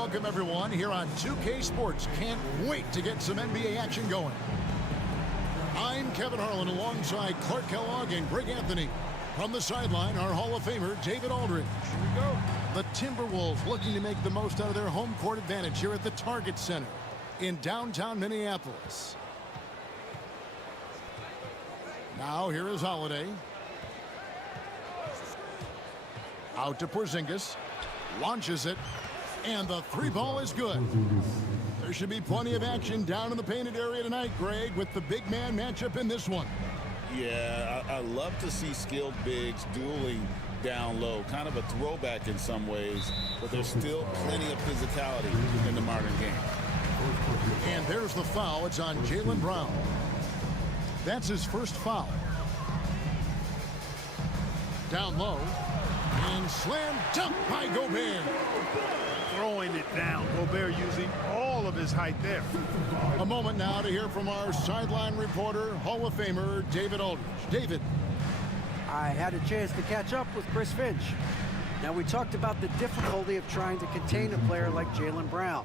welcome everyone here on 2K Sports. Can't wait to get some NBA action going. I'm Kevin Harlan alongside Clark Kellogg and Greg Anthony. From the sideline, our Hall of Famer, David Aldridge. Here we go. The Timberwolves looking to make the most out of their home court advantage here at the Target Center in downtown Minneapolis. Now here is Holiday. Out to Porzingis. Launches it. And the three ball is good. There should be plenty of action down in the painted area tonight, Greg, with the big man matchup in this one. Yeah, I love to see skilled bigs dueling down low. Kind of a throwback in some ways, but there's still plenty of physicality in the modern game. And there's the foul. It's on Jaylen Brown. That's his first foul. Down low. And slam dunk by Gobert. Throwing it down. Gobert using all of his height there. A moment now to hear from our sideline reporter, Hall of Famer, David Aldridge. David. I had a chance to catch up with Chris Finch. Now, we talked about the difficulty of trying to contain a player like Jaylen Brown.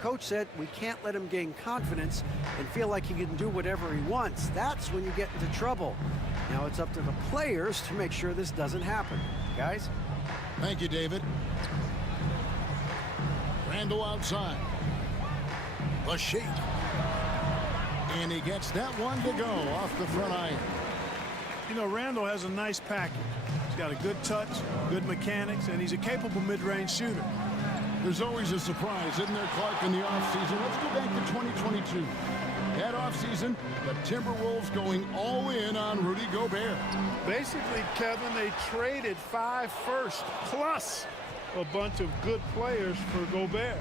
Coach said we can't let him gain confidence and feel like he can do whatever he wants. That's when you get into trouble. Now it's up to the players to make sure this doesn't happen. Guys? Thank you, David. Randle outside. The shake. And he gets that one to go off the front iron. You know, Randle has a nice package. He's got a good touch, good mechanics, and he's a capable mid-range shooter. There's always a surprise, isn't there, Clark, in the offseason? Let's go back to 2022. That offseason, the Timberwolves going all in on Rudy Gobert. Basically, Kevin, they traded 5 firsts plus a bunch of good players for Gobert.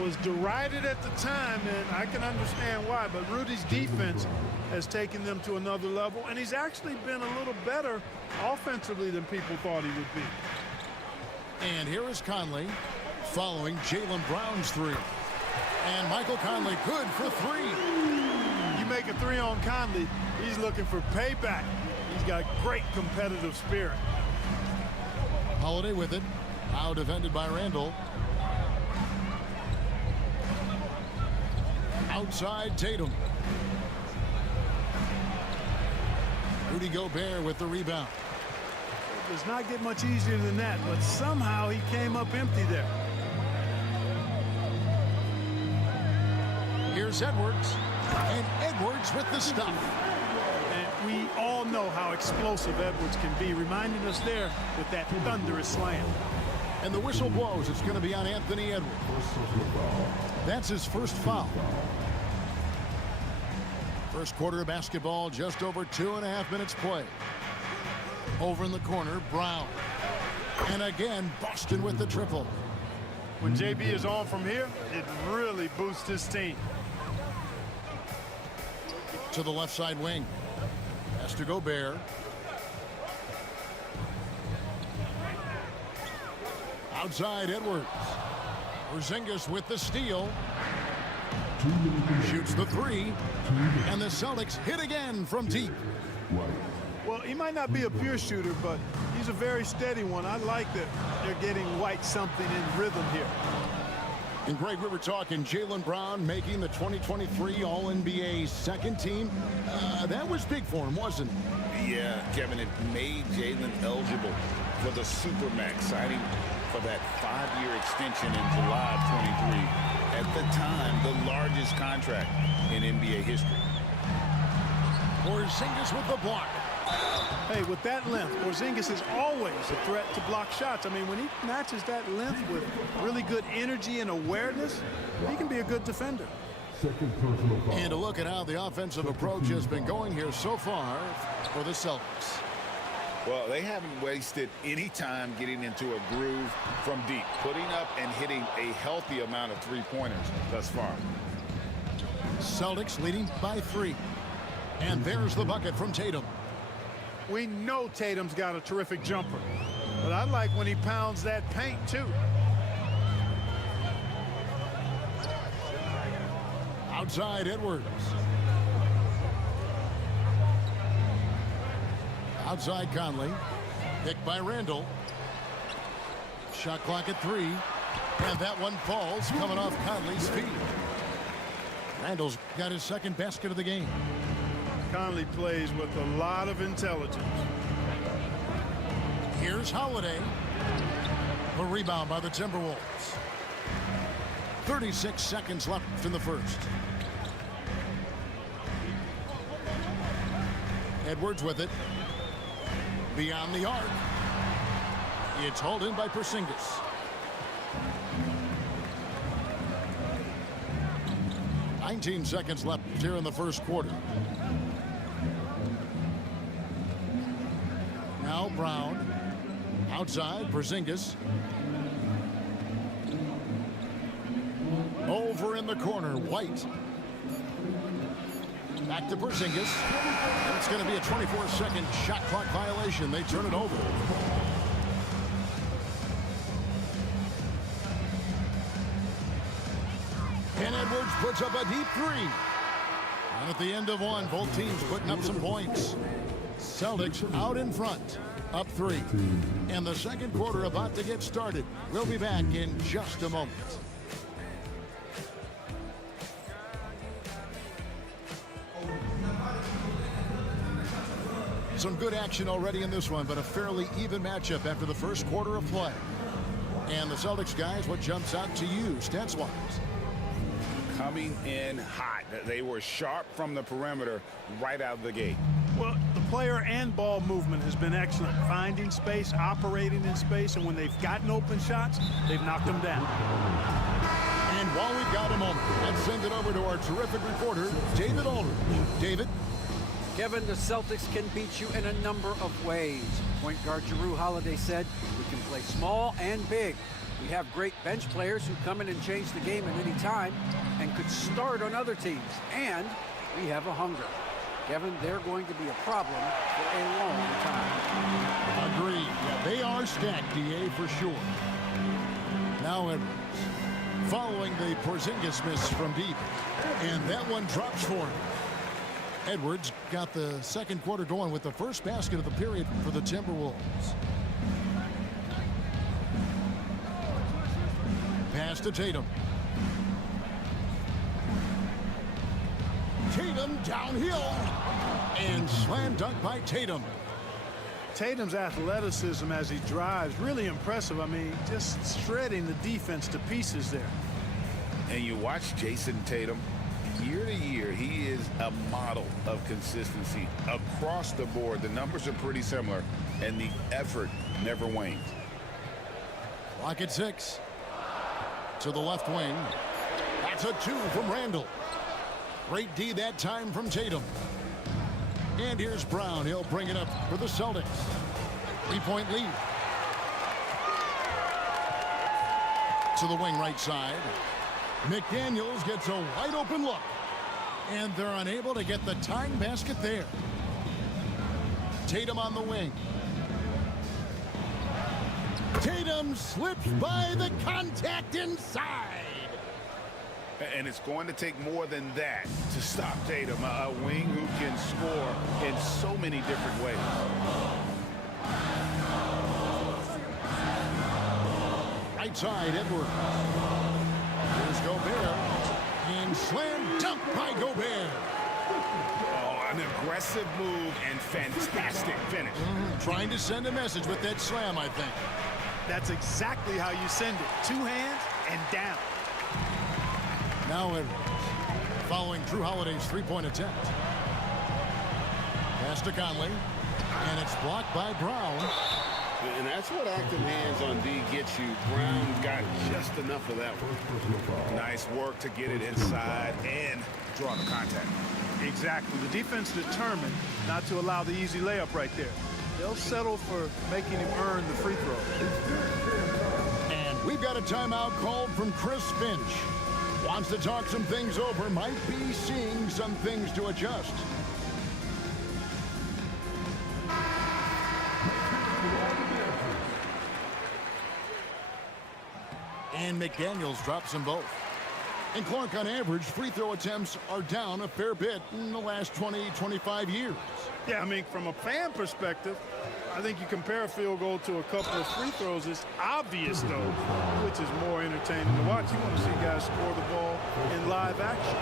Was derided at the time, and I can understand why, but Rudy's defense has taken them to another level, and he's actually been a little better offensively than people thought he would be. And here is Conley following Jaylen Brown's three. And Michael Conley good for three. You make a three on Conley, he's looking for payback. He's got great competitive spirit. Holiday with it. Now defended by Randle. Outside Tatum. Rudy Gobert with the rebound. It does not get much easier than that, but somehow he came up empty there. Here's Edwards. And Edwards with the stop. And we all know how explosive Edwards can be, reminding us there with that thunderous slam. And the whistle blows. It's going to be on Anthony Edwards. That's his first foul. First quarter of basketball, just over 2.5 minutes play. Over in the corner, Brown. And again, Boston with the triple. When JB is on from here, it really boosts his team. To the left side wing. Has to Gobert. Outside Edwards. Porzingis with the steal. Shoots the three. And the Celtics hit again from deep. Well, he might not be a pure shooter, but he's a very steady one. I like that they're getting White something in rhythm here. And Greg, we were talking Jaylen Brown making the 2023 All-NBA second team. That was big for him, wasn't it? Yeah, Kevin, it made Jaylen eligible for the Supermax, signing for that 5-year extension in July of 23. At the time, the largest contract in NBA history. Porzingis with the block. Hey, with that length, Porzingis is always a threat to block shots. I mean, when he matches that length with really good energy and awareness, he can be a good defender. And to look at how the offensive approach has been going here so far for the Celtics. Well, they haven't wasted any time getting into a groove from deep, putting up and hitting a healthy amount of three-pointers thus far. Celtics leading by 3. And there's the bucket from Tatum. We know Tatum's got a terrific jumper, but I like when he pounds that paint, too. Outside Edwards. Outside Conley. Picked by Randle. Shot clock at 3. And that one falls, coming off Conley's feet. Randall's got his second basket of the game. Conley plays with a lot of intelligence. Here's Holiday. The rebound by the Timberwolves. 36 seconds left in the first. Edwards with it. Beyond the arc. It's hauled in by Porzingis. "19 seconds left here in the first quarter. Now Brown. Outside, Porzingis. Over in the corner, White. Back to Porzingis. It's going to be a 24-second shot clock violation. They turn it over. And Edwards puts up a deep three. And at the end of one, both teams putting up some points. Celtics out in front, up 3. And the second quarter about to get started. We'll be back in just a moment. Some good action already in this one, but a fairly even matchup after the first quarter of play. And the Celtics guys, what jumps out to you stats-wise? Coming in hot. They were sharp from the perimeter right out of the gate. Well, the player and ball movement has been excellent. Finding space, operating in space, and when they've gotten open shots, they've knocked them down. And while we've got a moment, let's send it over to our terrific reporter, David Aldridge. David? Kevin, the Celtics can beat you in a number of ways. Point guard Jrue Holiday said, "We can play small and big. We have great bench players who come in and change the game at any time and could start on other teams. And we have a hunger." Kevin, they're going to be a problem for a long time. Agreed. They are stacked, DA, for sure. Now Edwards. Following the Porzingis miss from deep. And that one drops for him. Edwards got the second quarter going with the first basket of the period for the Timberwolves. Pass to Tatum. Tatum downhill. And slam dunk by Tatum. Tatum's athleticism as he drives, really impressive. I mean, just shredding the defense to pieces there. And you watch Jason Tatum. Year to year, he is a model of consistency across the board. The numbers are pretty similar, and the effort never wanes. Clock at 6. To the left wing. That's a 2 from Randall. Great D that time from Tatum. And here's Brown. He'll bring it up for the Celtics. 3-point lead. To the wing right side. McDaniels gets a wide open look. And they're unable to get the tying basket there. Tatum on the wing. Tatum slips by the contact inside. And it's going to take more than that to stop Tatum, a wing who can score in so many different ways. Right side, Edwards. Here's Gobert. And slam dunk by Gobert. Oh, an aggressive move and fantastic finish. Trying to send a message with that slam, I think. That's exactly how you send it. 2 hands and down. Now Edwards. Following Jrue Holiday's 3-point attempt. Pass to Conley. And it's blocked by Brown. And that's what active hands on D gets you. Brown got just enough of that one. Nice work to get it inside and draw the contact. Exactly. The defense determined not to allow the easy layup right there. They'll settle for making him earn the free throw. And we've got a timeout called from Chris Finch. Wants to talk some things over. Might be seeing some things to adjust. And McDaniels drops them both. And Clark, on average, free throw attempts are down a fair bit in the last 20, 25 years. Yeah, I mean, from a fan perspective, I think you compare a field goal to a couple of free throws. It's obvious, though, which is more entertaining to watch. You want to see guys score the ball in live action.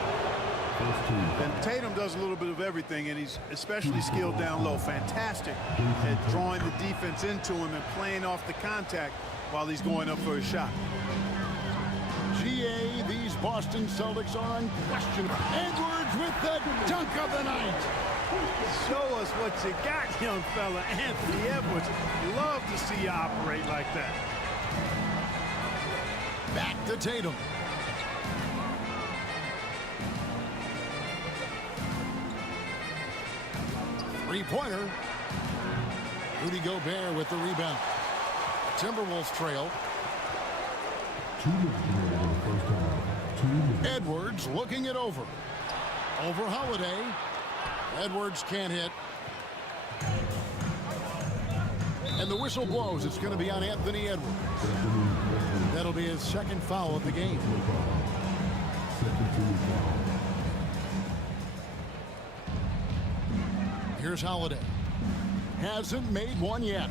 And Tatum does a little bit of everything, and he's especially skilled down low. Fantastic at drawing the defense into him and playing off the contact while he's going up for a shot. GA, these Boston Celtics are unquestionable. Edwards with the dunk of the night. Show us what you got, young fella. Anthony Edwards. Love to see you operate like that. Back to Tatum. Three-pointer. Rudy Gobert with the rebound. Timberwolves trail. Edwards looking it over. Over Holiday. Edwards can't hit. And the whistle blows. It's going to be on Anthony Edwards. That'll be his second foul of the game. Here's Holiday. Hasn't made one yet.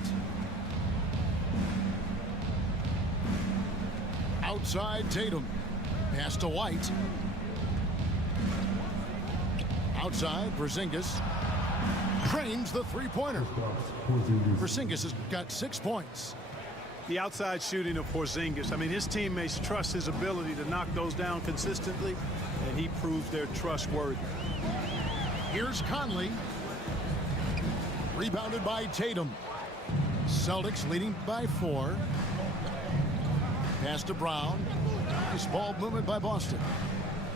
Outside Tatum. Pass to White. Outside, Porzingis drains the three-pointer. Porzingis has got 6 points. The outside shooting of Porzingis. I mean, his teammates trust his ability to knock those down consistently, and he proves they're trustworthy. Here's Conley. Rebounded by Tatum. Celtics leading by 4. Pass to Brown. Nice ball movement by Boston.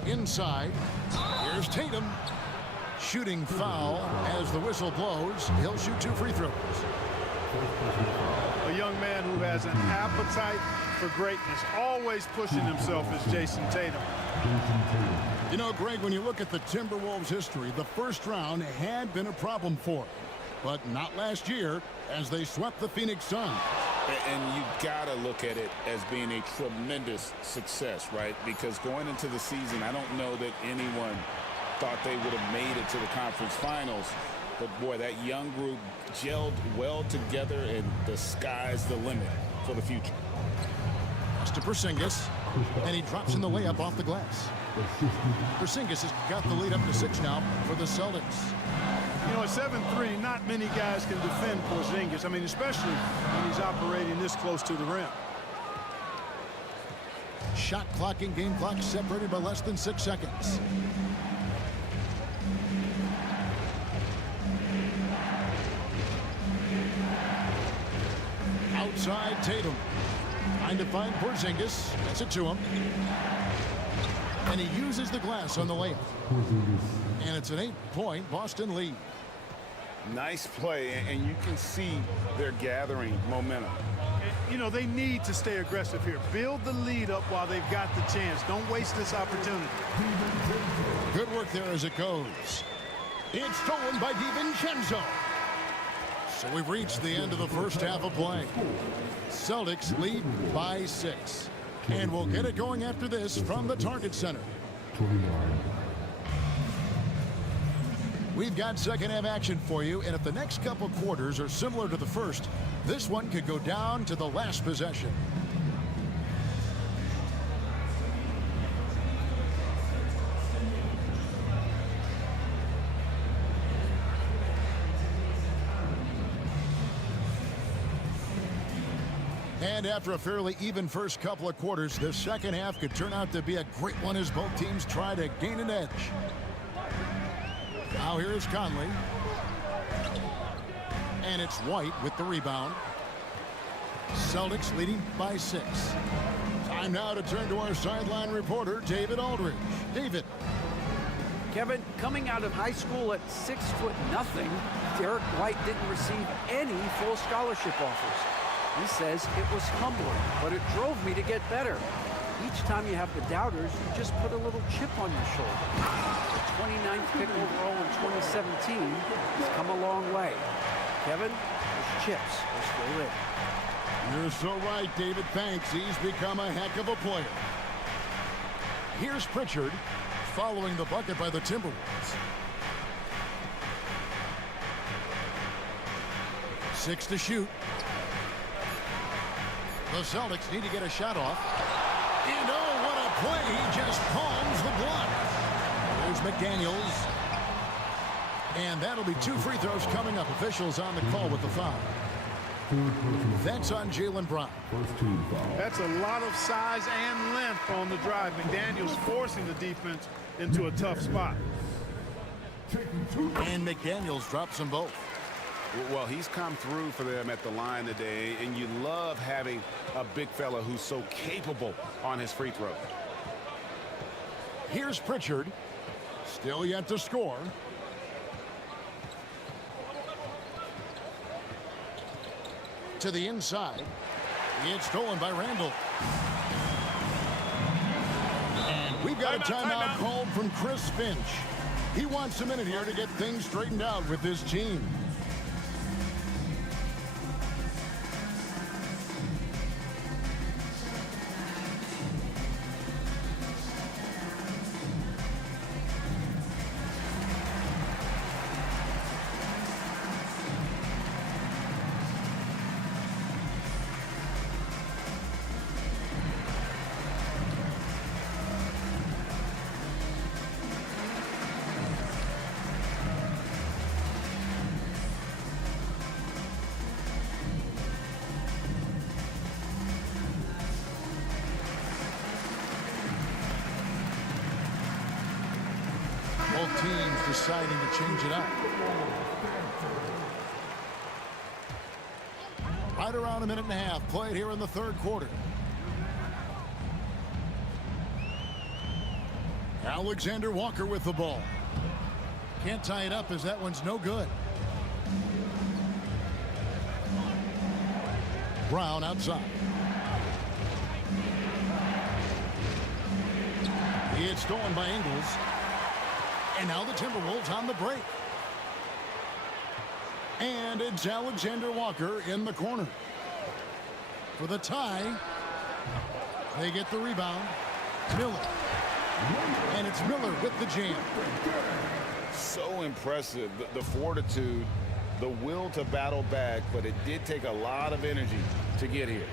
Inside. Here's Tatum. Shooting foul as the whistle blows. He'll shoot 2 free throws. A young man who has an appetite for greatness, always pushing himself, is Jason Tatum. You know, Greg, when you look at the Timberwolves' history, the first round had been a problem for them. But not last year as they swept the Phoenix Suns. And you got to look at it as being a tremendous success, right? Because going into the season, I don't know that anyone thought they would have made it to the conference finals. But, boy, that young group gelled well together, and the sky's the limit for the future. Pass to Porzingis, and he drops in the layup off the glass. Porzingis has got the lead up to 6 now for the Celtics. You know, at 7'3", not many guys can defend Porzingis. I mean, especially when he's operating this close to the rim. Shot clock and game clock separated by less than 6 seconds. Outside Tatum. Trying to find Porzingis. Gets it to him. And he uses the glass on the layup. And it's an 8-point Boston lead. Nice play, and you can see they're gathering momentum. You know, they need to stay aggressive here. Build the lead up while they've got the chance. Don't waste this opportunity. Good work there as it goes. It's stolen by DiVincenzo. So we've reached the end of the first half of play. Celtics lead by 6. And we'll get it going after this from the Target Center. We've got second half action for you, and if the next couple quarters are similar to the first, this one could go down to the last possession. And after a fairly even first couple of quarters, the second half could turn out to be a great one as both teams try to gain an edge. Now here's Conley. And it's White with the rebound. Celtics leading by 6. Time now to turn to our sideline reporter, David Aldridge. David. Kevin, coming out of high school at 6'0", Derek White didn't receive any full scholarship offers. He says it was humbling, but it drove me to get better. Each time you have the doubters, you just put a little chip on your shoulder. The 29th pick overall in 2017 has come a long way. Kevin, those chips are still there. You're so right, David. Thanks. He's become a heck of a player. Here's Pritchard following the bucket by the Timberwolves. 6 to shoot. The Celtics need to get a shot off. And oh, what a play. He just palms the block. There's McDaniels. And that'll be 2 free throws coming up. Officials on the call with the foul. That's on Jaylen Brown. That's a lot of size and length on the drive. McDaniels forcing the defense into a tough spot. And McDaniels drops them both. Well, he's come through for them at the line today, and you love having a big fella who's so capable on his free throw. Here's Pritchard. Still yet to score. To the inside. It's stolen by Randall. And we've got a timeout called from Chris Finch. He wants a minute here to get things straightened out with his team. Both teams deciding to change it up. Right around a minute and a half played here in the third quarter. Alexander Walker with the ball. Can't tie it up as that one's no good. Brown outside. It's stolen by Ingles. And now the Timberwolves on the break. And it's Alexander Walker in the corner. For the tie, they get the rebound. Miller. And it's Miller with the jam. So impressive, the fortitude, the will to battle back, but it did take a lot of energy to get here.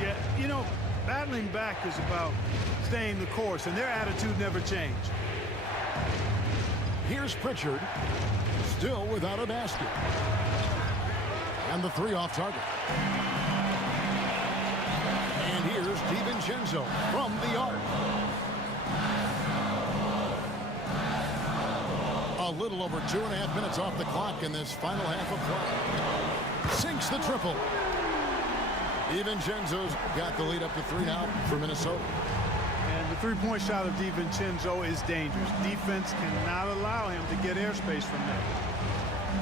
Yeah, you know, battling back is about staying the course, and their attitude never changed. Here's Pritchard, still without a basket. And the 3 off target. And here's DiVincenzo from the arc. A little over 2.5 minutes off the clock in this final half of play. Sinks the triple. DiVincenzo's got the lead up to 3 now for Minnesota. And the three-point shot of DiVincenzo is dangerous. Defense cannot allow him to get airspace from there.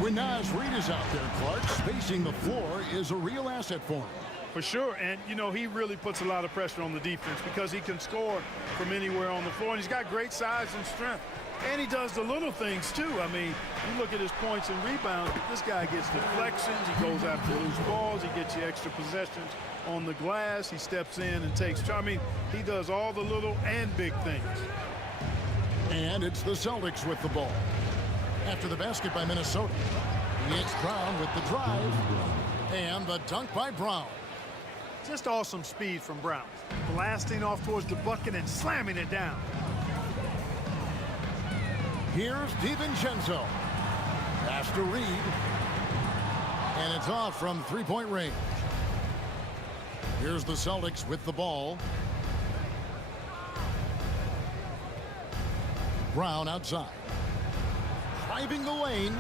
When Naz Reid is out there, Clark, spacing the floor is a real asset for him. For sure, and you know, he really puts a lot of pressure on the defense because he can score from anywhere on the floor, and he's got great size and strength. And he does the little things too. I mean, you look at his points and rebounds, this guy gets deflections, he goes after loose balls, he gets you extra possessions on the glass, he steps in and takes, I mean, he does all the little and big things. And it's the Celtics with the ball. After the basket by Minnesota, it's Brown with the drive, and the dunk by Brown. Just awesome speed from Brown, blasting off towards the bucket and slamming it down. Here's DiVincenzo. Pass to Reid. And it's off from three-point range. Here's the Celtics with the ball. Brown outside. Driving the lane.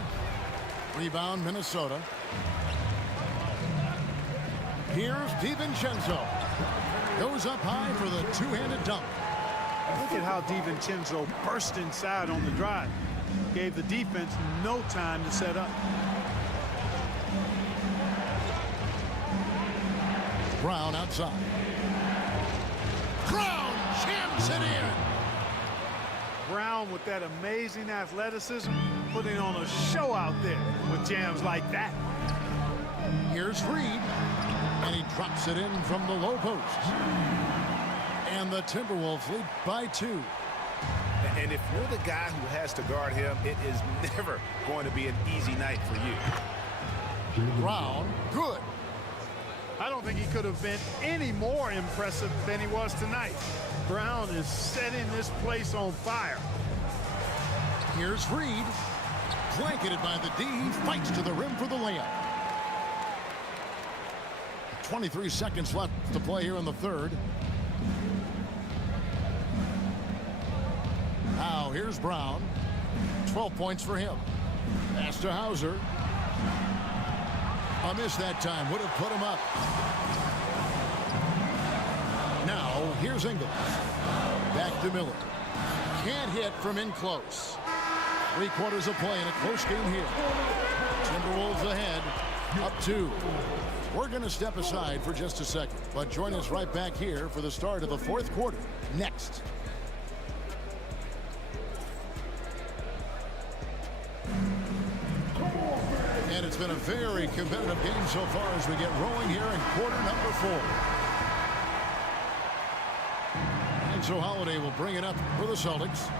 Rebound Minnesota. Here's DiVincenzo. Goes up high for the two-handed dunk. Look at how DiVincenzo burst inside on the drive. Gave the defense no time to set up. Brown outside. Brown jams it in. Brown with that amazing athleticism, putting on a show out there with jams like that. Here's Reid, and he drops it in from the low post. And the Timberwolves lead by 2. And if you're the guy who has to guard him, it is never going to be an easy night for you. Brown, good. I don't think he could have been any more impressive than he was tonight. Brown is setting this place on fire. Here's Reed. Blanketed by the D. He fights to the rim for the layup. 23 seconds left to play here in the third. Now here's Brown. 12 points for him. Pass to Hauser. A miss that time. Would have put him up. Now here's Ingles. Back to Miller. Can't hit from in close. 3/4 of play in a close game here. Timberwolves ahead. Up 2. We're going to step aside for just a second, but join us right back here for the start of the fourth quarter next. And it's been a very competitive game so far as we get rolling here in quarter number 4. And so Holiday will bring it up for the Celtics.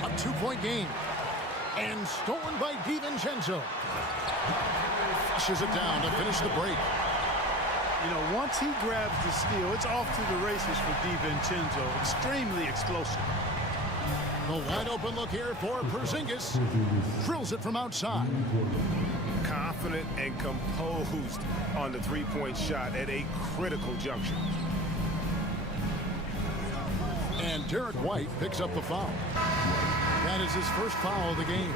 A 2-point game. And stolen by DiVincenzo. Flushes it down to finish the break. You know, once he grabs the steal, it's off to the races for DiVincenzo. Extremely explosive. The wide open look here for Porzingis. Drills it from outside. Confident and composed on the three-point shot at a critical juncture. And Derek White picks up the foul. That is his first foul of the game.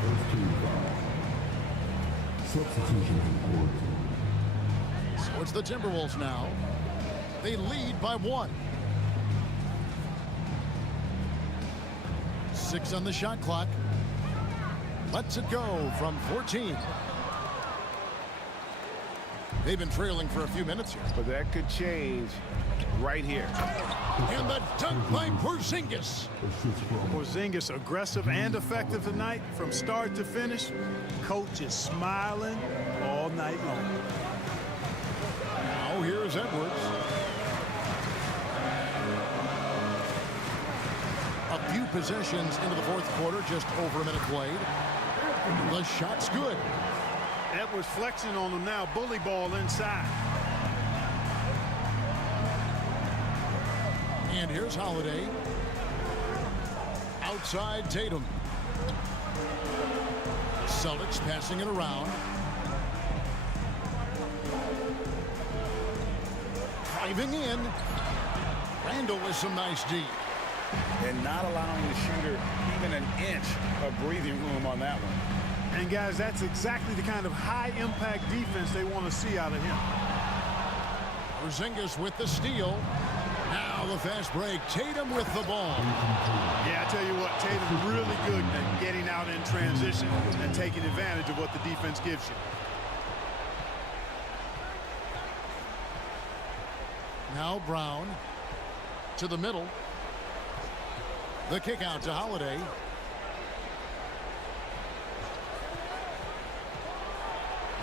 First team foul. Substitution report. So it's the Timberwolves now. They lead by 1. 6 on the shot clock. Lets it go from 14. They've been trailing for a few minutes here. But that could change right here. And the dunk by Porzingis. Porzingis aggressive and effective tonight from start to finish. Coach is smiling all night long. Now here's Edwards. A few possessions into the fourth quarter, just over a minute played. The shot's good. Edwards flexing on him now. Bully ball inside. And here's Holiday. Outside Tatum. Celtics passing it around. Driving in. Randall with some nice D. And not allowing the shooter even an inch of breathing room on that one. And guys, that's exactly the kind of high-impact defense they want to see out of him. Porzingis with the steal. Now the fast break. Tatum with the ball. Yeah, I tell you what, Tatum's really good at getting out in transition and taking advantage of what the defense gives you. Now Brown to the middle. The kick out to Holiday.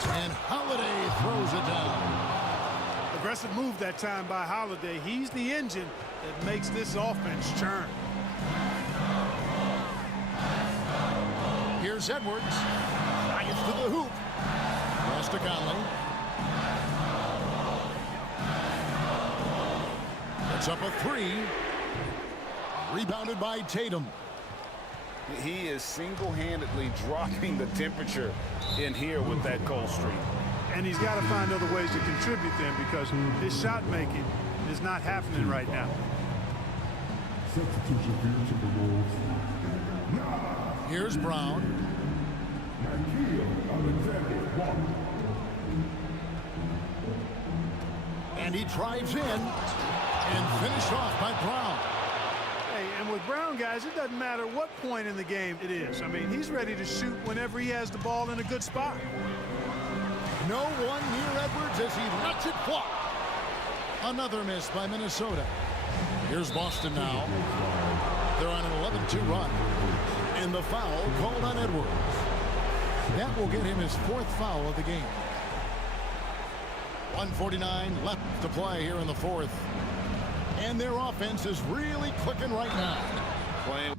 And Holiday throws it down. Aggressive move that time by Holiday. He's the engine that makes this offense churn. Here's Edwards. Gets to the hoop. Pass to Conley. It's up a 3. Rebounded by Tatum. He is single-handedly dropping the temperature in here with that cold streak. And he's got to find other ways to contribute then, because his shot making is not happening right now. Substitution for Timberwolves. Here's Brown. And he drives in and finished off by Brown. Hey, and with Brown, guys, it doesn't matter what point in the game it is. I mean, he's ready to shoot whenever he has the ball in a good spot. No one near Edwards as he lets it fly. Another miss by Minnesota. Here's Boston now. They're on an 11-2 run. And the foul called on Edwards. That will get him his 4th foul of the game. 1:49 left to play here in the 4th. And their offense is really clicking right now. Playing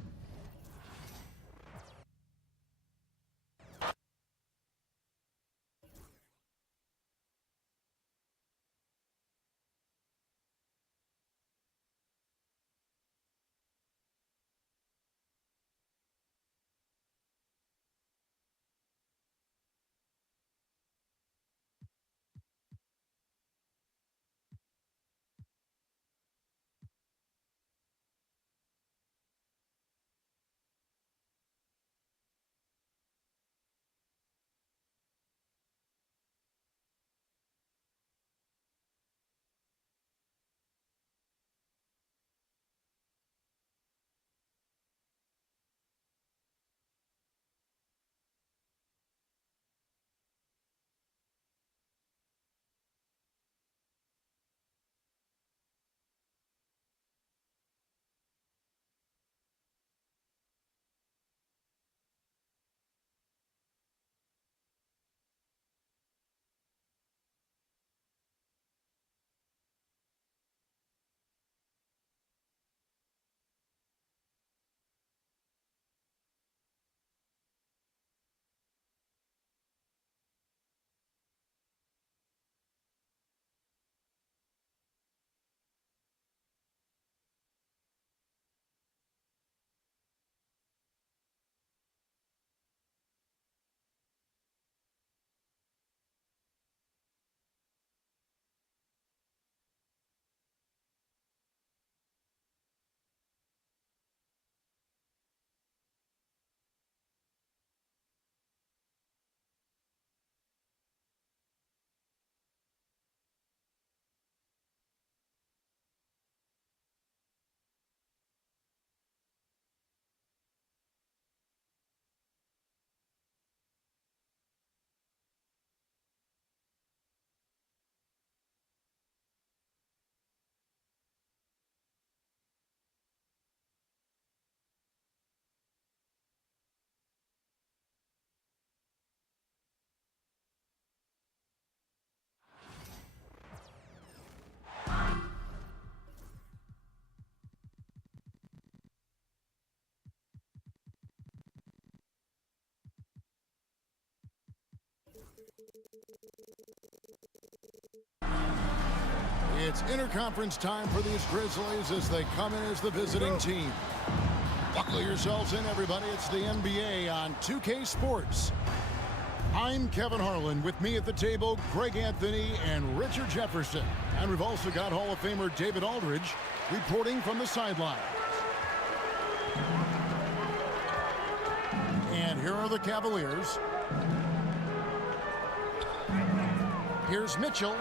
It's interconference time for these Grizzlies as they come in as the visiting team. Buckle yourselves in, everybody. It's the NBA on 2K Sports. I'm Kevin Harlan. With me at the table, Greg Anthony and Richard Jefferson. And we've also got Hall of Famer David Aldridge reporting from the sideline. And here are the Cavaliers. Here's Mitchell.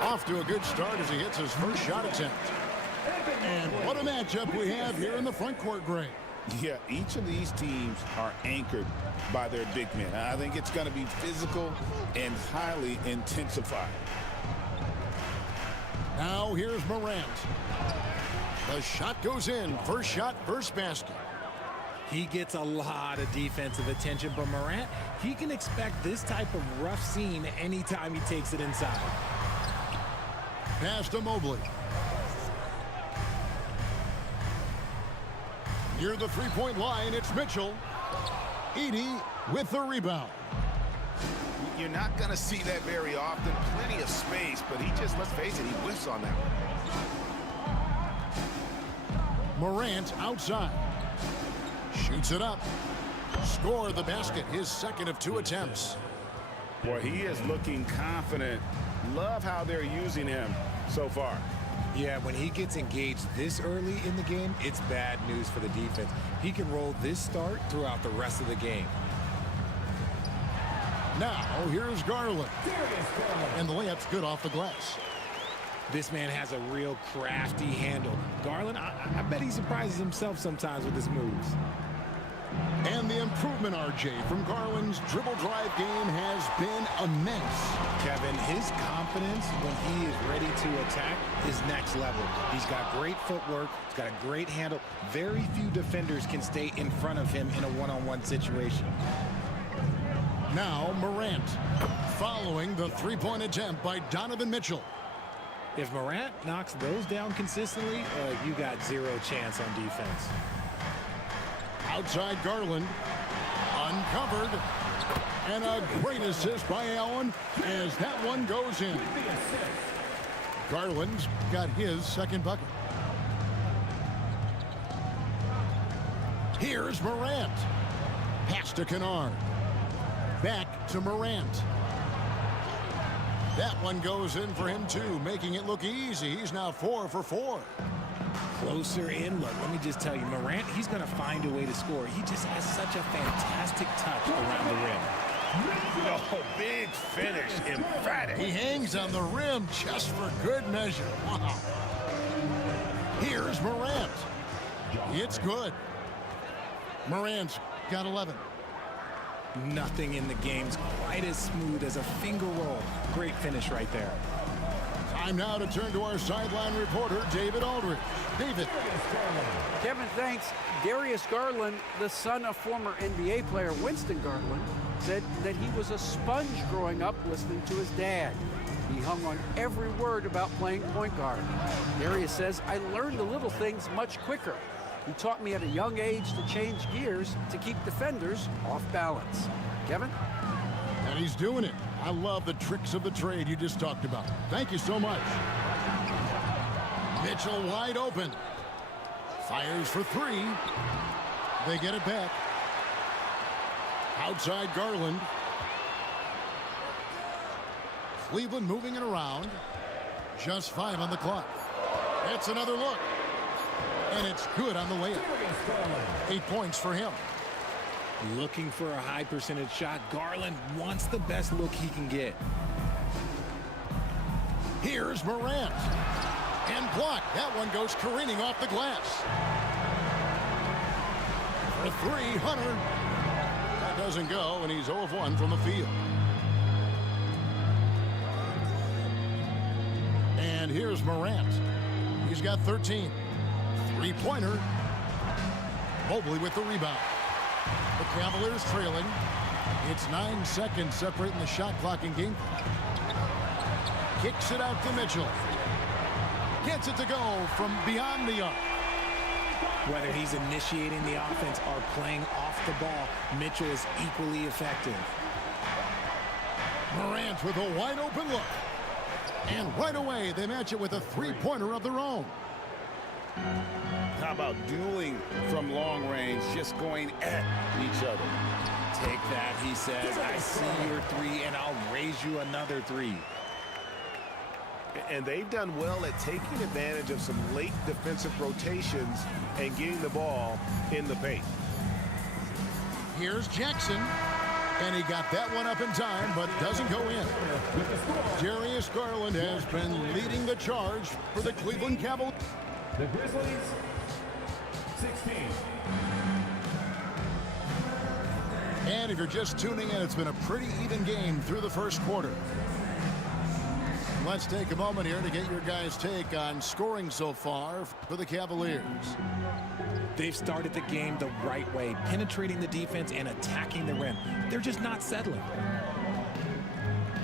Off to a good start as he hits his first shot attempt. And what a matchup we have here in the front court, Greg. Yeah, each of these teams are anchored by their big men. I think it's going to be physical and highly intensified. Now here's Morant. The shot goes in. First shot, first basket. He gets a lot of defensive attention, but Morant, he can expect this type of rough scene anytime he takes it inside. Pass to Mobley. Near the three-point line, it's Mitchell. Edey with the rebound. You're not going to see that very often. Plenty of space, but he just, let's face it, he whiffs on that one. Morant outside. Shoots it up. Score the basket, his second of 2 attempts. Boy, he is looking confident. Love how they're using him so far. Yeah, when he gets engaged this early in the game, it's bad news for the defense. He can roll this start throughout the rest of the game. Now, here's Garland. And the layup's good off the glass. This man has a real crafty handle. Garland, I bet he surprises himself sometimes with his moves. And the improvement, RJ, from Garland's dribble drive game has been immense. Kevin, his confidence when he is ready to attack is next level. He's got great footwork. He's got a great handle. Very few defenders can stay in front of him in a one-on-one situation. Now Morant, following the three-point attempt by Donovan Mitchell. If Morant knocks those down consistently, you got zero chance on defense. Outside Garland, uncovered, and a great assist by Allen as that one goes in. Garland's got his second bucket. Here's Morant. Pass to Kennard. Back to Morant. That one goes in for him too, making it look easy. He's now 4 for 4. Closer in look. Let me just tell you, Morant, he's going to find a way to score. He just has such a fantastic touch around the rim. Oh, big finish, emphatic. He hangs on the rim just for good measure. Wow. Here's Morant. It's good. Morant's got 11. Nothing in the game's quite as smooth as a finger roll. Great finish right there. Time now to turn to our sideline reporter, David Aldridge. David. Kevin, thanks. Darius Garland, the son of former NBA player Winston Garland, said that he was a sponge growing up listening to his dad. He hung on every word about playing point guard. Darius says, I learned the little things much quicker. He taught me at a young age to change gears to keep defenders off balance. Kevin? And he's doing it. I love the tricks of the trade you just talked about. Thank you so much. Mitchell wide open. Fires for 3. They get it back. Outside Garland. Cleveland moving it around. Just 5 on the clock. That's another look. And it's good on the layup. 8 points for him. Looking for a high percentage shot. Garland wants the best look he can get. Here's Morant. And blocked. That one goes careening off the glass. For 3, Hunter. That doesn't go, and he's 0 of 1 from the field. And here's Morant. He's got 13. Three-pointer. Mobley with the rebound. The Cavaliers trailing. It's 9 seconds separating the shot clock and game clock. Kicks it out to Mitchell. Gets it to go from beyond the arc. Whether he's initiating the offense or playing off the ball, Mitchell is equally effective. Morant with a wide open look. And right away, they match it with a three-pointer of their own. How about dueling from long range, just going at each other? Take that, he says. I see your three, and I'll raise you another three. And they've done well at taking advantage of some late defensive rotations and getting the ball in the paint. Here's Jackson. And he got that one up in time, but doesn't go in. Darius Garland has been leading the charge for the Cleveland Cavaliers. The Grizzlies, 16. And if you're just tuning in, it's been a pretty even game through the first quarter. Let's take a moment here to get your guys' take on scoring so far for the Cavaliers. They've started the game the right way, penetrating the defense and attacking the rim. They're just not settling.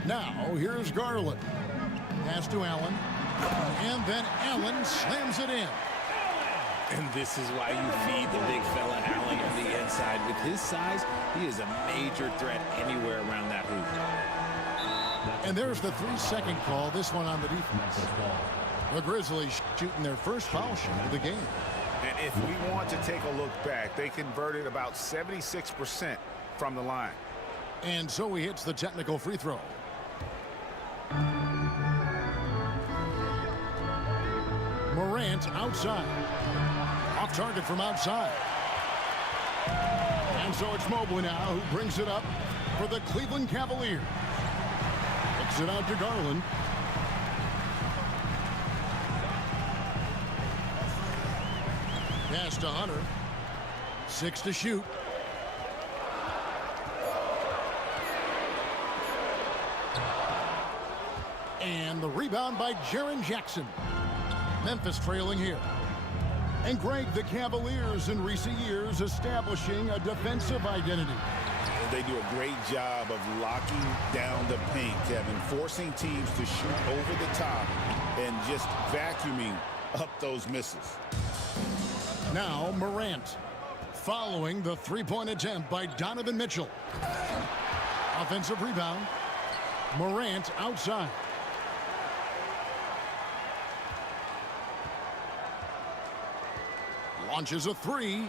Now, here's Garland. Pass to Allen. And then Allen slams it in. And this is why you feed the big fella Allen on the inside. With his size, he is a major threat anywhere around that hoop. And there's the 3-second call, this one on the defense. The Grizzlies shooting their first foul shot of the game. And if we want to take a look back, they converted about 76% from the line. And so he hits the technical free throw. Morant outside. Off target from outside. And so it's Mobley now who brings it up for the Cleveland Cavaliers. Kicks it out to Garland. Pass to Hunter. 6 to shoot. And the rebound by Jaren Jackson. Memphis trailing here. And Greg, the Cavaliers in recent years establishing a defensive identity. They do a great job of locking down the paint, Kevin, forcing teams to shoot over the top and just vacuuming up those misses. Now Morant following the three-point attempt by Donovan Mitchell. Offensive rebound. Morant outside. Launches a three.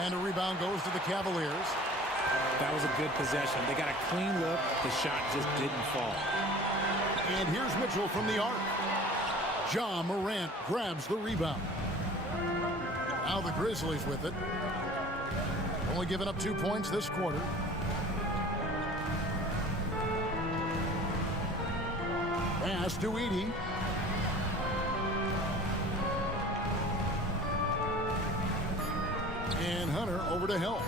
And a rebound goes to the Cavaliers. That was a good possession. They got a clean look. The shot just didn't fall. And here's Mitchell from the arc. Ja Morant grabs the rebound. Now the Grizzlies with it. Only giving up 2 points this quarter. Pass to Edey. And Hunter over to help.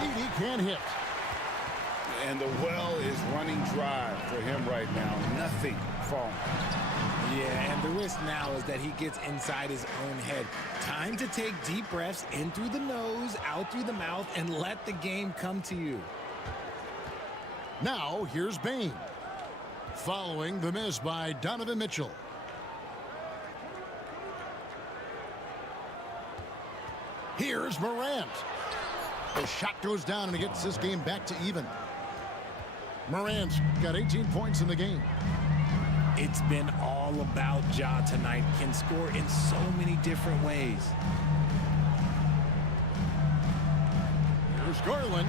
Edey can't hit. And the well is running dry for him right now. Nothing falling. Yeah, and the risk now is that he gets inside his own head. Time to take deep breaths in through the nose, out through the mouth, and let the game come to you. Now here's Bane. Following the miss by Donovan Mitchell. Here's Morant. The shot goes down and it gets this game back to even. Morant's got 18 points in the game. It's been all about Ja tonight. Can score in so many different ways. Here's Garland.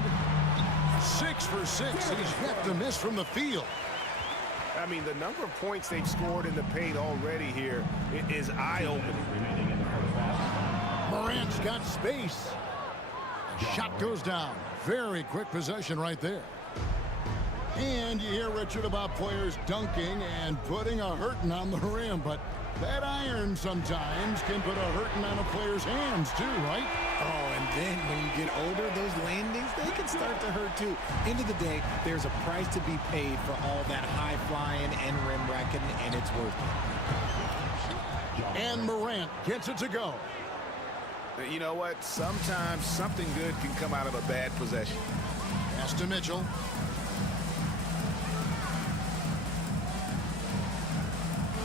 6 for 6. He's yet to miss from the field. I mean, the number of points they've scored in the paint already here is eye-opening. Morant's got space. Shot goes down. Very quick possession right there. And you hear, Richard, about players dunking and putting a hurting on the rim, but that iron sometimes can put a hurting on a player's hands too, right? Oh, and then when you get older, those landings, they can start to hurt too. End of the day, there's a price to be paid for all that high flying and rim wrecking, and it's worth it. And Morant gets it to go. You know what? Sometimes something good can come out of a bad possession. Pass to Mitchell.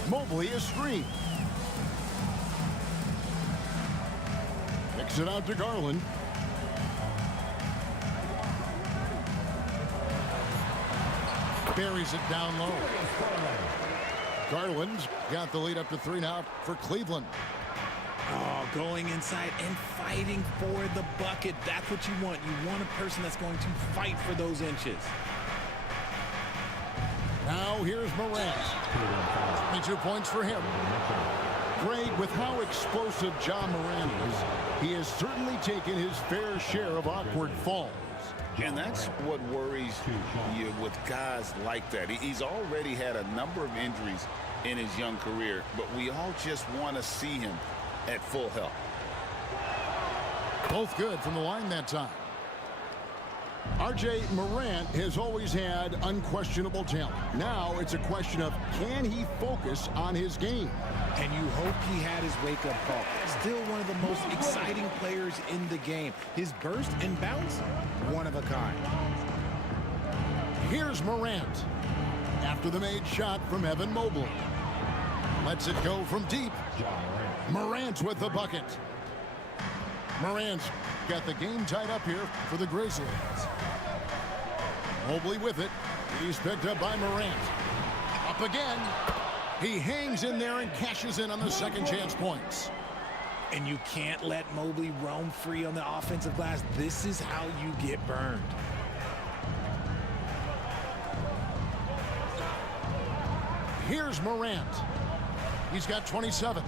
Mobley is screen. Kicks it out to Garland. Buries it down low. Garland's got the lead up to 3 now for Cleveland. Oh, going inside and fighting for the bucket. That's what you want. You want a person that's going to fight for those inches. Now here's Morant. 22 points for him. Greg, with how explosive Ja Morant is, he has certainly taken his fair share of awkward falls. And that's what worries you with guys like that. He's already had a number of injuries in his young career, but we all just want to see him at full health. Both good from the line that time. R.J. Morant has always had unquestionable talent. Now it's a question of, can he focus on his game? And you hope he had his wake-up call. Still one of the most exciting players in the game. His burst and bounce, one of a kind. Here's Morant. After the made shot from Evan Mobley. Lets it go from deep. Morant with the bucket. Morant's got the game tied up here for the Grizzlies. Mobley with it. He's picked up by Morant. Up again. He hangs in there and cashes in on the second chance points. And you can't let Mobley roam free on the offensive glass. This is how you get burned. Here's Morant. He's got 27.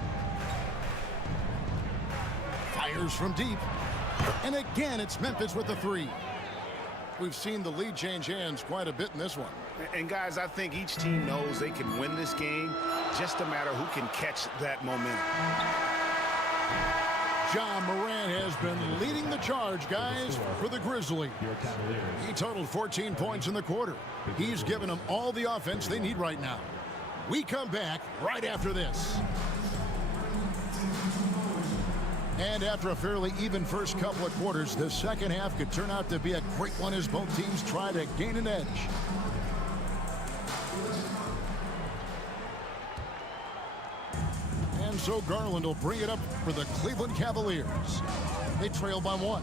Fires from deep. And again, it's Memphis with the 3. We've seen the lead change hands quite a bit in this one. And guys, I think each team knows they can win this game. Just a matter who can catch that momentum. Ja Morant has been leading the charge, guys, for the Grizzlies. He totaled 14 points in the quarter. He's given them all the offense they need right now. We come back right after this. And after a fairly even first couple of quarters, the second half could turn out to be a great one as both teams try to gain an edge. And so Garland will bring it up for the Cleveland Cavaliers. They trail by 1.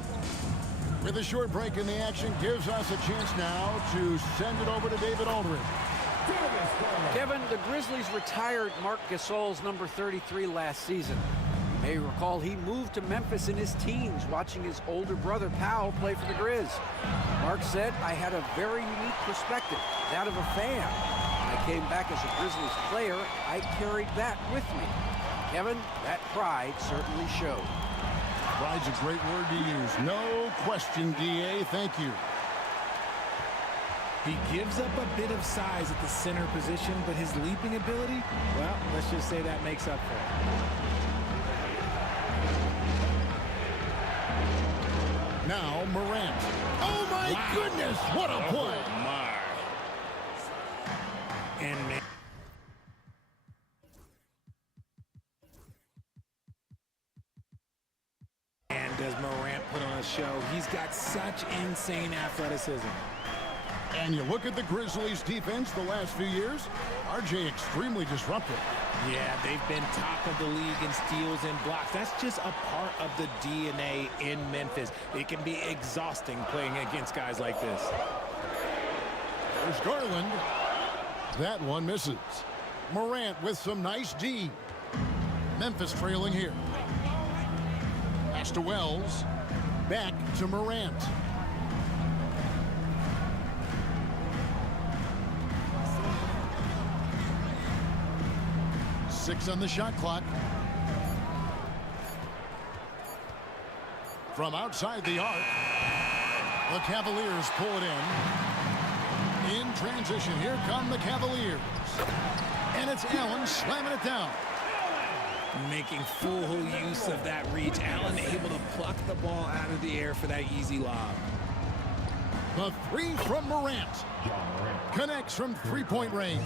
With a short break in the action, gives us a chance now to send it over to David Aldridge. Kevin, the Grizzlies retired Marc Gasol's number 33 last season. You may recall he moved to Memphis in his teens, watching his older brother Powell play for the Grizz. Marc said, I had a very unique perspective, that of a fan. When I came back as a Grizzlies player, I carried that with me. Kevin, that pride certainly showed. Pride's a great word to use. No question, D.A. Thank you. He gives up a bit of size at the center position, but his leaping ability, well, let's just say that makes up for it. Now Morant. Oh my goodness, what a play. Oh my. And does Morant put on a show? He's got such insane athleticism. And you look at the Grizzlies defense the last few years, RJ extremely disruptive. Yeah, they've been top of the league in steals and blocks. That's just a part of the DNA in Memphis. It can be exhausting playing against guys like this. There's Garland. That one misses. Morant with some nice D. Memphis trailing here. Pass to Wells. Back to Morant. Six on the shot clock. From outside the arc, the Cavaliers pull it in. In transition, here come the Cavaliers. And it's Allen slamming it down. Making full use of that reach. Allen able to pluck the ball out of the air for that easy lob. The 3 from Morant. Connects from three-point range.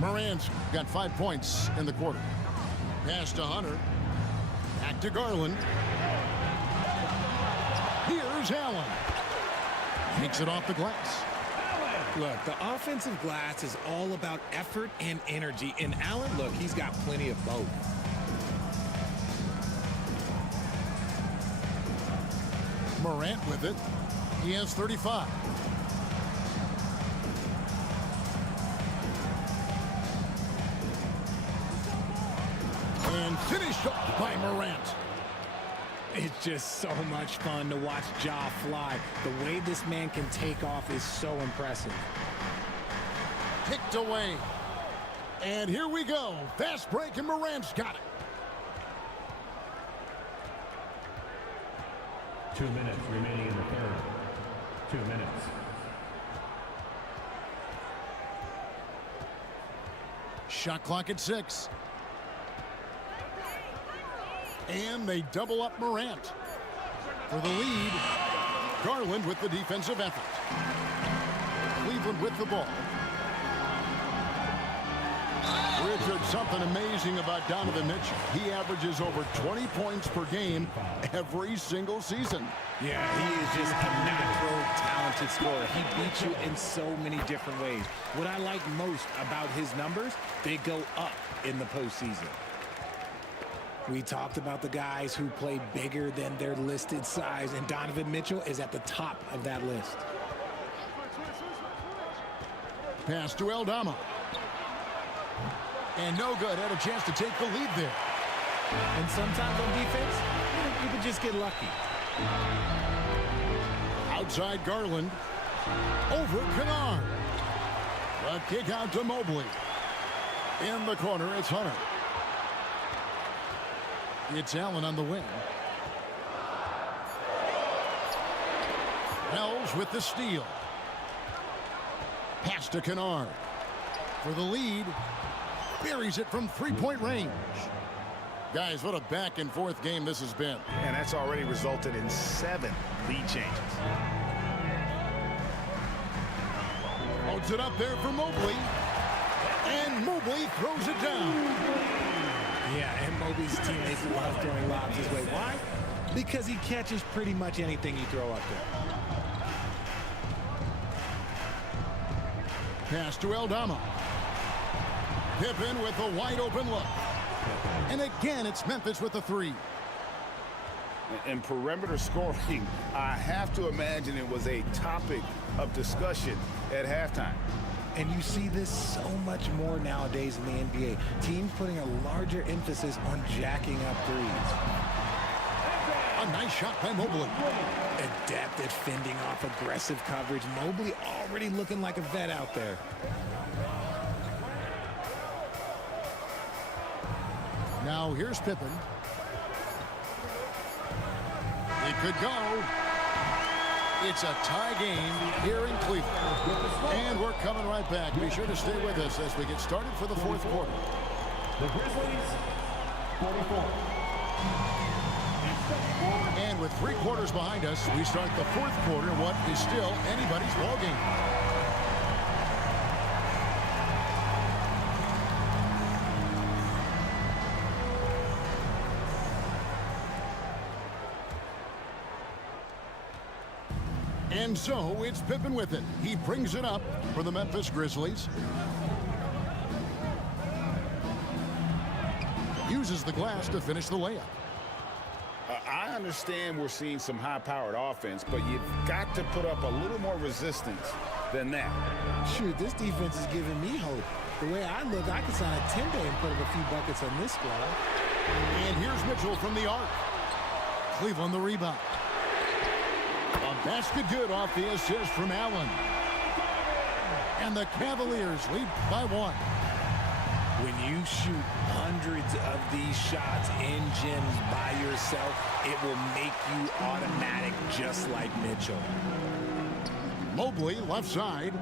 Morant's got 5 points in the quarter. Pass to Hunter. Back to Garland. Here's Allen. Takes it off the glass. Look, the offensive glass is all about effort and energy. And Allen, look, he's got plenty of both. Morant with it. He has 35. And finished off by Morant. It's just so much fun to watch Ja fly. The way this man can take off is so impressive. Kicked away. And here we go. Fast break, and Morant's got it. 2 minutes remaining in the third. 2 minutes. Shot clock at 6. And they double up Morant. For the lead, Garland with the defensive effort. Cleveland with the ball. Richard, something amazing about Donovan Mitchell. He averages over 20 points per game every single season. Yeah, he is just a natural, talented scorer. He beats you in so many different ways. What I like most about his numbers, they go up in the postseason. We talked about the guys who play bigger than their listed size, and Donovan Mitchell is at the top of that list. Pass to Aldama. And no good. Had a chance to take the lead there. And sometimes on defense, you can just get lucky. Outside Garland. Over Kennard. A kick out to Mobley. In the corner, it's Hunter. It's Allen on the wing. Wells with the steal. Pass to Kennard. For the lead. Buries it from three-point range. Guys, what a back-and-forth game this has been. And that's already resulted in 7 lead changes. Holds it up there for Mobley. And Mobley throws it down. Yeah, and Mobley's teammates love throwing lobs his way. Why? Because he catches pretty much anything you throw up there. Pass to Aldama. Pippen with a wide-open look. And again, it's Memphis with the 3. In perimeter scoring, I have to imagine it was a topic of discussion at halftime. And you see this so much more nowadays in the NBA. Teams putting a larger emphasis on jacking up threes. A nice shot by Mobley. Adept at fending off aggressive coverage. Mobley already looking like a vet out there. Now here's Pippen. It could go. It's a tie game here in Cleveland. And we're coming right back. Be sure to stay with us as we get started for the fourth quarter. The Grizzlies, 44. And with 3 quarters behind us, we start the fourth quarter, what is still anybody's ball game. And so it's Pippen with it. He brings it up for the Memphis Grizzlies. Uses the glass to finish the layup. I understand we're seeing some high-powered offense, but you've got to put up a little more resistance than that. Shoot, this defense is giving me hope. The way I look, I could sign a 10-day and put up a few buckets on this squad. And here's Mitchell from the arc. Cleveland the rebound. A basket good off the assist from Allen. And the Cavaliers lead by 1. When you shoot hundreds of these shots in gyms by yourself, it will make you automatic just like Mitchell. Mobley left side.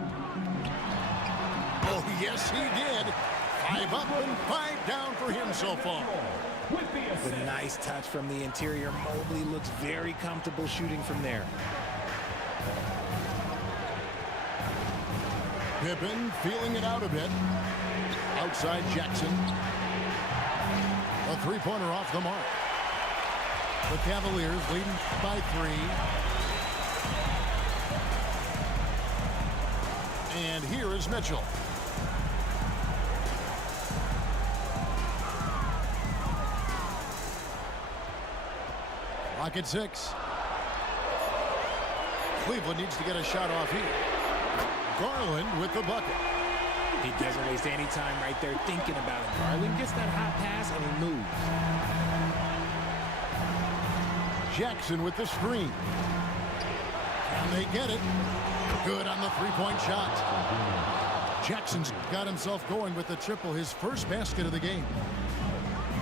Oh, yes, he did. 5 up and 5 down for him so far. The nice touch from the interior. Mobley looks very comfortable shooting from there. Pippen feeling it out a bit. Outside Jackson. A 3-pointer off the mark. The Cavaliers leading by 3. And here is Mitchell. Clock at 6. Cleveland needs to get a shot off here. Garland with the bucket. He doesn't waste any time right there thinking about it. Garland gets that hot pass and he moves. Jackson with the screen. And they get it. Good on the three-point shot. Jackson's got himself going with the triple, his first basket of the game.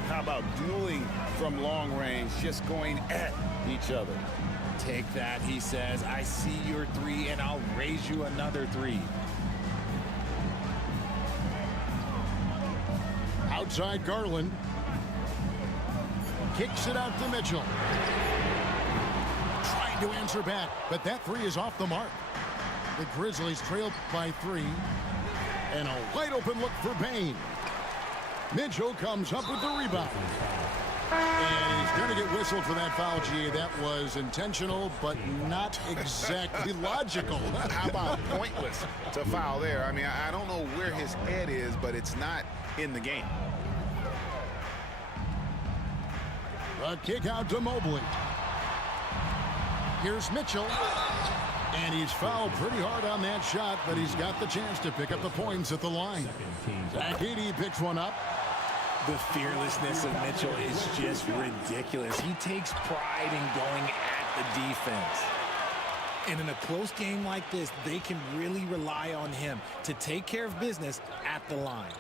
How about dueling from long range, just going at each other? Take that, he says. I see your three, and I'll raise you another three. Outside Garland. Kicks it out to Mitchell. Trying to answer back, but that three is off the mark. The Grizzlies trail by 3. And a wide open look for Bane. Mitchell comes up with the rebound. And he's going to get whistled for that foul, G. That was intentional, but not exactly logical. How about pointless to foul there? I mean, I don't know where his head is, but it's not in the game. A kick out to Mobley. Here's Mitchell. And he's fouled pretty hard on that shot, but he's got the chance to pick up the points at the line. Zach Edey picks one up. The fearlessness of Mitchell is just ridiculous. He takes pride in going at the defense. And in a close game like this, they can really rely on him to take care of business at the line.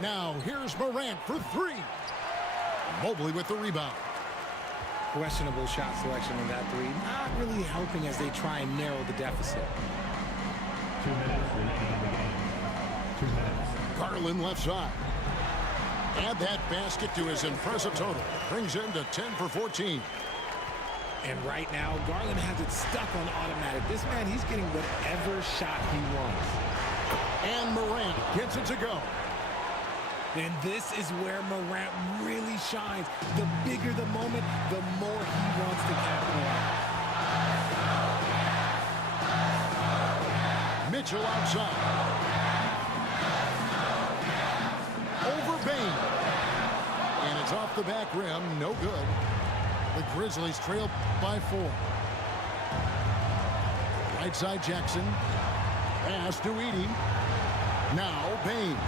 Now, here's Morant for 3. Mobley with the rebound. Questionable shot selection on that three. Not really helping as they try and narrow the deficit. 2 minutes remaining in the game. 2 minutes. Garland left side. Add that basket to his impressive total. Brings him to 10 for 14. And right now, Garland has it stuck on automatic. This man, he's getting whatever shot he wants. And Morant gets it to go. And this is where Morant really shines. The bigger the moment, the more he wants to capitalize. Mitchell outside. Over Bane. And it's off the back rim. No good. The Grizzlies trail by 4. Right side Jackson. Pass to Edey. Now Bane.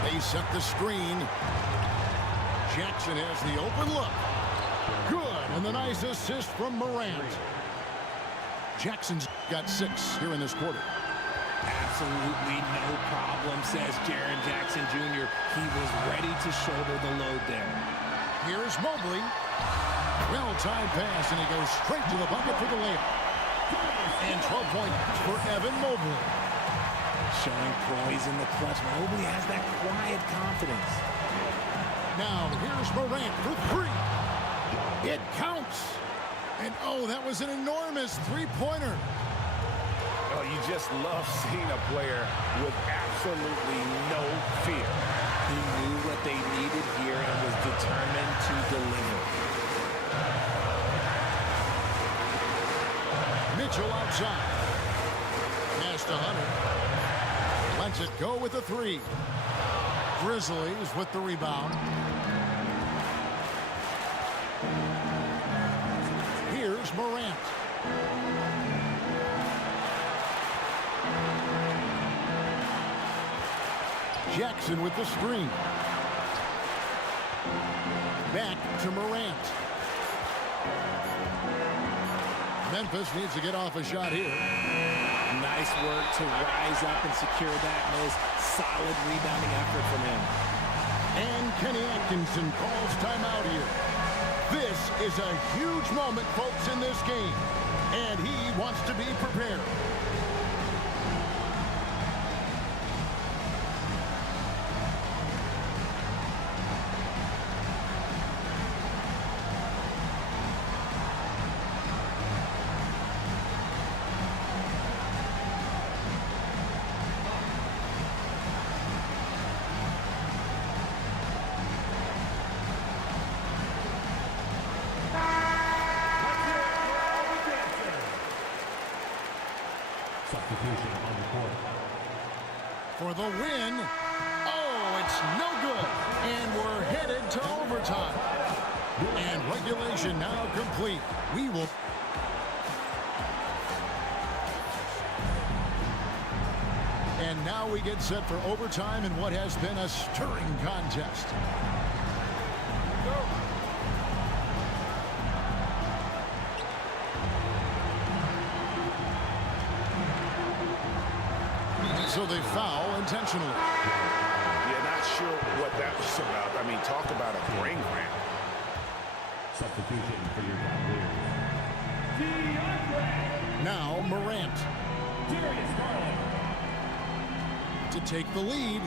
They set the screen. Jackson has the open look. Good, and the nice assist from Morant. Jackson's got 6 here in this quarter. Absolutely no problem, says Jaren Jackson Jr. He was ready to shoulder the load there. Here's Mobley. Well-timed pass, and he goes straight to the bucket for the layup. And 12 points for Evan Mobley. Showing poise in the clutch. Mobley has that quiet confidence. Now, here's Morant for 3. It counts. And, oh, that was an enormous three-pointer. Oh, you just love seeing a player with absolutely no fear. He knew what they needed here and was determined to deliver. Mitchell outside. Pass to Hunter. Lets it go with a 3. Grizzlies with the rebound. Here's Morant. Jackson with the screen. Back to Morant. Memphis needs to get off a shot here. Nice work to rise up and secure that miss. Solid rebounding effort from him. And Kenny Atkinson calls timeout here. This is a huge moment, folks, in this game. And he wants to be prepared. Substitution on the court. For the win. Oh, it It's no good. And we're headed to overtime. And regulation now complete. We will... And now we get set for overtime in what has been a stirring contest. So they foul intentionally. Yeah, not sure what that was about. I mean, talk about a brain cramp. Substitution for your Cavaliers. Now Morant Darius Garland. to take the lead.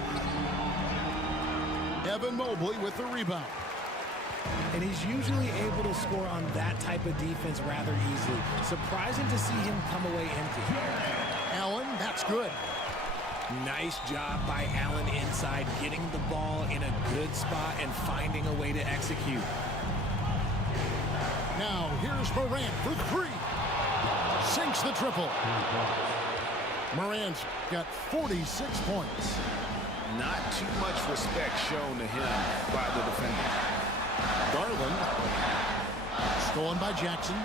Evan Mobley with the rebound. And he's usually able to score on that type of defense rather easily. Surprising to see him come away empty. Allen, that's good. Nice job by Allen inside, getting the ball in a good spot and finding a way to execute. Now here's Morant for three. Sinks the triple. Morant's got 46 points. Not too much respect shown to him by the defender. Garland. Stolen by Jackson.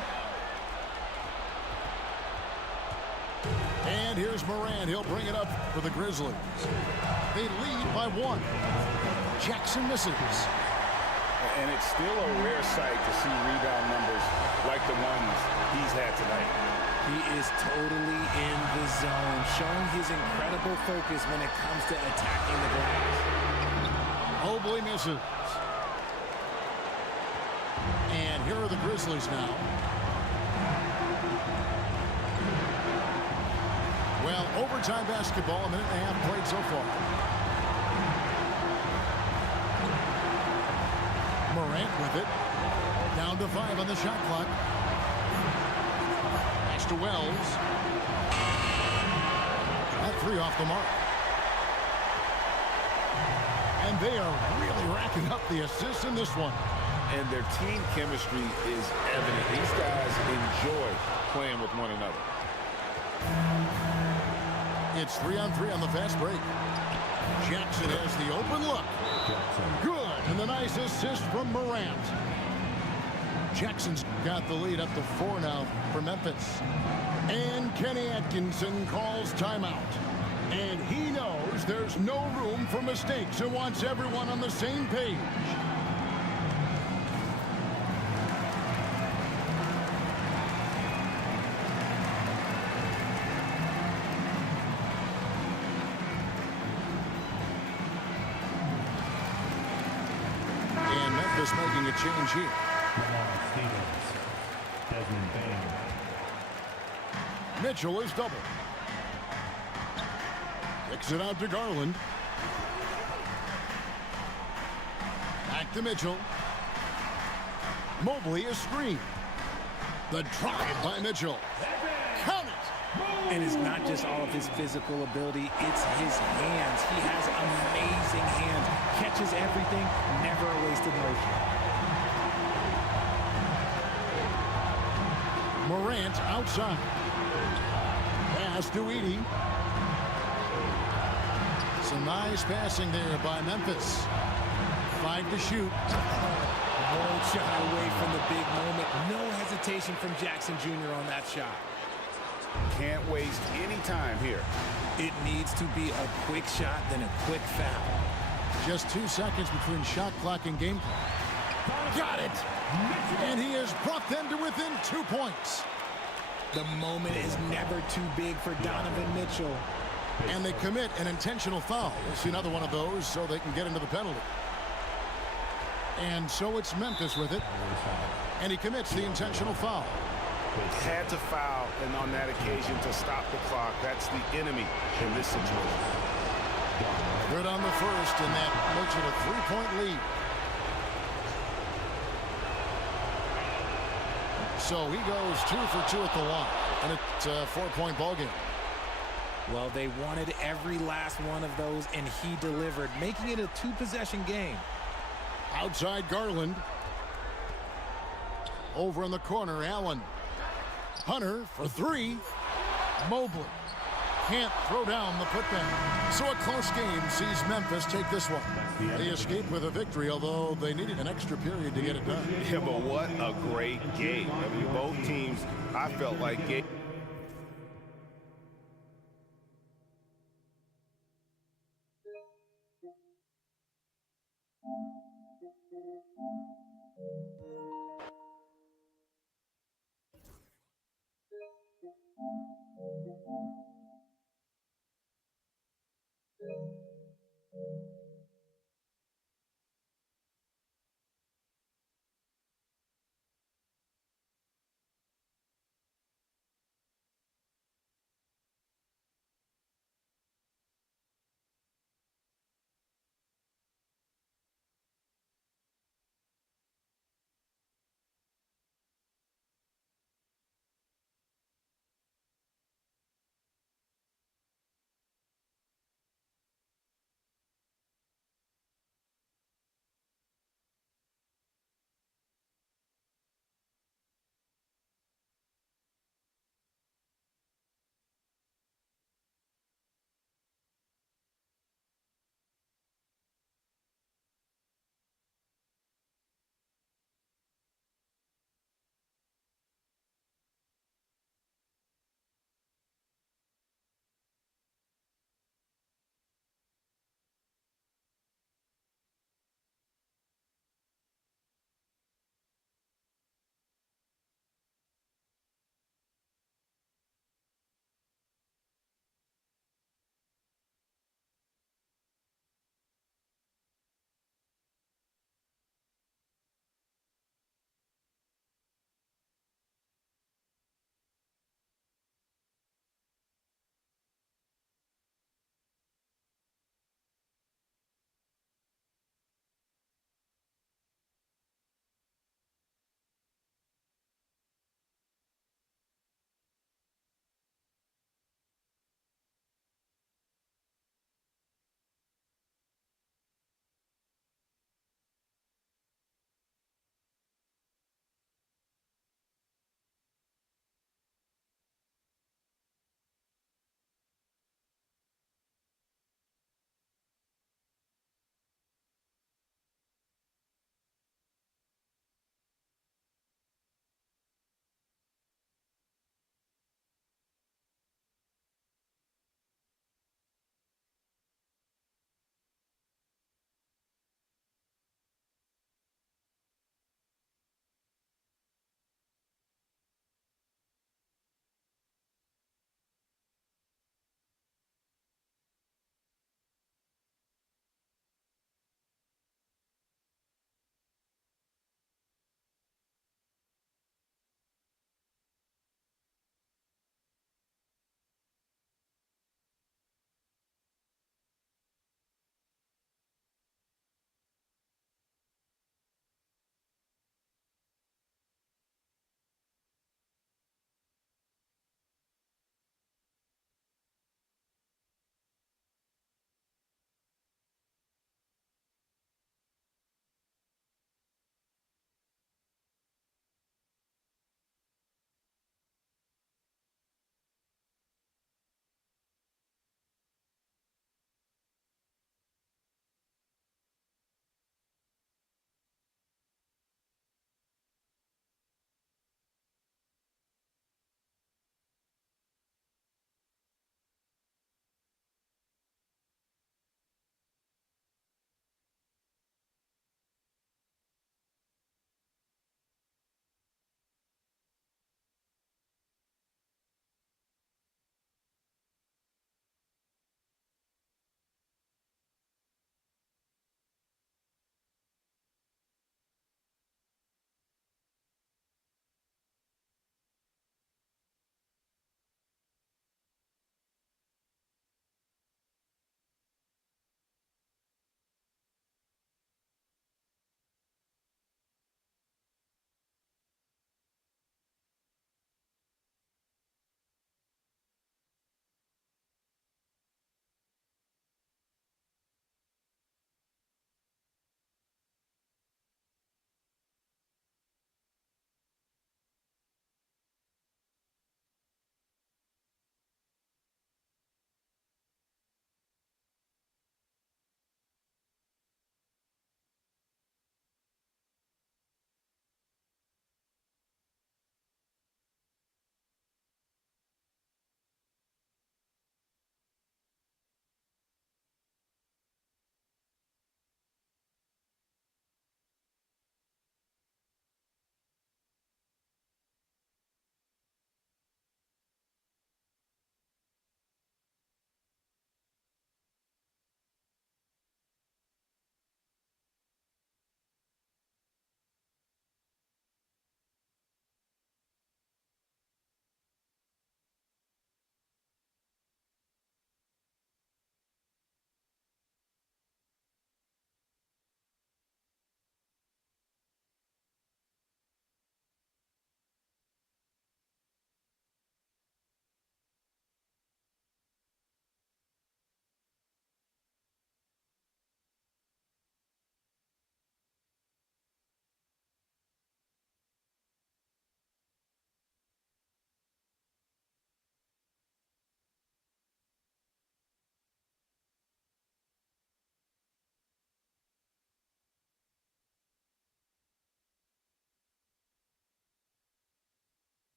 And here's Morant. He'll bring it up for the Grizzlies. They lead by one. Jackson misses. And it's still a rare sight to see rebound numbers like the ones he's had tonight. He is totally in the zone, showing his incredible focus when it comes to attacking the glass. Mobley misses. And here are the Grizzlies now. Well, overtime basketball, a minute and a half played so far. Morant with it. Down to 5 on the shot clock. Pass to Wells. That 3 off the mark. And they are really racking up the assists in this one. And their team chemistry is evident. These guys enjoy playing with one another. It's 3-on-3 on the fast break. Jackson has the open look. Good. And the nice assist from Morant. Jackson's got the lead up to 4 now for Memphis. And Kenny Atkinson calls timeout. And he knows there's no room for mistakes and wants everyone on the same page. And Memphis making a change here. Lamar Stevens. Desmond Bain. Mitchell is double. Kicks it out to Garland. Back to Mitchell. Mobley is screened. The drive by Mitchell. Count it! And it's not just all of his physical ability, it's his hands. He has amazing hands. Catches everything, never a wasted motion. Morant outside. Pass to Edey. Some nice passing there by Memphis. 5 to shoot. Won't shy away from the big moment. No hesitation from Jackson Jr. on that shot. Can't waste any time here. It needs to be a quick shot, then a quick foul. Just 2 seconds between shot clock and game clock. Got it! And he has brought them to within 2 points. The moment is never too big for Donovan Mitchell. And they commit an intentional foul. We'll see another one of those so they can get into the penalty. And so it's Memphis with it. And he commits the intentional foul. Had to foul, and on that occasion to stop the clock. That's the enemy in this situation. Good on the first, and that makes it a 3-point lead. So he goes 2 for 2 at the line, and it's a 4-point ball game. Well, they wanted every last one of those, and he delivered, making it a 2-possession game. Outside Garland. Over in the corner, Allen. Hunter for 3. Mobley. can't throw down the putback. So a close game sees Memphis take this one. They escaped with a victory, although they needed an extra period to get it done. Yeah, but what a great game. I mean, both teams, I felt like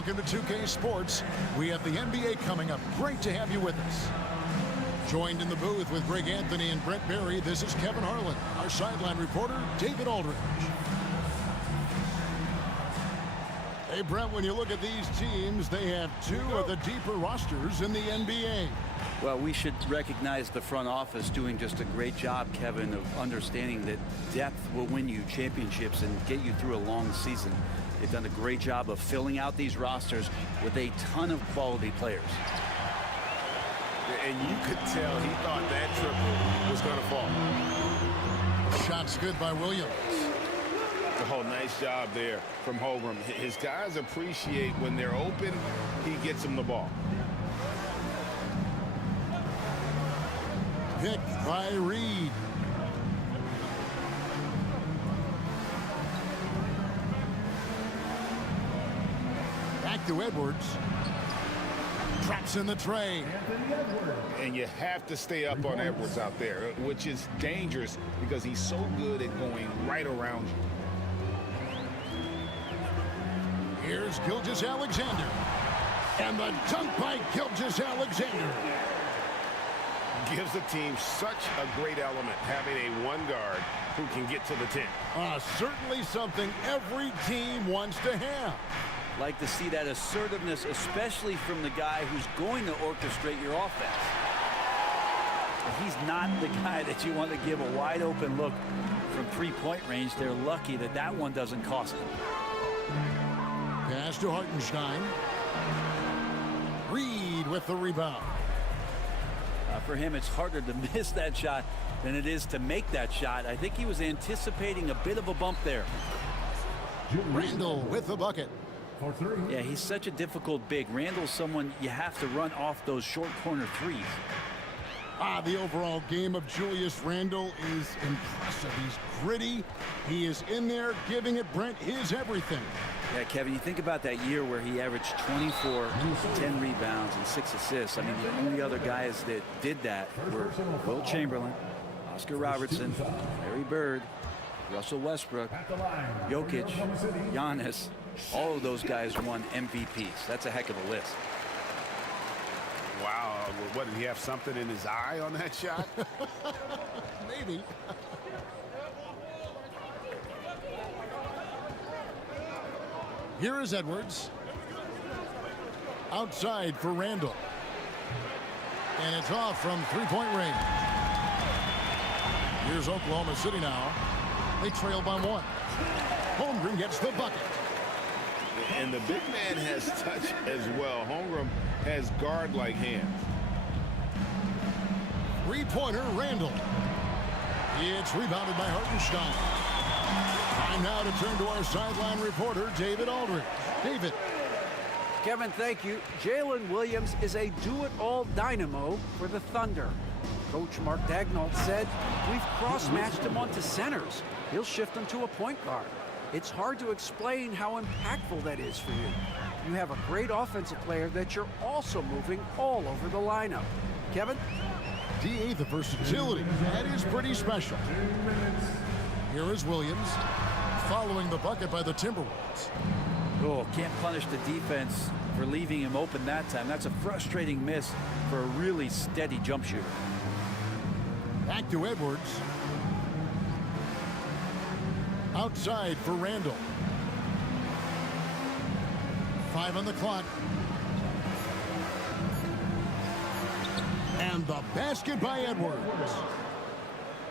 Welcome to 2K Sports. We have the NBA coming up. Great to have you with us. Joined in the booth with Greg Anthony and Brent Barry, this is Kevin Harlan. Our sideline reporter, David Aldridge. Hey, Brent, when you look at these teams, they have two of the deeper rosters in the NBA. Well, we should recognize the front office doing just a great job, Kevin, of understanding that depth will win you championships and get you through a long season. They've done a great job of filling out these rosters with a ton of quality players. And you could tell he thought that triple was going to fall. Shots good by Williams. Oh, nice job there from Holmgren. His guys appreciate when they're open, he gets them the ball. Picked by Reed. Back to Edwards. Traps in the tray. And you have to stay up on Edwards out there, which is dangerous because he's so good at going right around you. Here's Gilgeous-Alexander. And the dunk by Gilgeous-Alexander. Gives the team such a great element having a one guard who can get to the 10. Certainly something every team wants to have. Like to see that assertiveness, especially from the guy who's going to orchestrate your offense. But he's not the guy that you want to give a wide open look from three-point range. They're lucky that that one doesn't cost them. Pass to Hartenstein. Reed with the rebound. For him, it's harder to miss that shot than it is to make that shot. I think he was anticipating a bit of a bump there. Randall with the bucket. Yeah, he's such a difficult big. Randall's someone you have to run off those short corner threes. The overall game of Julius Randle is impressive. He's gritty. He is in there giving it, Brent, his everything. Yeah, Kevin, you think about that year where he averaged 24, 10 rebounds, and 6 assists. I mean, the only other guys that did that were Will Chamberlain, Oscar Robertson, Larry Bird, Russell Westbrook, Jokic, Giannis. All of those guys won MVPs. That's a heck of a list. Wow. What, did he have something in his eye on that shot? Maybe. Here is Edwards. Outside for Randall. And it's off from three-point range. Here's Oklahoma City now. They trail by one. Holmgren gets the bucket. And the big man has touch as well. Holmgren has guard-like hands. Three-pointer, Randall. It's rebounded by Hartenstein. Time now to turn to our sideline reporter, David Aldridge. David. Kevin, thank you. Jalen Williams is a do-it-all dynamo for the Thunder. Coach Mark Daigneault said, we've cross-matched him onto centers. He'll shift him to a point guard. It's hard to explain how impactful that is for you. You have a great offensive player that you're also moving all over the lineup. Kevin? DA, the versatility. That is pretty special. Here is Williams, following the bucket by the Timberwolves. Oh, can't punish the defense for leaving him open that time. That's a frustrating miss for a really steady jump shooter. Back to Edwards. Outside for Randall. 5 on the clock. And the basket by Edwards.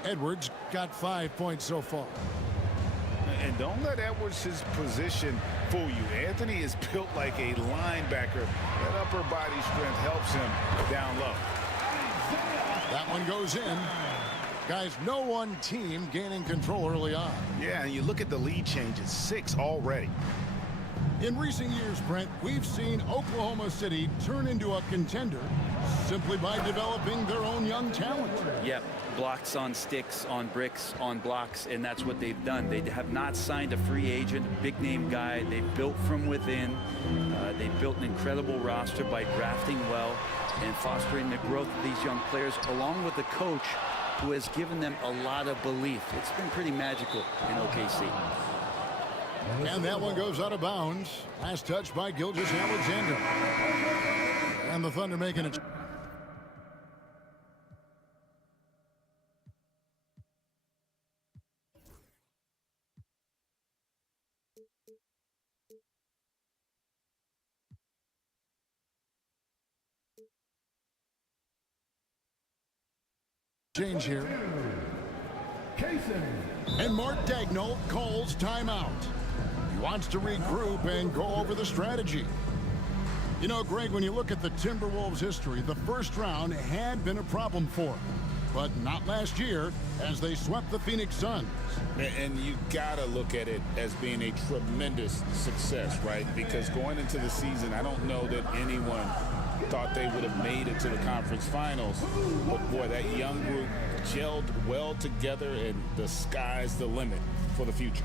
Edwards got 5 points so far. And don't let Edwards' position fool you. Anthony is built like a linebacker. That upper body strength helps him down low. That one goes in. Guys, no one team gaining control early on. Yeah, and you look at the lead changes, 6 already. In recent years, Brent, we've seen Oklahoma City turn into a contender simply by developing their own young talent. Yep, blocks on sticks, on bricks, on blocks, and that's what they've done. They have not signed a free agent, big-name guy. They've built from within. They've built an incredible roster by drafting well and fostering the growth of these young players, along with the coach who has given them a lot of belief. It's been pretty magical in OKC. And that one goes out of bounds. Last touch by Gilgeous-Alexander. And the Thunder making it. Change here. And Mark Daigneault calls timeout. He wants to regroup and go over the strategy. You know, Greg, when you look at the Timberwolves' history, the first round had been a problem for them. But not last year, as they swept the Phoenix Suns. And you gotta look at it as being a tremendous success, right? Because going into the season, I don't know that anyone thought they would have made it to the conference finals. But boy, that young group gelled well together, and the sky's the limit for the future.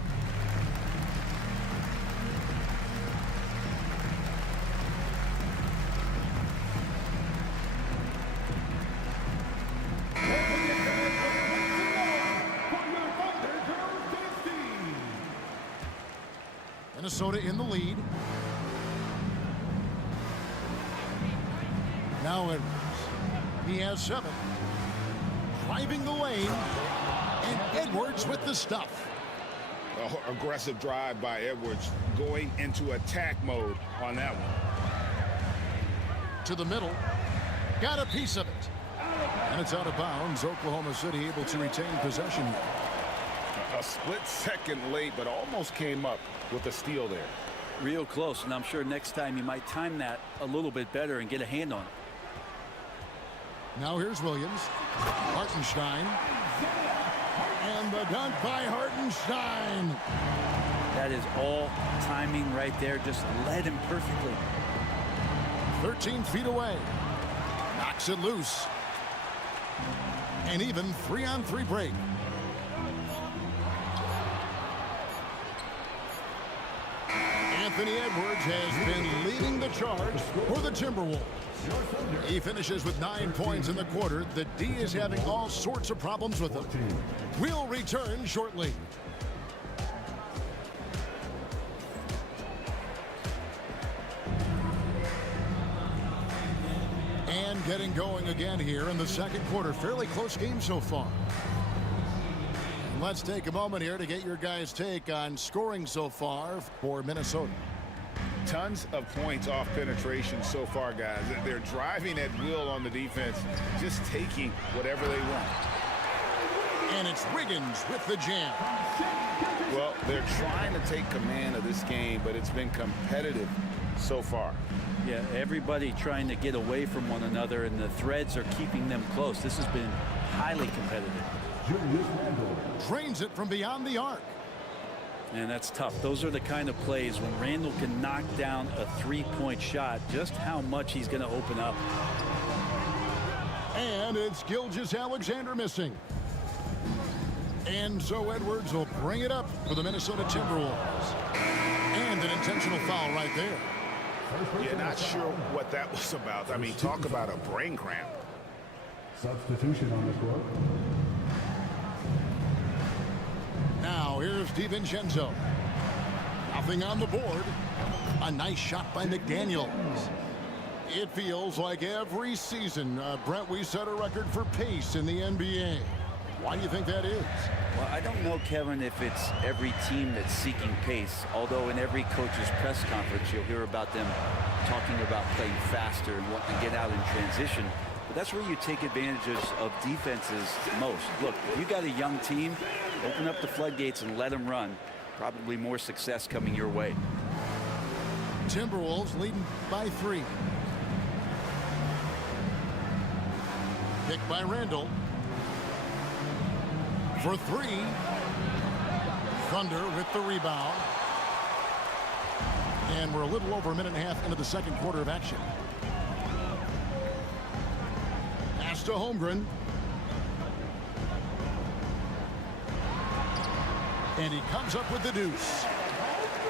Minnesota in the lead. Now Edwards. He has 7. Driving the lane. And Edwards with the stuff. Aggressive drive by Edwards, going into attack mode on that one. To the middle. Got a piece of it. And it's out of bounds. Oklahoma City able to retain possession here. A split second late, but almost came up with a steal there. Real close, and I'm sure next time you might time that a little bit better and get a hand on it. Now here's Williams. Hartenstein. And the dunk by Hartenstein. That is all timing right there. Just led him perfectly. 13 feet away. Knocks it loose. And even 3-on-3 break. Anthony Edwards has been leading the charge for the Timberwolves. He finishes with 9 points in the quarter. The D is having all sorts of problems with him. We'll return shortly. And getting going again here in the second quarter. Fairly close game so far. And let's take a moment here to get your guys' take on scoring so far for Minnesota. Tons of points off penetration so far, guys. They're driving at will on the defense, just taking whatever they want. And it's Wiggins with the jam. Well, they're trying to take command of this game, but it's been competitive so far. Yeah, everybody trying to get away from one another, and the threads are keeping them close. This has been highly competitive. Drains it from beyond the arc. And that's tough. Those are the kind of plays when Randall can knock down a three-point shot, just how much he's going to open up. And it's Gilgeous-Alexander missing. And so Edwards will bring it up for the Minnesota Timberwolves. And an intentional foul right there. Yeah, not sure what that was about. I mean, talk about a brain cramp. Substitution on the court. Now here's DiVincenzo. Nothing on the board. A nice shot by McDaniels. It feels like every season, Brent, we set a record for pace in the NBA. Why do you think that is? Well, I don't know, Kevin, if it's every team that's seeking pace, although in every coach's press conference you'll hear about them talking about playing faster and wanting to get out in transition. But that's where you take advantages of defenses most. Look, if you got a young team, open up the floodgates and let them run. Probably more success coming your way. Timberwolves leading by 3. Picked by Randall. For 3. Thunder with the rebound. And we're a little over a minute and a half into the second quarter of action. Pass to Holmgren. And he comes up with the deuce.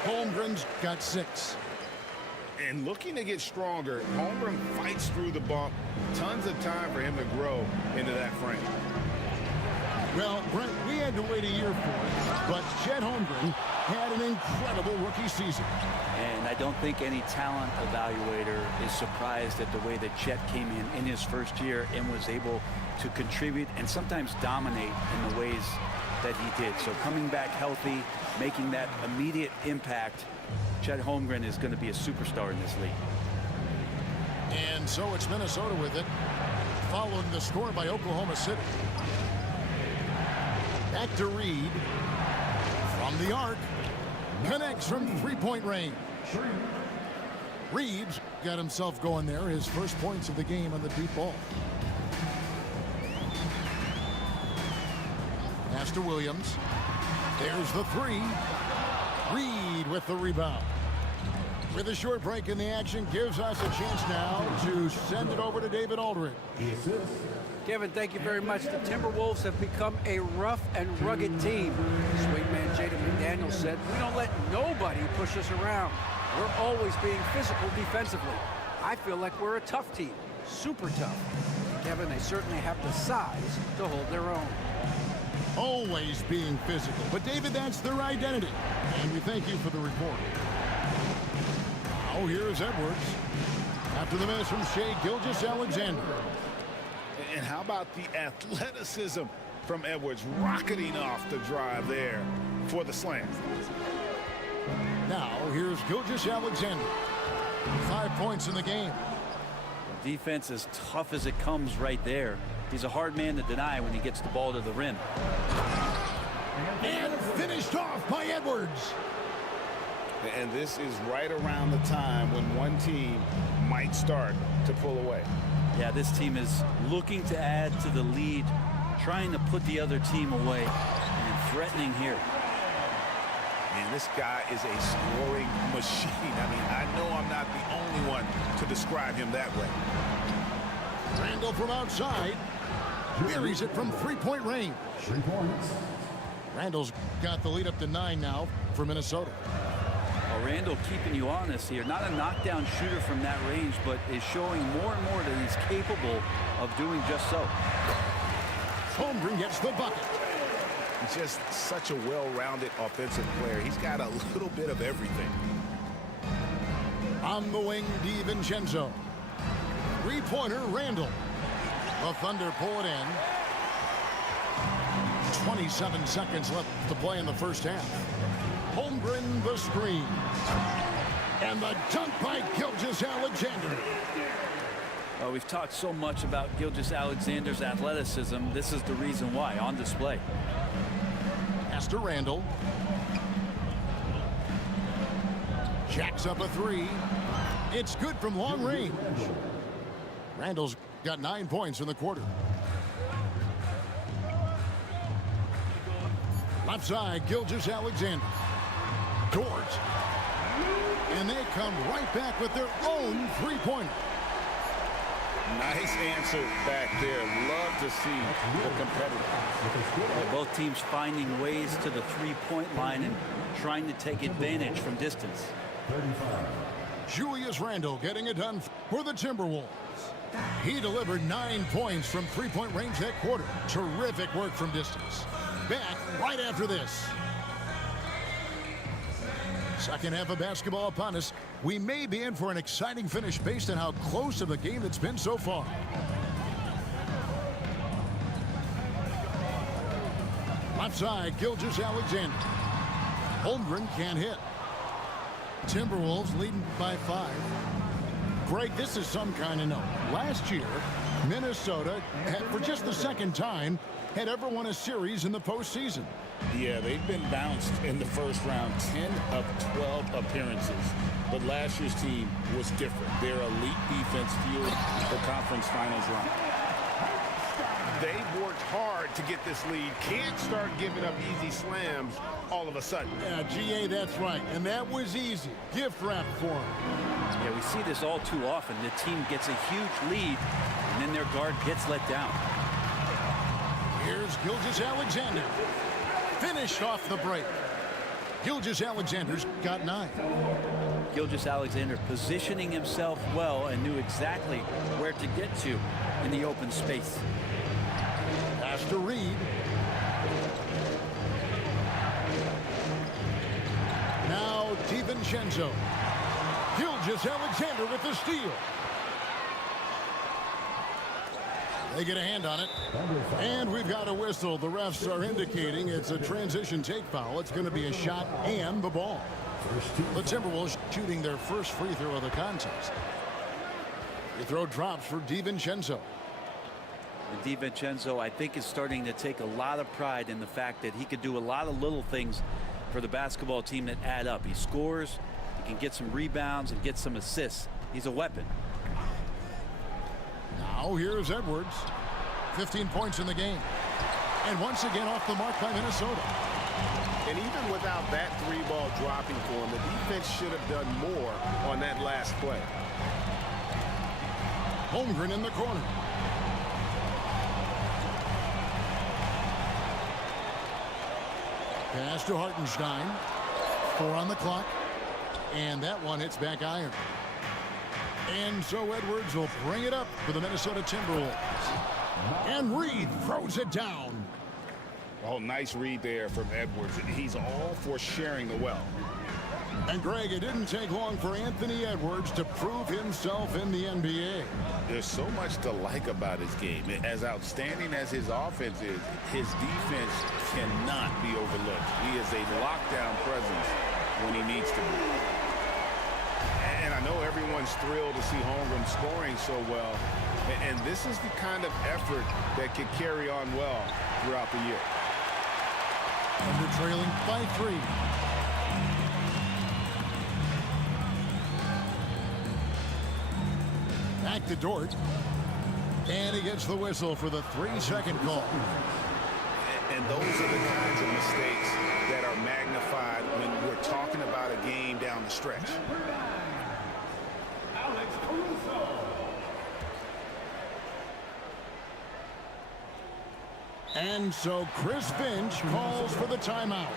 Holmgren's got 6. And looking to get stronger, Holmgren fights through the bump. Tons of time for him to grow into that frame. Well, Brent, we had to wait a year for it, but Chet Holmgren had an incredible rookie season. And I don't think any talent evaluator is surprised at the way that Chet came in his first year and was able to contribute and sometimes dominate in the ways that he did. So coming back healthy, making that immediate impact, Chet Holmgren is going to be a superstar in this league. And so it's Minnesota with it, following the score by Oklahoma City. Back to Reed. From the arc. Connects from three-point range. Reeves got himself going there. His first points of the game on the deep ball. Pass to Williams. There's the three. Reed with the rebound. With a short break in the action, gives us a chance now to send it over to David Aldridge. Kevin, thank you very much. The Timberwolves have become a rough and rugged team. Swingman Jaden McDaniels said, "We don't let nobody push us around. We're always being physical defensively. I feel like we're a tough team, super tough." Kevin, they certainly have the size to hold their own. Always being physical. But, David, that's their identity. And we thank you for the report. Now, here's Edwards. After the miss from Shai Gilgeous-Alexander. And how about the athleticism from Edwards rocketing off the drive there for the slam. Now, here's Gilgeous-Alexander. 5 points in the game. Defense as tough as it comes right there. He's a hard man to deny when he gets the ball to the rim. And finished off by Edwards. And this is right around the time when one team might start to pull away. Yeah, this team is looking to add to the lead, trying to put the other team away, and threatening here. Man, this guy is a scoring machine. I mean, I know I'm not the only one to describe him that way. Randall from outside. Buries it from three-point range. 3 points. Randall's got the lead up to 9 now for Minnesota. Randall keeping you honest here. Not a knockdown shooter from that range, but is showing more and more that he's capable of doing just so. Holmgren gets the bucket. He's just such a well-rounded offensive player. He's got a little bit of everything. On the wing, DiVincenzo. Three-pointer, Randall. The Thunder pull it in. 27 seconds left to play in the first half. Holmgren the screen. And the dunk by Gilgeous-Alexander. We've talked so much about Gilgeous-Alexander's athleticism. This is the reason why, on display. Pass to Randall. Jacks up a three. It's good from long range. Randall's got 9 points in the quarter. Left side, Gilgeous-Alexander. Dort. And they come right back with their own three-pointer. Nice answer back there. Love to see the competitor. Both teams finding ways to the three-point line and trying to take advantage from distance. 35. Julius Randle getting it done for the Timberwolves. He delivered 9 points from three-point range that quarter. Terrific work from distance. Back right after this. Second half of basketball upon us. We may be in for an exciting finish based on how close of the game it's been so far. Left side, Gilgeous-Alexander. Holmgren can't hit. Timberwolves leading by 5. Greg, this is some kind of note. Last year, Minnesota, for just the second time, had ever won a series in the postseason. Yeah, they've been bounced in the first round, 10 of 12 appearances. But last year's team was different. Their elite defense fueled the conference finals run. They've worked hard to get this lead. Can't start giving up easy slams all of a sudden. Yeah, GA, that's right. And that was easy. Gift wrap for them. Yeah, we see this all too often. The team gets a huge lead, and then their guard gets let down. Here's Gilgeous-Alexander. Finished off the break. Gilgeous-Alexander's got 9. Gilgeous-Alexander positioning himself well and knew exactly where to get to in the open space. Pass to Reed. DiVincenzo. Gilgeous-Alexander with the steal. They get a hand on it. And we've got a whistle. The refs are indicating it's a transition take foul. It's going to be a shot and the ball. The Timberwolves shooting their first free throw of the contest. Free throw drops for DiVincenzo. And DiVincenzo, I think, is starting to take a lot of pride in the fact that he could do a lot of little things for the basketball team that add up. He scores, he can get some rebounds and get some assists. He's a weapon. Now here's Edwards. 15 points in the game. And once again off the mark by Minnesota. And even without that three ball dropping for him, the defense should have done more on that last play. Holmgren in the corner. Pass to Hartenstein. 4 on the clock. And that one hits back iron. And so Edwards will bring it up for the Minnesota Timberwolves. And Reed throws it down. Oh, nice read there from Edwards. He's all for sharing the well. And Greg, it didn't take long for Anthony Edwards to prove himself in the NBA. There's so much to like about his game. As outstanding as his offense is, his defense cannot be overlooked. He is a lockdown presence when he needs to be. And I know everyone's thrilled to see Holmgren scoring so well. And this is the kind of effort that can carry on well throughout the year. Under trailing by 3. Back to Dort. And he gets the whistle for the 3-second call. And those are the kinds of mistakes that are magnified when we're talking about a game down the stretch. Alex Caruso. And so Chris Finch calls for the timeout.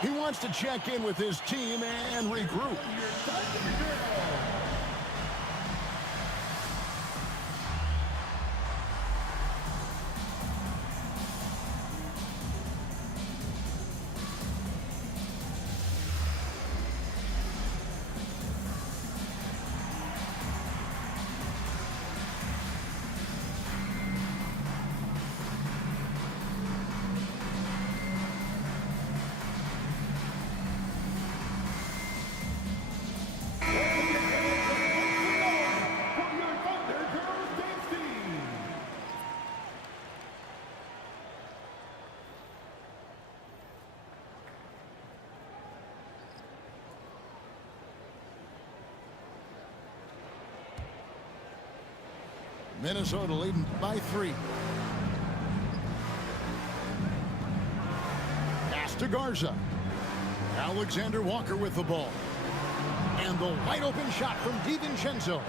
He wants to check in with his team and regroup. Minnesota leading by 3. Pass to Garza. Alexander Walker with the ball. And the wide open shot from DiVincenzo.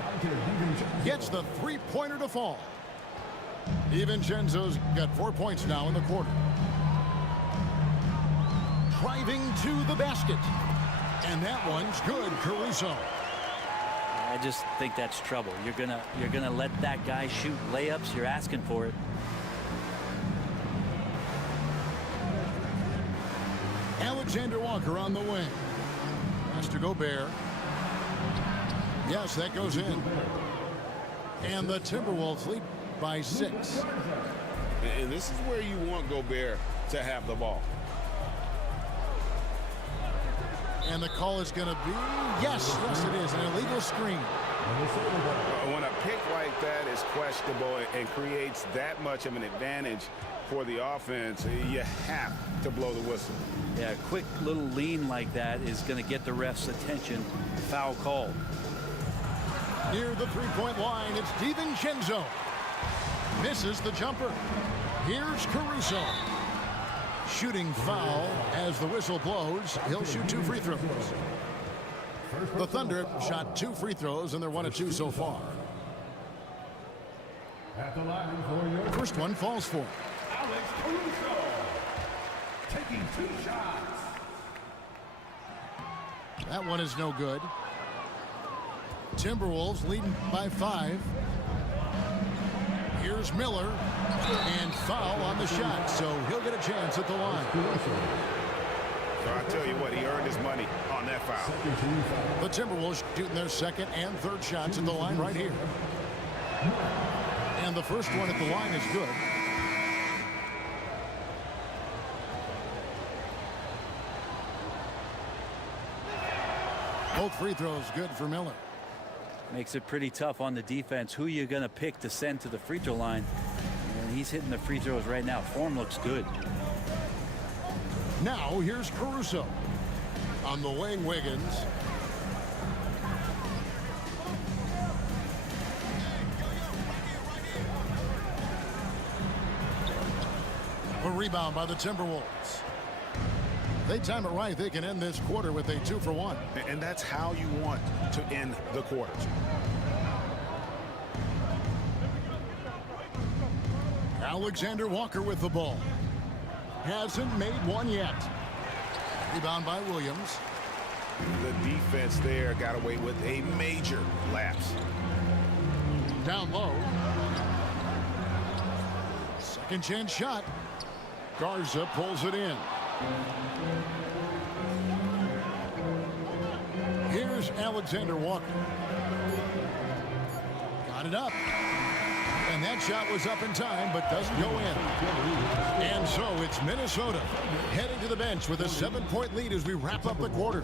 Gets the 3-pointer to fall. DiVincenzo's got 4 points now in the quarter. Driving to the basket. And that one's good, Caruso. I just think that's trouble. You're gonna let that guy shoot layups. You're asking for it. Alexander Walker on the wing. Pass to Gobert. Yes, that goes in. And the Timberwolves lead by 6. And this is where you want Gobert to have the ball. And the call is going to be, yes, it is, an illegal screen. When a pick like that is questionable and creates that much of an advantage for the offense, you have to blow the whistle. Yeah, a quick little lean like that is going to get the ref's attention. Foul called. Near the 3-point line, it's DiVincenzo. Misses the jumper. Here's Caruso. Shooting foul as the whistle blows. He'll shoot 2 free throws. The Thunder shot 2 free throws, and they're 1 of 2 so far. At the line for your First one falls for. Alex Caruso. Taking 2 shots. That one is no good. Timberwolves leading by 5. Here's Miller. And foul on the shot, so he'll get a chance at the line. I tell you what, he earned his money on that foul. The Timberwolves shooting their second and third shots at the line right here. And the first one at the line is good. Both free throws good for Miller. Makes it pretty tough on the defense. Who you're going to pick to send to the free throw line. And he's hitting the free throws right now. Form looks good. Now here's Caruso. On the wing, Wiggins. A rebound by the Timberwolves. They time it right. They can end this quarter with a 2-for-1. And that's how you want to end the quarters. Alexander Walker with the ball. Hasn't made one yet. Rebound by Williams. The defense there got away with a major lapse. Down low. Second chance shot. Garza pulls it in. Here's Alexander Walker. Got it up. And that shot was up in time, but doesn't go in. And so it's Minnesota heading to the bench with a 7-point lead as we wrap up the quarter.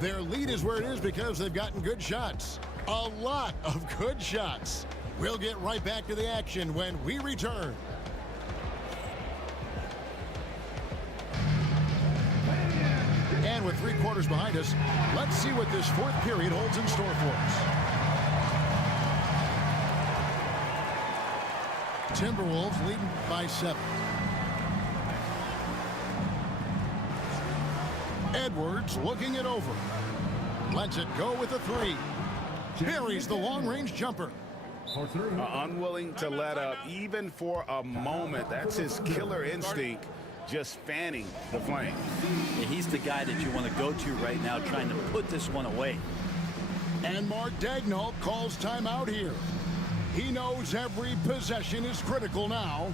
Their lead is where it is because they've gotten good shots. A lot of good shots. We'll get right back to the action when we return. And with 3 quarters behind us, let's see what this fourth period holds in store for us. Timberwolves leading by 7. Edwards looking it over. Lets it go with a 3. Buries the long-range jumper. Unwilling to let up even for a moment. That's his killer instinct, just fanning the flame. Yeah, he's the guy that you want to go to right now, trying to put this one away. And Mark Daigneault calls timeout here. He knows every possession is critical now.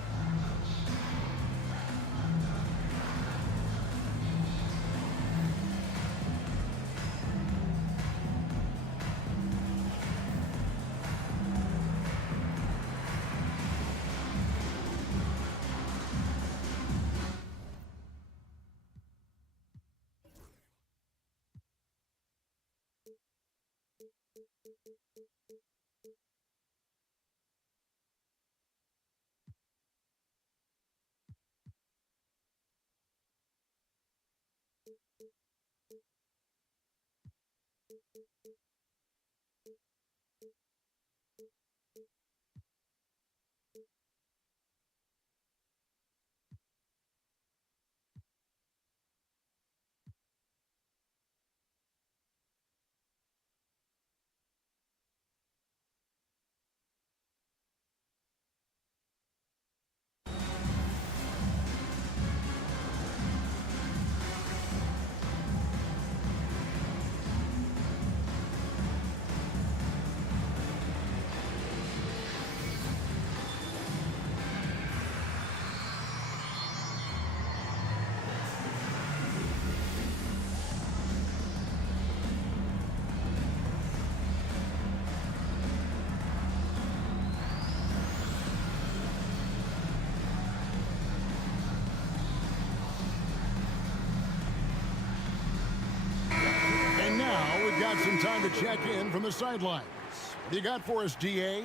Got some time to check in from the sidelines. What do you got for us, DA?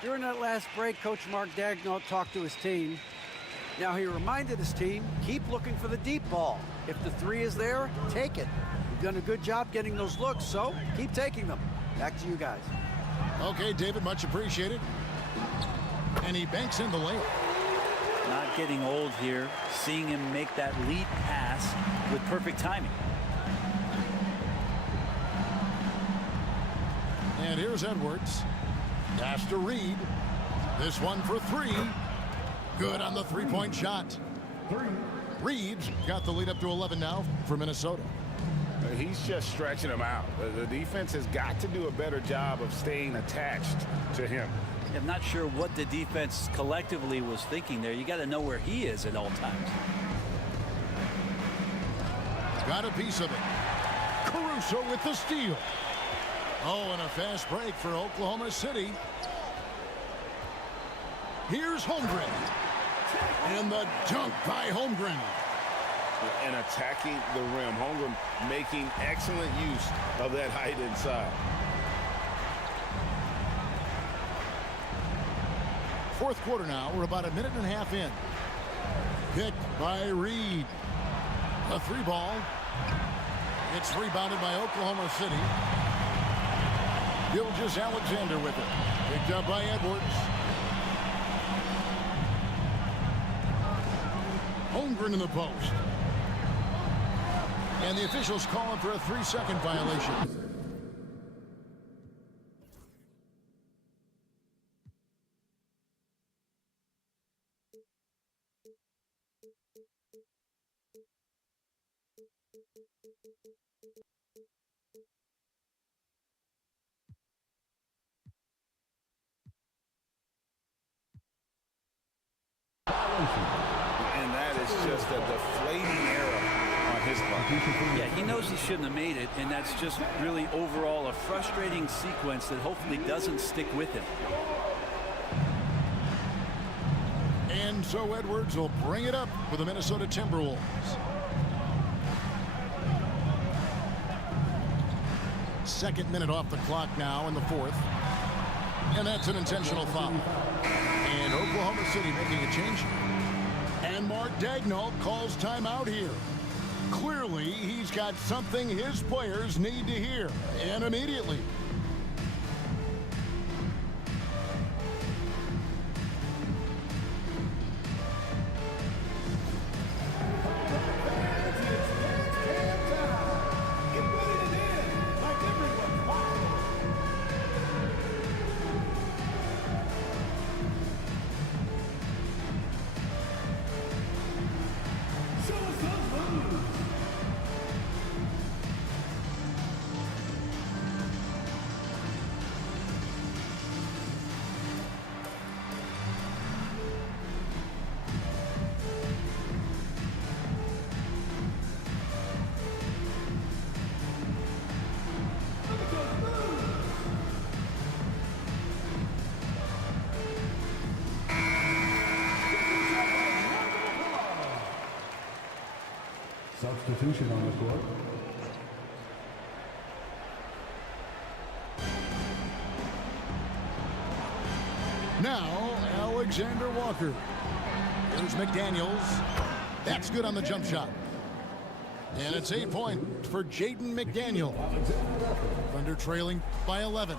During that last break, Coach Mark Daigneault talked to his team. Now he reminded his team, keep looking for the deep ball. If the 3 is there, take it. You've done a good job getting those looks, so keep taking them. Back to you guys. Okay, David, much appreciated. And he banks in the layup. Not getting old here. Seeing him make that lead pass with perfect timing. And here's Edwards. Pass to Reed. This one for 3. Good on the 3-point shot. Reed's got the lead up to 11 now for Minnesota. He's just stretching him out. The defense has got to do a better job of staying attached to him. I'm not sure what the defense collectively was thinking there. You got to know where he is at all times. got a piece of it. Caruso with the steal. Oh, and a fast break for Oklahoma City. Here's Holmgren. And the dunk by Holmgren. And attacking the rim. Holmgren making excellent use of that height inside. Fourth quarter now. We're about a minute and a half in. Picked by Reed. A three ball. It's rebounded by Oklahoma City. Gilgeous-Alexander with it. Picked up by Edwards. Holmgren in the post. And the officials calling for a 3-second violation. And that is just a deflating error on his part. Yeah, he knows he shouldn't have made it, and that's just really overall a frustrating sequence that hopefully doesn't stick with him. And so Edwards will bring it up for the Minnesota Timberwolves. Second minute off the clock now in the fourth. And that's an intentional foul. And Oklahoma City making a change. And Mark Daigneault calls timeout here. Clearly, he's got something his players need to hear, and immediately. Substitution on the court. Now, Alexander Walker. Here's McDaniels. That's good on the jump shot. And it's 8 points for Jaden McDaniel. Thunder trailing by 11.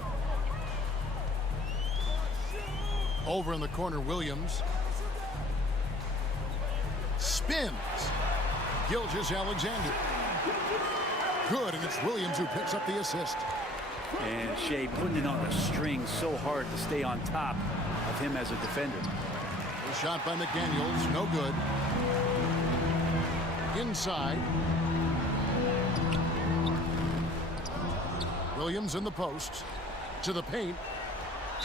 Over in the corner, Williams. Spins. Gilgeous-Alexander. Good, and it's Williams who picks up the assist. And Shea putting it on the string so hard to stay on top of him as a defender. A shot by McDaniels, no good. Inside. Williams in the post. To the paint.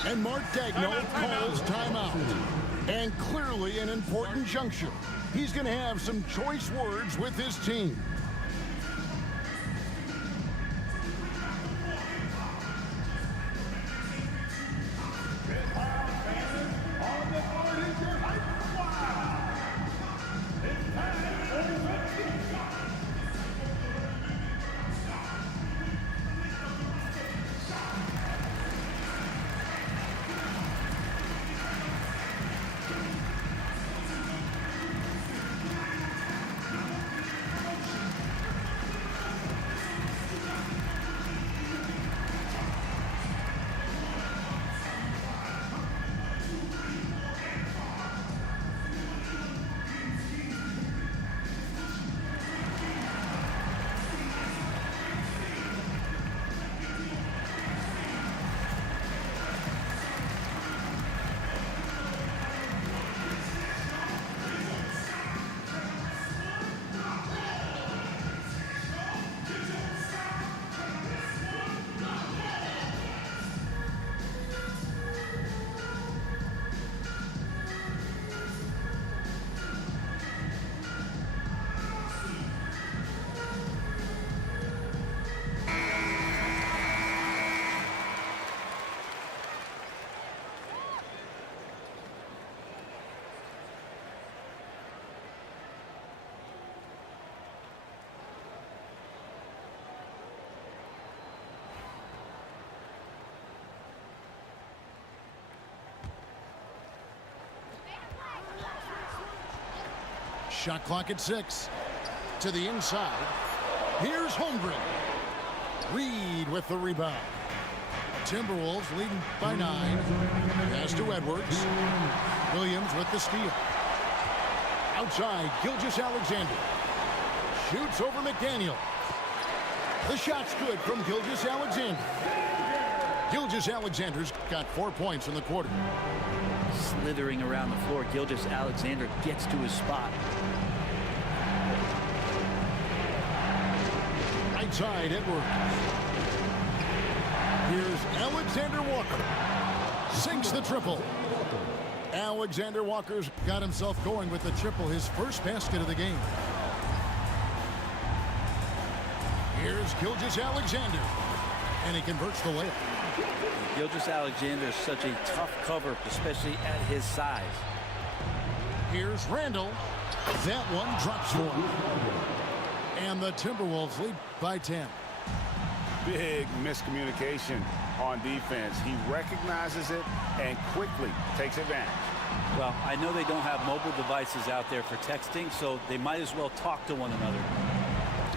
And Mark Daigneault calls timeout. And clearly an important juncture. He's going to have some choice words with his team. Shot clock at 6. To the inside. Here's Holmgren. Reed with the rebound. Timberwolves leading by 9. Pass to Edwards. Williams with the steal. Outside, Gilgeous-Alexander. Shoots over McDaniel. The shot's good from Gilgeous-Alexander. Gilgeous-Alexander's got 4 points in the quarter. Slithering around the floor, Gilgeous-Alexander gets to his spot. Right side, Edwards. Here's Alexander Walker. Sinks the triple. Alexander Walker's got himself going with the triple, his first basket of the game. Here's Gilgeous-Alexander. And he converts the layup. Gilgeous-Alexander is such a tough cover, especially at his size. Here's Randall. That one drops one. And the Timberwolves lead by 10. Big miscommunication on defense. He recognizes it and quickly takes advantage. Well, I know they don't have mobile devices out there for texting, so they might as well talk to one another.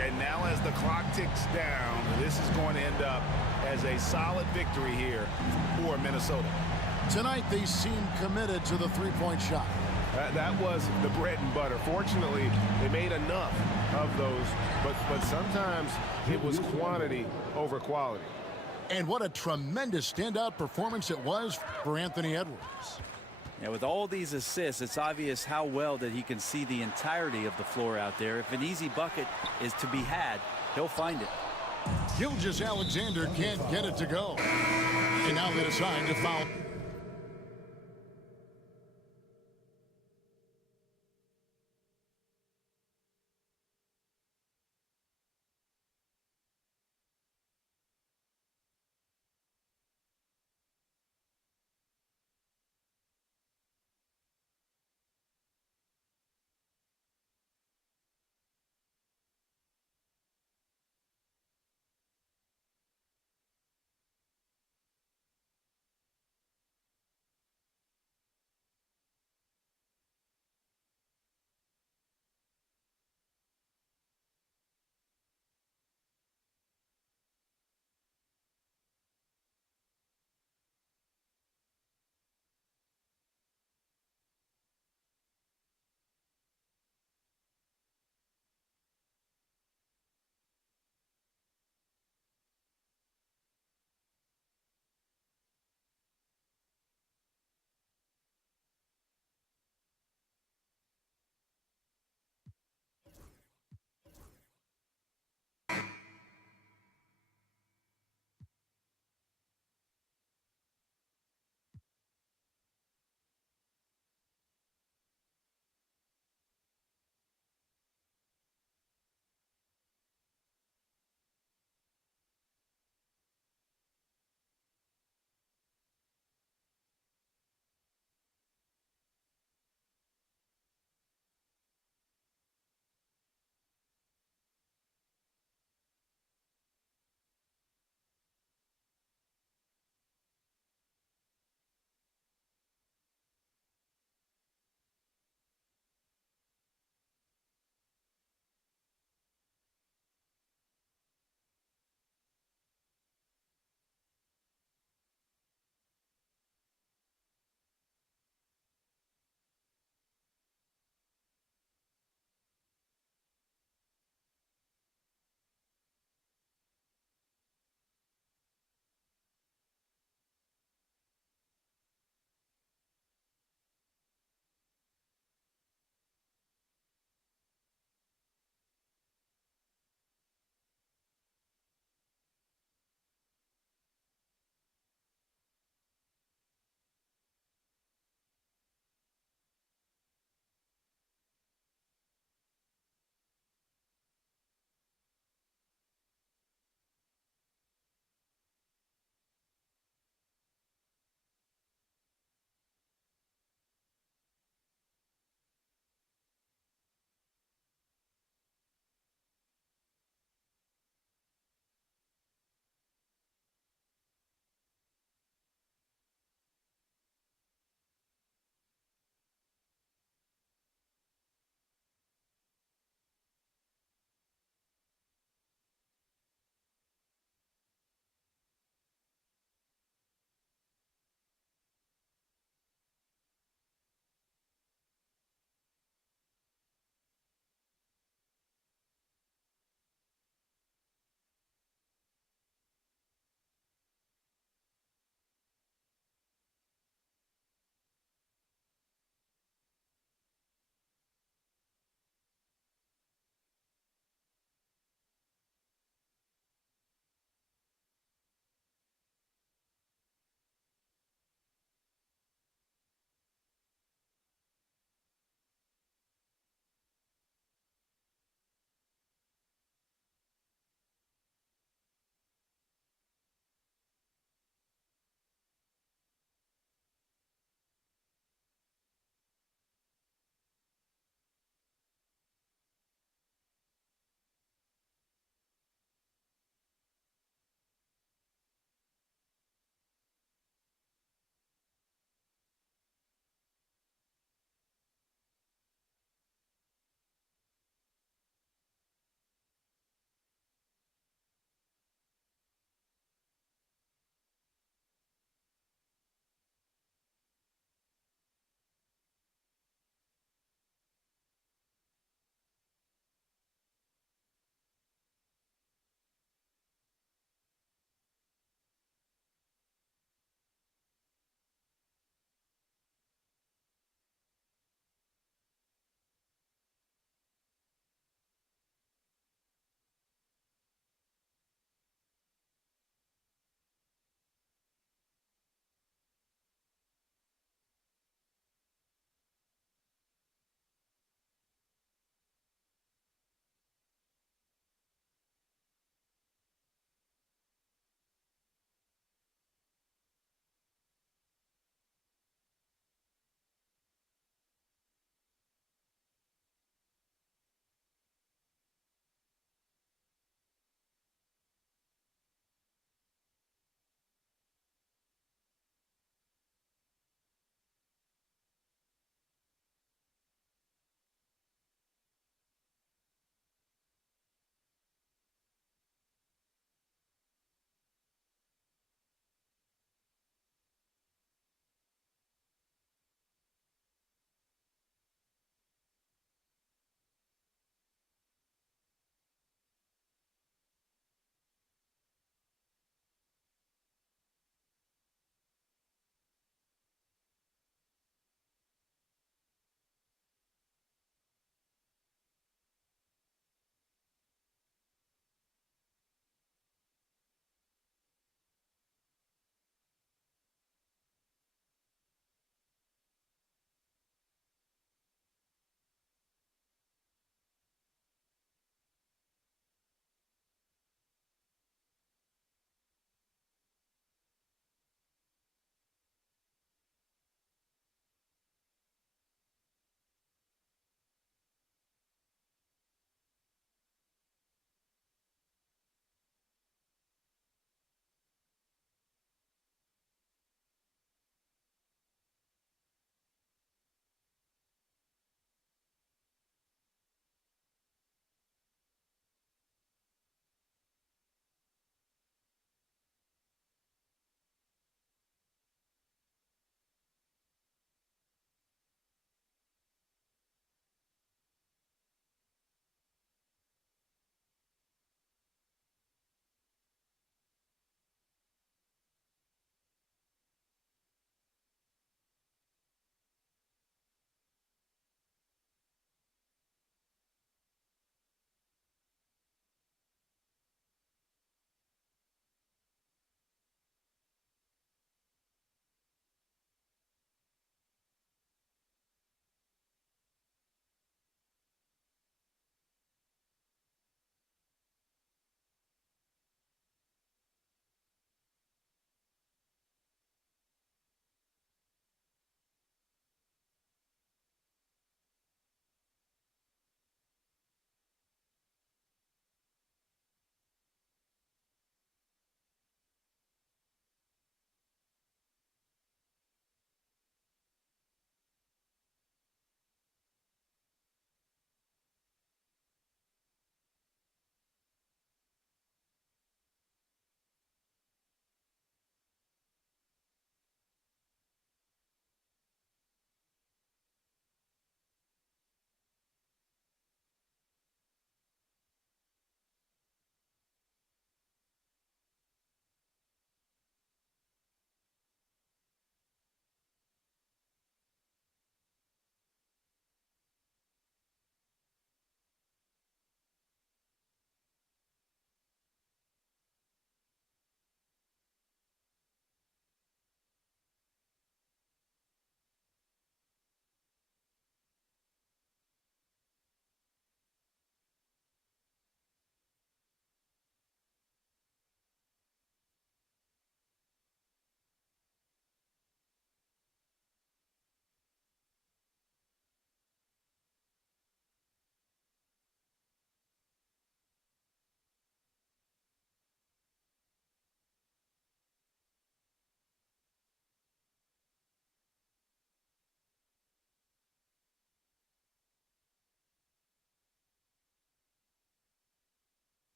And now as the clock ticks down, this is going to end up as a solid victory here for Minnesota. Tonight they seem committed to the three-point shot. That was the bread and butter. Fortunately, they made enough of those, but sometimes it was quantity over quality. And what a tremendous standout performance it was for Anthony Edwards. Yeah, with all these assists, it's obvious how well that he can see the entirety of the floor out there. If an easy bucket is to be had, he'll find it. Gilgeous-Alexander can't get it to go. And now they decide to foul.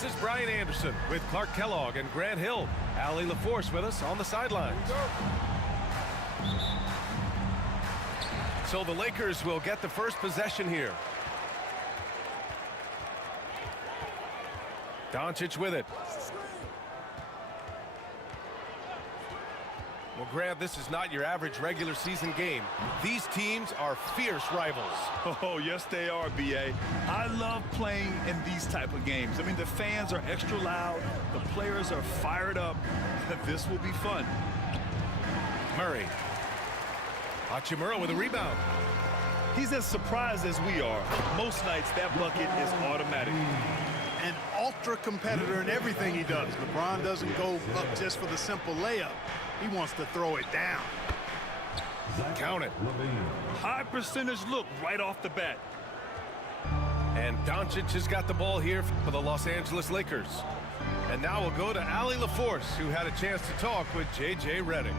This is Brian Anderson with Clark Kellogg and Grant Hill. Allie LaForce with us on the sidelines. So the Lakers will get the first possession here. Doncic with it. Well, Grant, this is not your average regular season game. These teams are fierce rivals. Oh, yes, they are, B.A. I love playing in these type of games. I mean, the fans are extra loud. The players are fired up. This will be fun. Murray. Hachimura with a rebound. He's as surprised as we are. Most nights, that bucket is automatic. An ultra competitor in everything he does. LeBron doesn't go up just for the simple layup. He wants to throw it down. Count it. High percentage look right off the bat. And Doncic has got the ball here for the Los Angeles Lakers. And now we'll go to Allie LaForce, who had a chance to talk with J.J. Redick.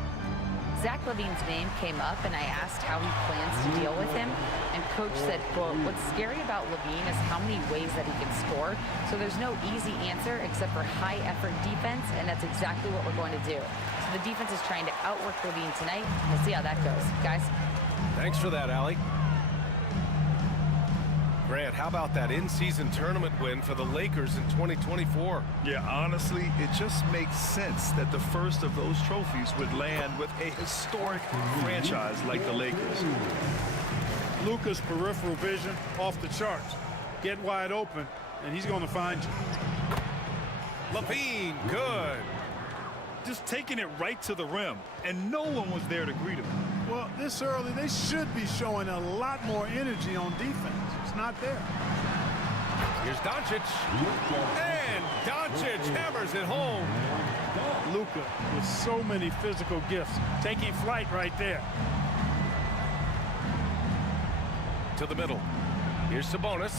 Zach LaVine's name came up, and I asked how he plans to deal with him. And Coach said, quote, what's scary about LaVine is how many ways that he can score. So there's no easy answer except for high-effort defense, and that's exactly what we're going to do. So the defense is trying to outwork LaVine tonight. We'll see how that goes. Guys? Thanks for that, Allie. Grant, how about that in-season tournament win for the Lakers in 2024? Yeah, honestly, it just makes sense that the first of those trophies would land with a historic franchise like the Lakers. Luka's peripheral vision off the charts. Get wide open, and he's going to find you. LaVine, good. Just taking it right to the rim, and no one was there to greet him. Well, this early, they should be showing a lot more energy on defense. It's not there. Here's Doncic. And Doncic hammers it home. Luka with so many physical gifts, taking flight right there. to the middle. Here's Sabonis.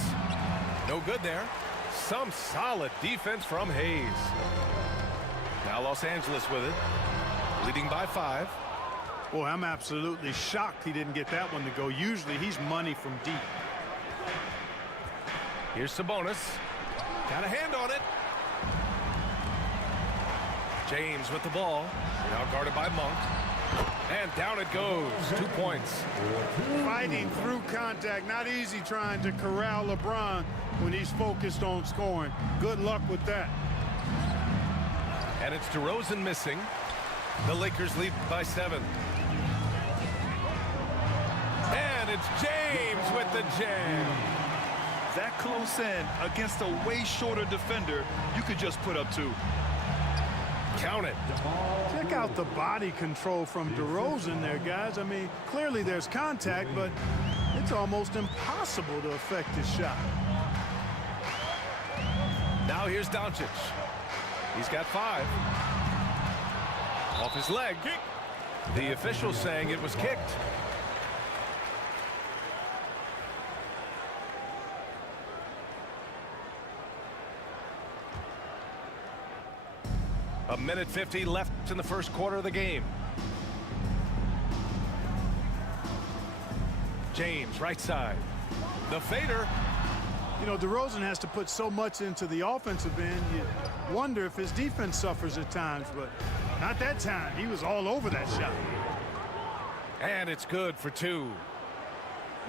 No good there. Some solid defense from Hayes. Now Los Angeles with it, leading by 5. Boy, I'm absolutely shocked he didn't get that one to go. Usually he's money from deep. Here's Sabonis. Got a hand on it. James with the ball. Now guarded by Monk. And down it goes. 2 points. Fighting through contact. Not easy trying to corral LeBron when he's focused on scoring. Good luck with that. And it's DeRozan missing. The Lakers lead by 7. And it's James with the jam. That close in against a way shorter defender, you could just put up 2. Count it. Check out the body control from DeRozan there, guys. I mean, clearly there's contact, but it's almost impossible to affect his shot. Now here's Doncic. He's got 5. Off his leg. The official saying it was kicked. A minute 50 left in the first quarter of the game. James, right side. The fader. You know, DeRozan has to put so much into the offensive end. You wonder if his defense suffers at times, but not that time. He was all over that shot. And it's good for 2.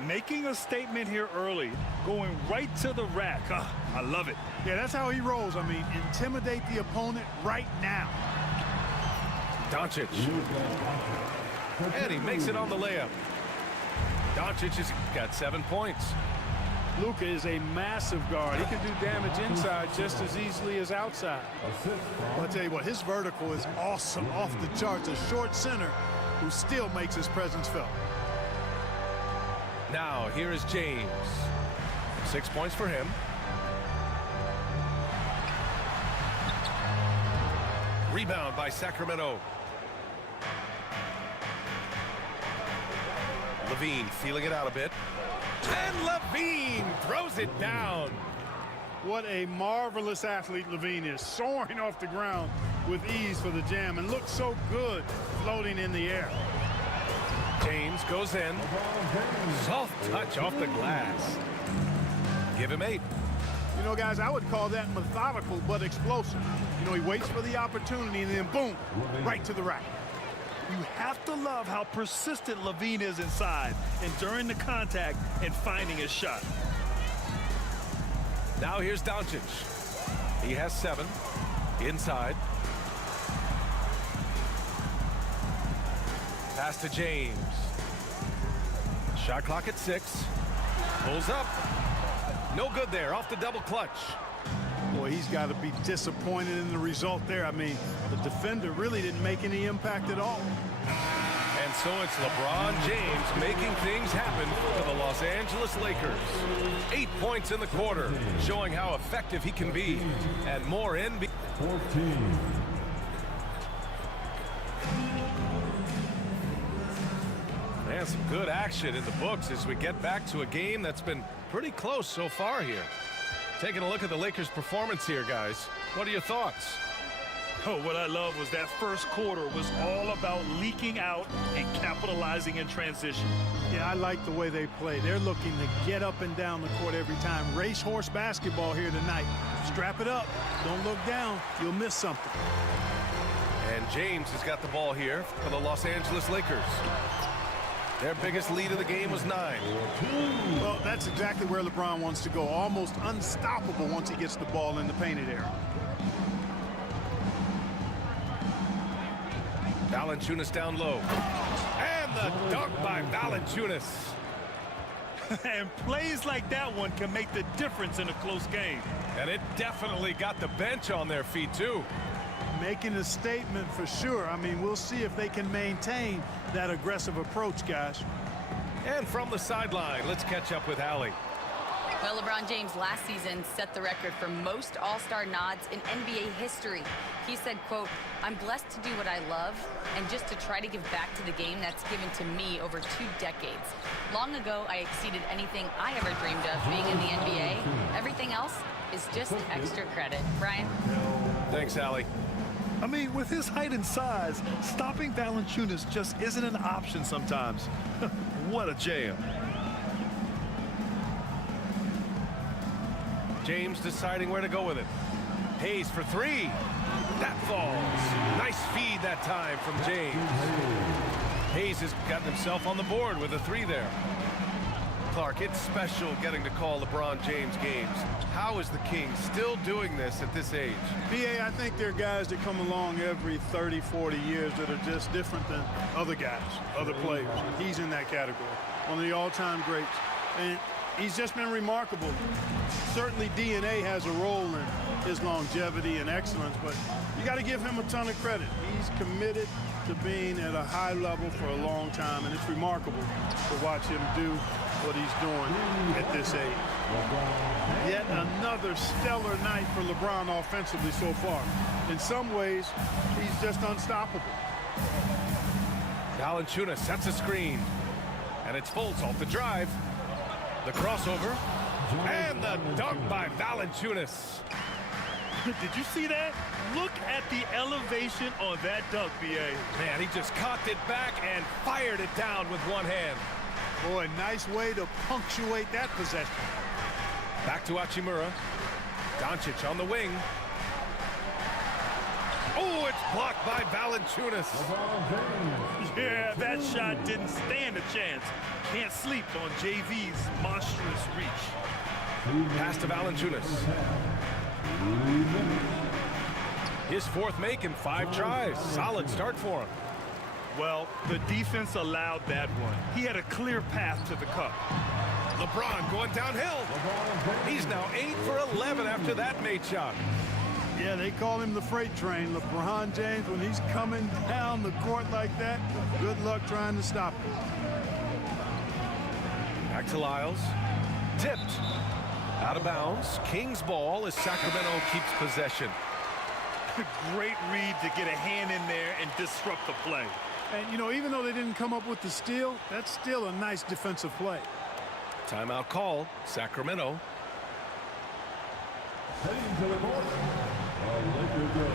Making a statement here early, going right to the rack. I love it. Yeah, that's how he rolls. I mean, intimidate the opponent right now. Doncic. And he makes it on the layup. Doncic has got 7 points. Luka is a massive guard. He can do damage inside just as easily as outside. I'll tell you what, his vertical is awesome, off the charts. A short center who still makes his presence felt. Now, here is James. 6 points for him. Rebound by Sacramento. Levine feeling it out a bit. And Levine throws it down. What a marvelous athlete Levine is, soaring off the ground with ease for the jam and looks so good floating in the air. James goes in. Soft touch off the glass. Give him 8. You know, guys, I would call that methodical but explosive. You know, he waits for the opportunity and then boom, right to the rack. You have to love how persistent Levine is inside and during the contact and finding his shot. Now here's Doncic. He has 7. Inside. Pass to James. Shot clock at 6. Pulls up. No good there. Off the double clutch. Boy, he's got to be disappointed in the result there. I mean, the defender really didn't make any impact at all. And so it's LeBron James making things happen for the Los Angeles Lakers. 8 points in the quarter, showing how effective he can be. And more NBA. 14. And some good action in the books as we get back to a game that's been pretty close so far here. Taking a look at the Lakers' performance here, guys. What are your thoughts? Oh, what I love was that first quarter was all about leaking out and capitalizing in transition. Yeah, I like the way they play. They're looking to get up and down the court every time. Racehorse basketball here tonight. Strap it up. Don't look down. You'll miss something. And James has got the ball here for the Los Angeles Lakers. Their biggest lead of the game was 9. Well, that's exactly where LeBron wants to go. Almost unstoppable once he gets the ball in the painted area. Valanciunas down low. And the dunk by Valanciunas. And plays like that one can make the difference in a close game. And it definitely got the bench on their feet, too. Making a statement for sure. I mean, we'll see if they can maintain that aggressive approach, guys. And from the sideline, let's catch up with Allie. Well, LeBron James last season set the record for most All-Star nods in NBA history. He said, quote, "I'm blessed to do what I love and just to try to give back to the game that's given to me over 2 decades. Long ago, I exceeded anything I ever dreamed of being in the NBA. Everything else is just extra credit." Brian? Thanks, Allie. I mean, with his height and size, stopping Valanciunas just isn't an option sometimes. What a jam. James deciding where to go with it. Hayes for 3. That falls. Nice feed that time from James. Hayes has gotten himself on the board with a 3 there. Clark, it's special getting to call LeBron James games. How is the King still doing this at this age? BA, I think there are guys that come along every 30, 40 years that are just different than other guys, other players. He's in that category, one of the all-time greats. And he's just been remarkable. Certainly DNA has a role in his longevity and excellence, but you got to give him a ton of credit. He's committed to being at a high level for a long time, and it's remarkable to watch him do what he's doing at this age. Yet another stellar night for LeBron offensively so far. In some ways, he's just unstoppable. Valanciunas sets a screen, and it's Fultz off the drive. The crossover, and the dunk by Valanciunas. Did you see that? Look at the elevation on that dunk, B.A. Man, he just cocked it back and fired it down with one hand. Boy, nice way to punctuate that possession. Back to Hachimura. Doncic on the wing. Oh, it's blocked by Valanciunas. Yeah, that shot didn't stand a chance. Can't sleep on JV's monstrous reach. Pass to Valanciunas. His 4th make in 5 tries. Solid start for him. Well, the defense allowed that one. He had a clear path to the cup. LeBron going downhill. He's now 8 for 11 after that made shot. Yeah, they call him the freight train. LeBron James, when he's coming down the court like that, good luck trying to stop him. Back to Lyles. Tipped. Out of bounds. King's ball as Sacramento keeps possession. Great read to get a hand in there and disrupt the play. And, you know, even though they didn't come up with the steal, that's still a nice defensive play. Timeout call. Sacramento. Heading to the court, Lakers go.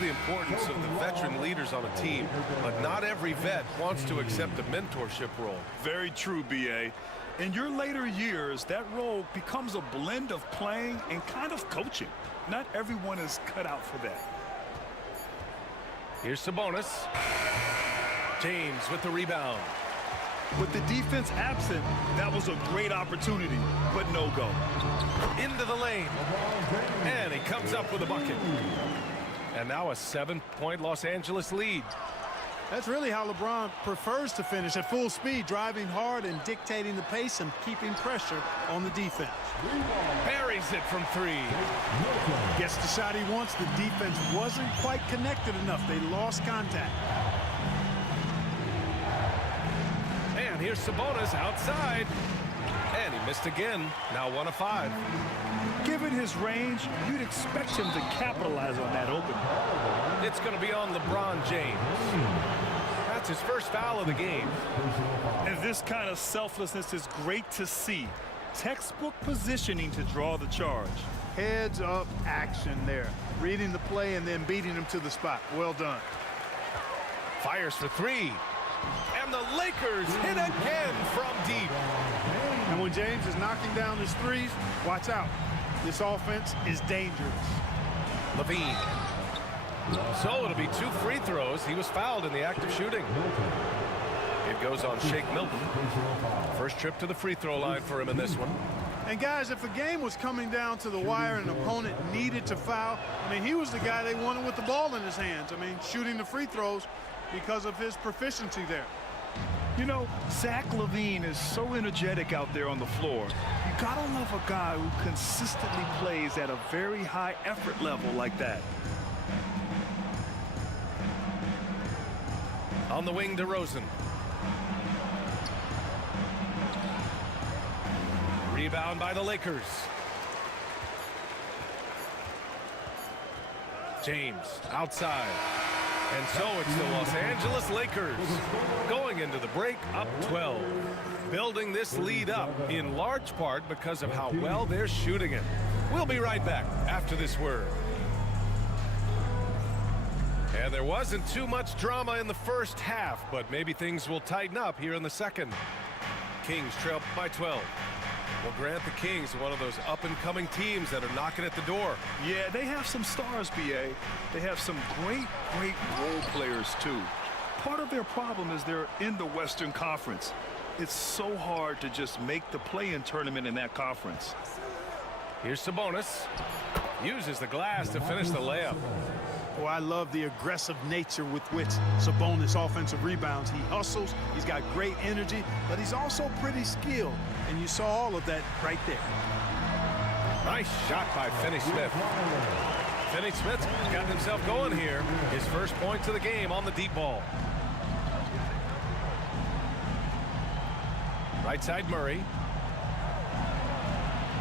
The importance of the veteran leaders on a team, but not every vet wants to accept a mentorship role. Very true, B.A. In your later years, that role becomes a blend of playing and kind of coaching. Not everyone is cut out for that. Here's Sabonis. James with the rebound. With the defense absent, that was a great opportunity, but no go. Into the lane. And he comes up with a bucket. And now a 7-point Los Angeles lead. That's really how LeBron prefers to finish, at full speed, driving hard and dictating the pace and keeping pressure on the defense. Buries it from 3. Gets the shot he wants. The defense wasn't quite connected enough. They lost contact. And here's Sabonis outside. And he missed again. Now 1 of 5. Given his range, you'd expect him to capitalize on that opening. It's going to be on LeBron James. That's his first foul of the game. And this kind of selflessness is great to see. Textbook positioning to draw the charge. Heads up action there. Reading the play and then beating him to the spot. Well done. Fires for 3. And the Lakers hit again from deep. And when James is knocking down his threes, watch out. This offense is dangerous. Levine. So it'll be 2 free throws. He was fouled in the act of shooting. It goes on Shake Milton. First trip to the free throw line for him in this one. And guys, if a game was coming down to the wire and an opponent needed to foul, I mean, he was the guy they wanted with the ball in his hands. I mean, shooting the free throws because of his proficiency there. You know, Zach LaVine is so energetic out there on the floor. You gotta love a guy who consistently plays at a very high effort level like that. On the wing, DeRozan. Rebound by the Lakers. James outside. And so it's the Los Angeles Lakers going into the break up 12. Building this lead up in large part because of how well they're shooting it. We'll be right back after this word. And there wasn't too much drama in the first half, but maybe things will tighten up here in the second. Kings trail by 12. Well, Grant, the Kings are one of those up-and-coming teams that are knocking at the door. Yeah, they have some stars, B.A. They have some great role players, too. Part of their problem is they're in the Western Conference. It's so hard to just make the play-in tournament in that conference. Here's Sabonis. Uses the glass to finish the layup. Oh, I love the aggressive nature with which Sabonis offensive rebounds. He hustles, he's got great energy, but he's also pretty skilled. And you saw all of that right there. Nice shot by Finney-Smith. Finney-Smith's got himself going here. His first points of the game on the deep ball. Right side Murray.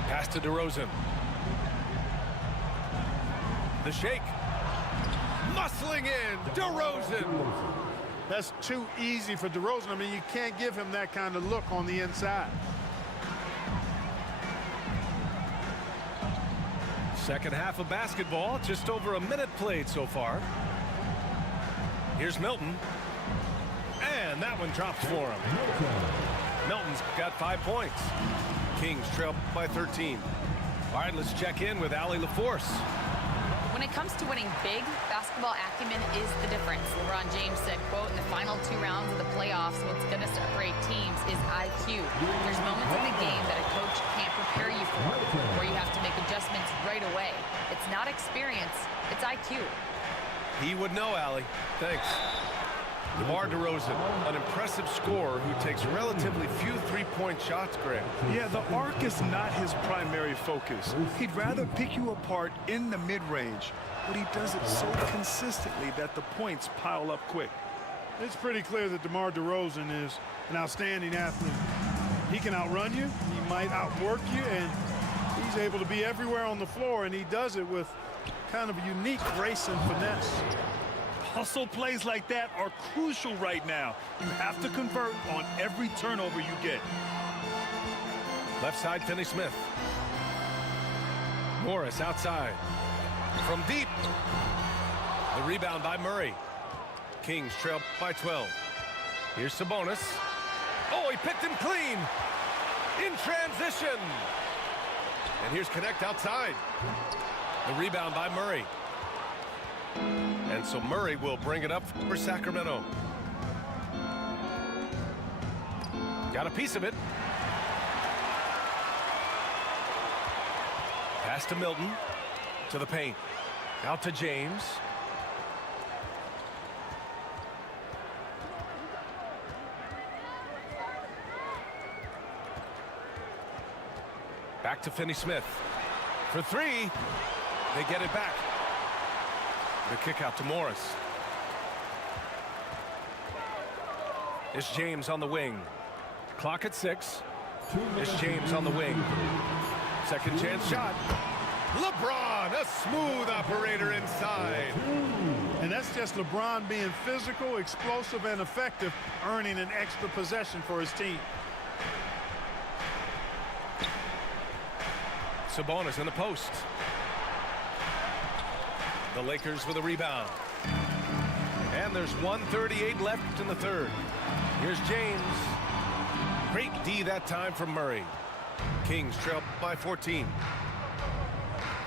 Pass to DeRozan. The shake. Muscling in, DeRozan. That's too easy for DeRozan. I mean, you can't give him that kind of look on the inside. Second half of basketball, just over a minute played so far. Here's Milton. And that one drops for him. Milton's got 5 points. Kings trail by 13. All right, let's check in with Allie LaForce. When it comes to winning big, basketball acumen is the difference. LeBron James said, quote, in the final 2 rounds of the playoffs, what's going to separate teams is IQ. There's moments in the game that a coach can't prepare you for, where you have to make adjustments right away. It's not experience, it's IQ. He would know, Allie. Thanks. DeMar DeRozan, an impressive scorer who takes relatively few three-point shots, Grant. Yeah, the arc is not his primary focus. He'd rather pick you apart in the mid-range, but he does it so consistently that the points pile up quick. It's pretty clear that DeMar DeRozan is an outstanding athlete. He can outrun you, he might outwork you, and he's able to be everywhere on the floor, and he does it with kind of a unique grace and finesse. Hustle plays like that are crucial right now. You have to convert on every turnover you get. Left side, Finney-Smith. Morris outside. From deep. The rebound by Murray. Kings trail by 12. Here's Sabonis. Oh, he picked him clean. In transition. And here's Connect outside. The rebound by Murray. And so Murray will bring it up for Sacramento. Got a piece of it. Pass to Milton. To the paint. Out to James. Back to Finney-Smith. For 3. They get it back. The kick out to Morris. It's James on the wing. Clock at 6. It's James on the wing. Second chance shot. LeBron, a smooth operator inside. And that's just LeBron being physical, explosive, and effective, earning an extra possession for his team. Sabonis in the post. The Lakers with a rebound. And there's 1:38 left in the third. Here's James. Great D that time from Murray. Kings trail by 14.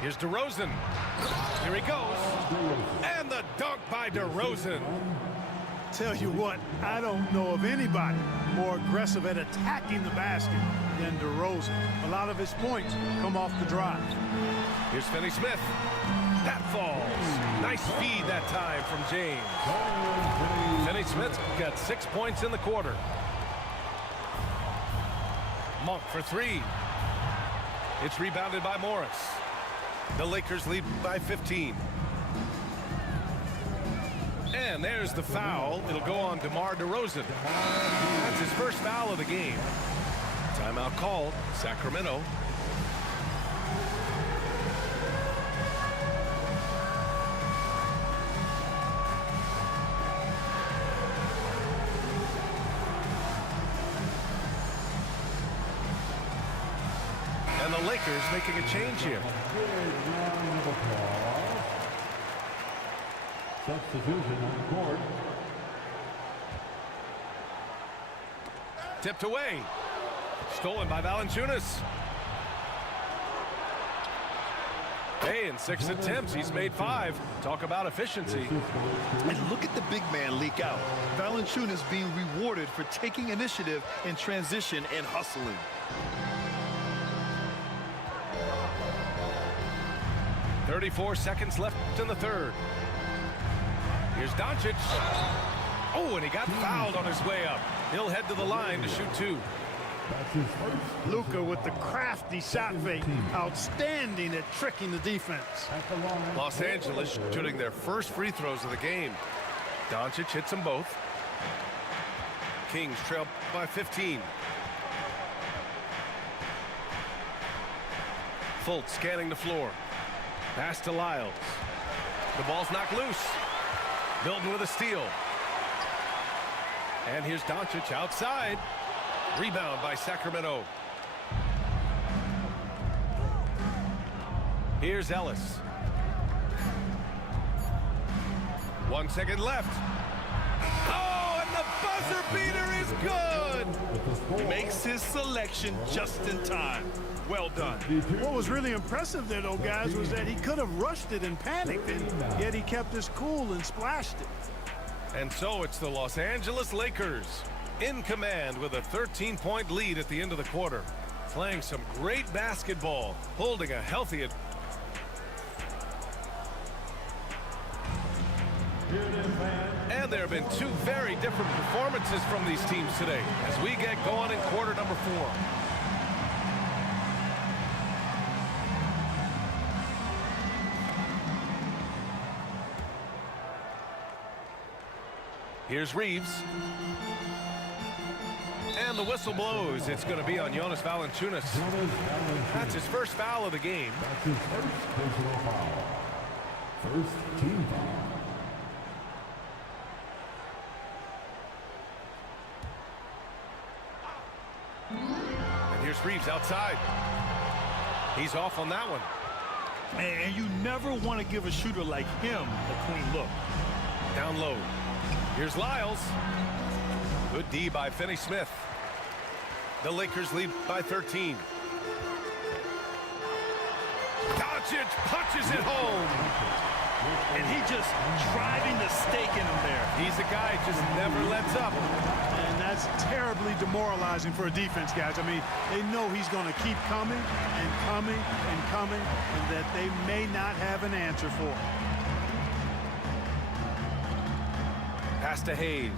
Here's DeRozan. Here he goes. And the dunk by DeRozan. tell you what, I don't know of anybody more aggressive at attacking the basket than DeRozan. A lot of his points come off the drive. Here's Finney-Smith. That falls. Nice feed that time from James. Finney-Smith got 6 points in the quarter. Monk for three. It's rebounded by Morris. The Lakers lead by 15. And there's the foul. It'll go on DeMar DeRozan. That's his first foul of the game. Timeout called. Sacramento. And the Lakers making a change here. Substitution on court. Tipped away. Stolen by Valanciunas. Hey, in 6 attempts, he's made 5. Talk about efficiency. And look at the big man leak out. Valanciunas being rewarded for taking initiative in transition and hustling. .34 seconds left in the third. Here's Doncic. Oh, and he got fouled on his way up. He'll head to the line to shoot 2. Luka with the crafty shot fake. Outstanding at tricking the defense. Los Angeles shooting their first free throws of the game. Doncic hits them both. Kings trail by 15. Fultz scanning the floor. Pass to Lyles. The ball's knocked loose. Milton with a steal. And here's Doncic outside. Rebound by Sacramento. Here's Ellis. 1 second left. Oh, and the buzzer beater is good. Makes his selection just in time. Well done. What was really impressive there, though, guys, was that he could have rushed it and panicked, and yet he kept his cool and splashed it. And so it's the Los Angeles Lakers in command with a 13-point lead at the end of the quarter. Playing some great basketball, holding a healthy... And there have been 2 very different performances from these teams today as we get going in quarter number 4. Here's Reeves. And the whistle blows. It's going to be on Jonas Valanciunas. That's his first foul of the game. That's his first personal foul. First team foul. And here's Reeves outside. He's off on that one. And you never want to give a shooter like him a clean look. Down low. Here's Lyles. Good D by Finney-Smith. The Lakers lead by 13. Doncic punches it home. And he just driving the stake in him there. He's a guy who just never lets up. And that's terribly demoralizing for a defense, guys. I mean, they know he's going to keep coming and coming and coming, and that they may not have an answer for him. Pass to Hayes.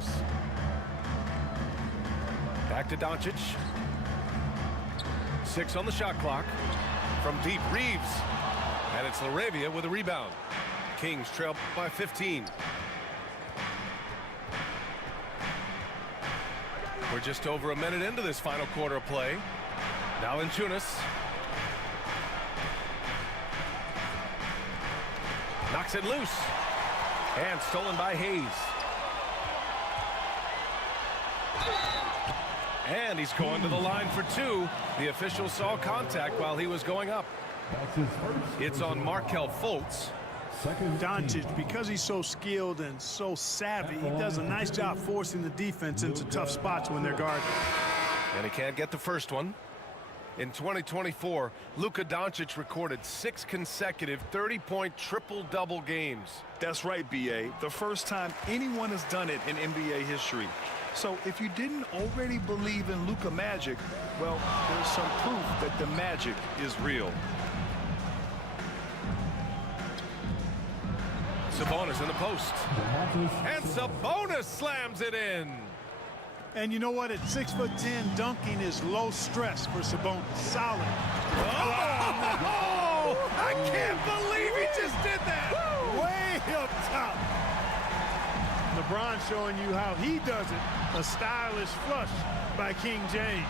Back to Doncic. 6 on the shot clock. From deep, Reeves. And it's LaRavia with a rebound. Kings trail by 15. We're just over a minute into this final quarter of play. Valanciunas. Knocks it loose. And stolen by Hayes. And he's going to the line for 2. The official saw contact while he was going up. It's on Markelle Fultz. Doncic, because he's so skilled and so savvy, he does a nice job forcing the defense into tough spots when they're guarded. And he can't get the first one. In 2024, Luka Doncic recorded 6 consecutive 30-point triple-double games. That's right, B.A. The first time anyone has done it in NBA history. So if you didn't already believe in Luka Magic, well, there's some proof that the magic is real. Sabonis in the post. And Sabonis slams it in. And you know what? At 6'10", dunking is low stress for Sabonis. Solid. Oh! I can't believe he just did that. Way up top. LeBron showing you how he does it. A stylish flush by King James.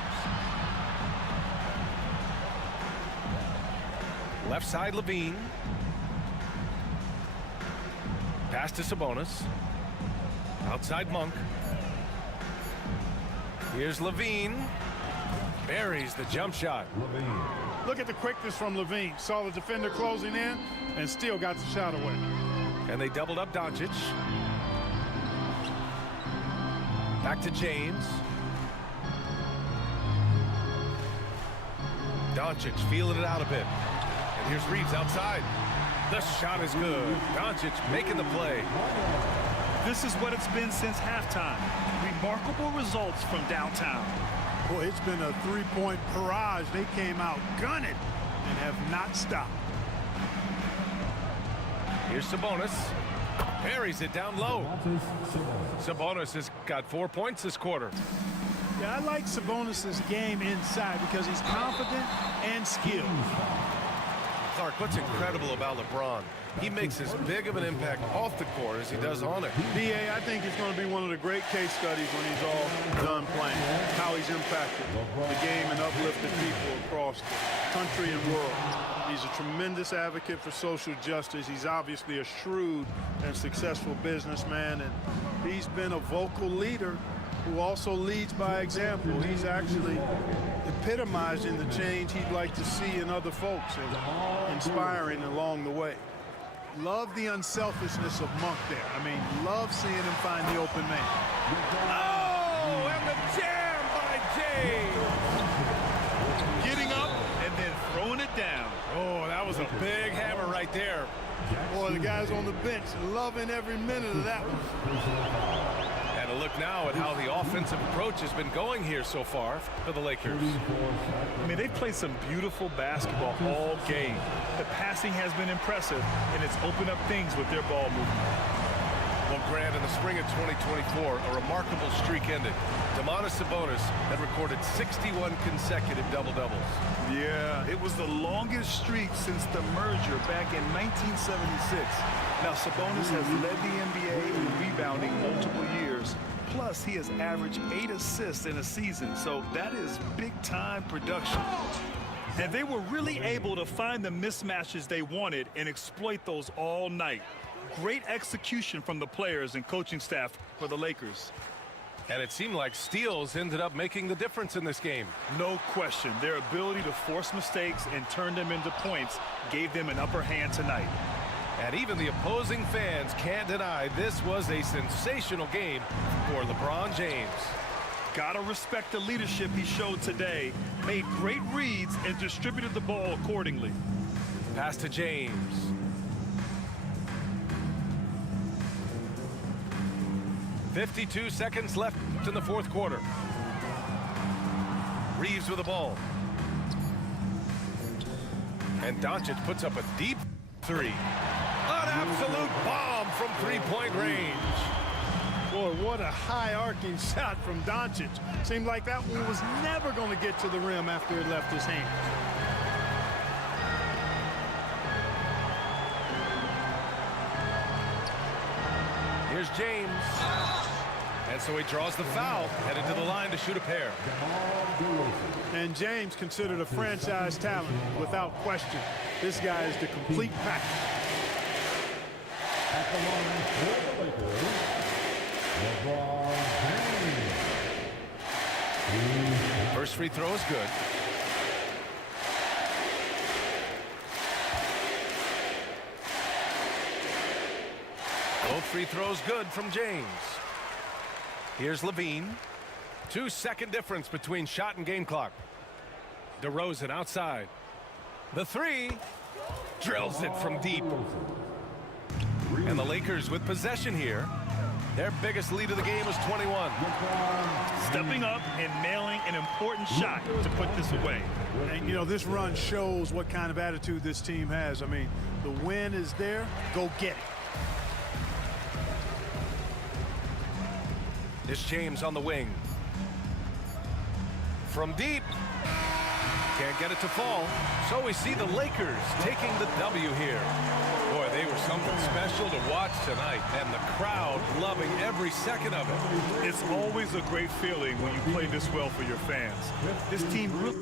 Left side, Levine. Pass to Sabonis. Outside, Monk. Here's Levine. Buries the jump shot. Look at the quickness from Levine. Saw the defender closing in and still got the shot away. And they doubled up Doncic. Back to James. Doncic feeling it out a bit. And here's Reeves outside. The shot is good. Doncic making the play. This is what it's been since halftime. Remarkable results from downtown. Boy, it's been a three-point barrage. They came out gunning and have not stopped. Here's Sabonis. Parries it down low. Sabonis has got 4 points this quarter. Yeah, I like Sabonis' game inside because he's confident and skilled. Clark, what's incredible about LeBron? He makes as big of an impact off the court as he does on it. B.A., I think it's going to be one of the great case studies when he's all done playing. How he's impacted the game and uplifted people across the country and world. He's a tremendous advocate for social justice. He's obviously a shrewd and successful businessman, and he's been a vocal leader who also leads by example. He's actually epitomizing the change he'd like to see in other folks and inspiring along the way. Love the unselfishness of Monk there. I mean, love seeing him find the open man. Oh, and the jam by James. Getting up and then throwing it down. Oh, that was a big hammer right there. Boy, the guys on the bench loving every minute of that one. And a look now at how the offensive approach has been going here so far for the Lakers. I mean, they've played some beautiful basketball all game. The passing has been impressive, and it's opened up things with their ball movement. Well, Grant, in the spring of 2024, a remarkable streak ended. Domantas Sabonis had recorded 61 consecutive double-doubles. Yeah, it was the longest streak since the merger back in 1976. Now, Sabonis has led the NBA in rebounding multiple years. Plus, he has averaged 8 assists in a season, so that is big-time production. And they were really able to find the mismatches they wanted and exploit those all night. Great execution from the players and coaching staff for the Lakers. And it seemed like steals ended up making the difference in this game. No question. Their ability to force mistakes and turn them into points gave them an upper hand tonight. And even the opposing fans can't deny this was a sensational game for LeBron James. Gotta respect the leadership he showed today. Made great reads and distributed the ball accordingly. Pass to James. .52 seconds left in the fourth quarter. Reeves with the ball. And Doncic puts up a deep three. An absolute bomb from three-point range. Boy, what a high-arcing shot from Doncic. Seemed like that one was never going to get to the rim after it left his hand. Here's James. And so he draws the foul, headed to the line to shoot a pair. And James considered a franchise talent without question. This guy is the complete package. At the line for the Lakers, LeBron James. First free throw is good. Both free throws good from James. Here's Levine. 2-second difference between shot and game clock. DeRozan outside. The three. Drills it from deep. And the Lakers with possession here. Their biggest lead of the game was 21. Stepping up and nailing an important shot to put this away. And, you know, this run shows what kind of attitude this team has. I mean, the win is there. Go get it. It's James on the wing. From deep. Can't get it to fall. So we see the Lakers taking the W here. Boy, they were something special to watch tonight, and the crowd loving every second of it. It's always a great feeling when you play this well for your fans. This team really...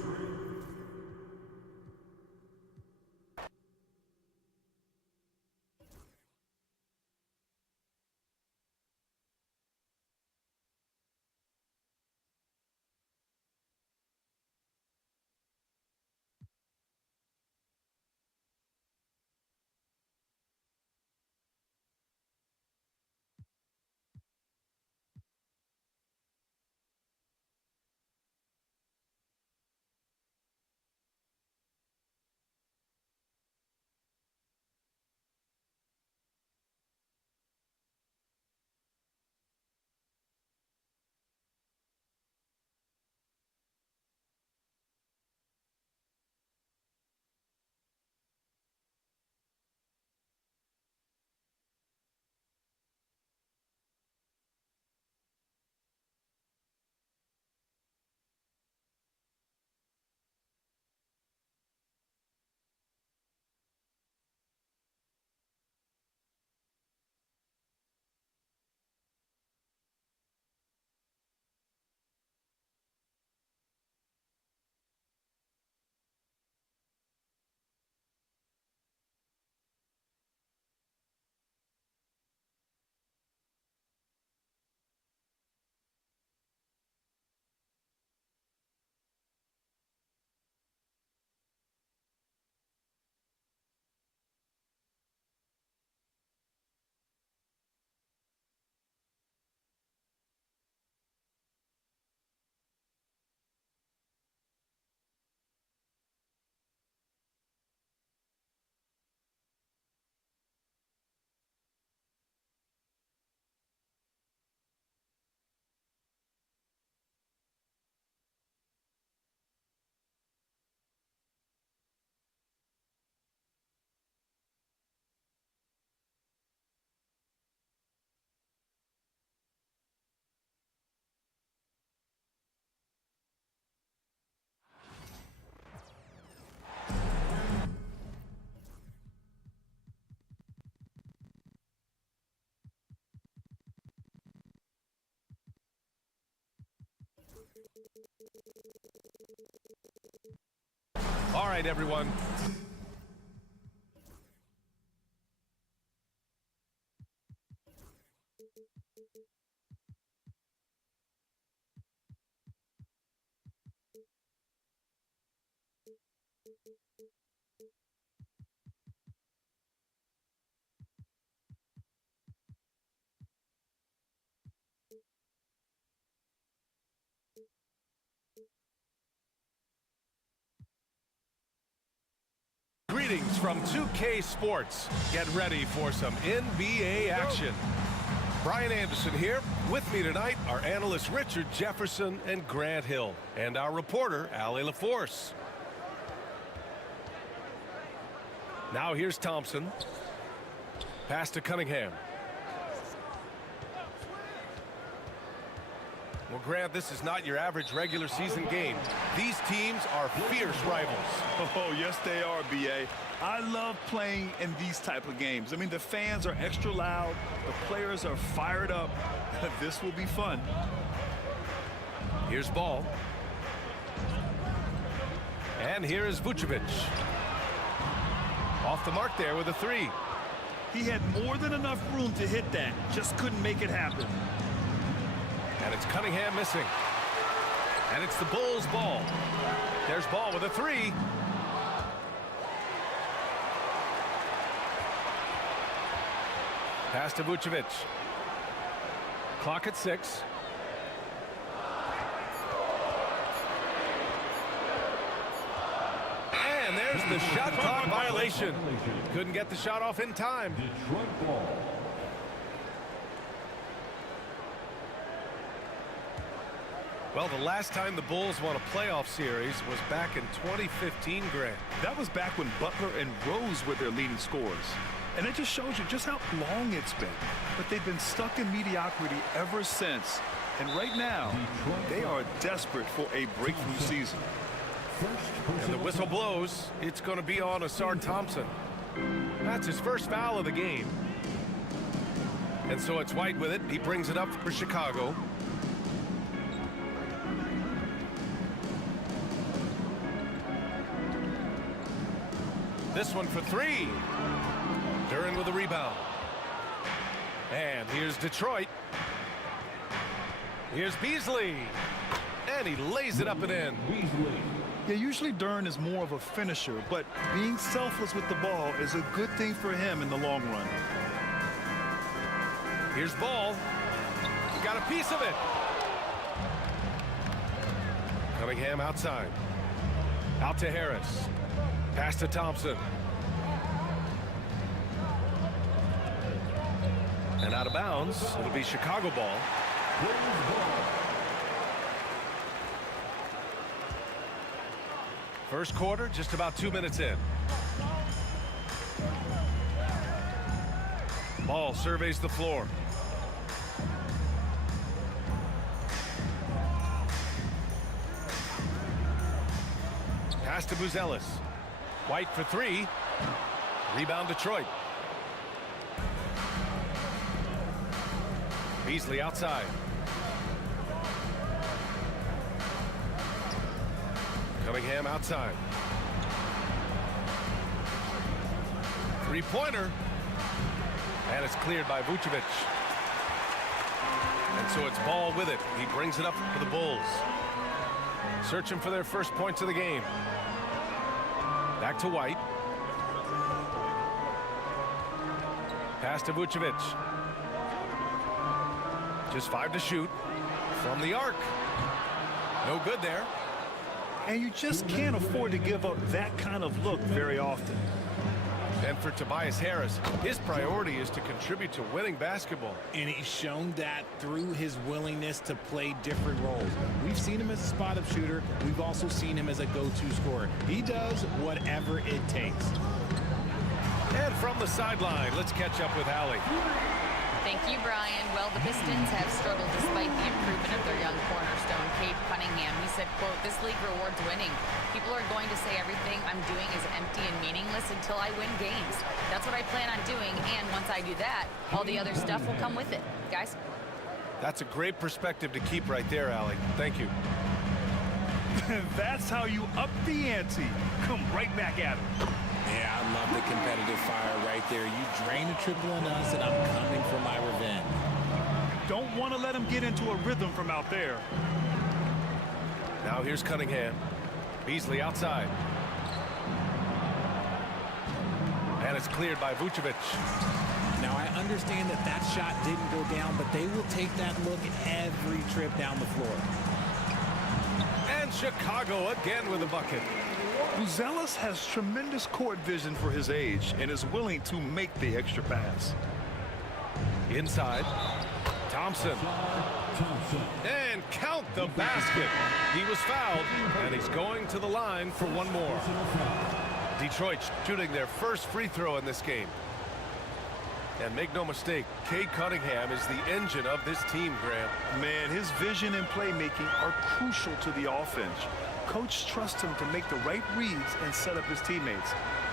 All right, everyone. Greetings from 2K Sports. Get ready for some NBA action. Brian Anderson here. With me tonight are analysts Richard Jefferson and Grant Hill, and our reporter, Allie LaForce. Now here's Thompson. Pass to Cunningham. Well, Grant, this is not your average regular season game. These teams are fierce rivals. Oh, yes, they are, B.A. I love playing in these type of games. I mean, the fans are extra loud. The players are fired up. This will be fun. Here's Ball. And here is Vucevic. Off the mark there with a three. He had more than enough room to hit that. Just couldn't make it happen. And it's Cunningham missing. And it's the Bulls' ball. There's Ball with a three. Pass to Vucevic. Clock at 6. the shot clock violation. Couldn't get the shot off in time. Detroit ball. Well, the last time the Bulls won a playoff series was back in 2015, Grant. That was back when Butler and Rose were their leading scorers. And it just shows you just how long it's been. But they've been stuck in mediocrity ever since. And right now, they are desperate for a breakthrough season. And the whistle blows. It's going to be on Ausar Thompson. That's his first foul of the game. And so it's White with it. He brings it up for Chicago. This one for three. Duren with a rebound. And here's Detroit. Here's Beasley. And he lays it up and in. Yeah, usually Duren is more of a finisher, but being selfless with the ball is a good thing for him in the long run. Here's Ball. He got a piece of it. Cunningham outside. Out to Harris. Pass to Thompson. And out of bounds. It'll be Chicago ball. First quarter, just about 2 minutes in. Ball surveys the floor. Pass to Buzelis. White for three. Rebound Detroit. Beasley outside. Cunningham outside. Three-pointer. And it's cleared by Vucevic. And so it's Ball with it. He brings it up for the Bulls. Searching for their first points of the game. Back to White. Pass to Vucevic. Just 5 to shoot from the arc. No good there. And you just can't afford to give up that kind of look very often. And for Tobias Harris, his priority is to contribute to winning basketball. And he's shown that through his willingness to play different roles. We've seen him as a spot-up shooter. We've also seen him as a go-to scorer. He does whatever it takes. And from the sideline, let's catch up with Allie. Thank you, Brian. Well, the Pistons have struggled despite the improvement of their young cornerstone, Cade Cunningham. He said, quote, "This league rewards winning. People are going to say everything I'm doing is empty and meaningless until I win games. That's what I plan on doing, and once I do that, all the other stuff will come with it." Guys? That's a great perspective to keep right there, Allie. Thank you. That's how you up the ante. Come right back at him. Yeah, I love the competitive fire right there. You drain a triple on us, and I'm coming for my revenge. Don't want to let him get into a rhythm from out there. Now here's Cunningham. Beasley outside. And it's cleared by Vucevic. Now, I understand that that shot didn't go down, but they will take that look every trip down the floor. And Chicago again with a bucket. Buzelis has tremendous court vision for his age and is willing to make the extra pass. Inside. Thompson. And count the basket. He was fouled, and he's going to the line for one more. Detroit shooting their first free throw in this game. And make no mistake, Cade Cunningham is the engine of this team, Grant. Man, his vision and playmaking are crucial to the offense. Coach trusts him to make the right reads and set up his teammates.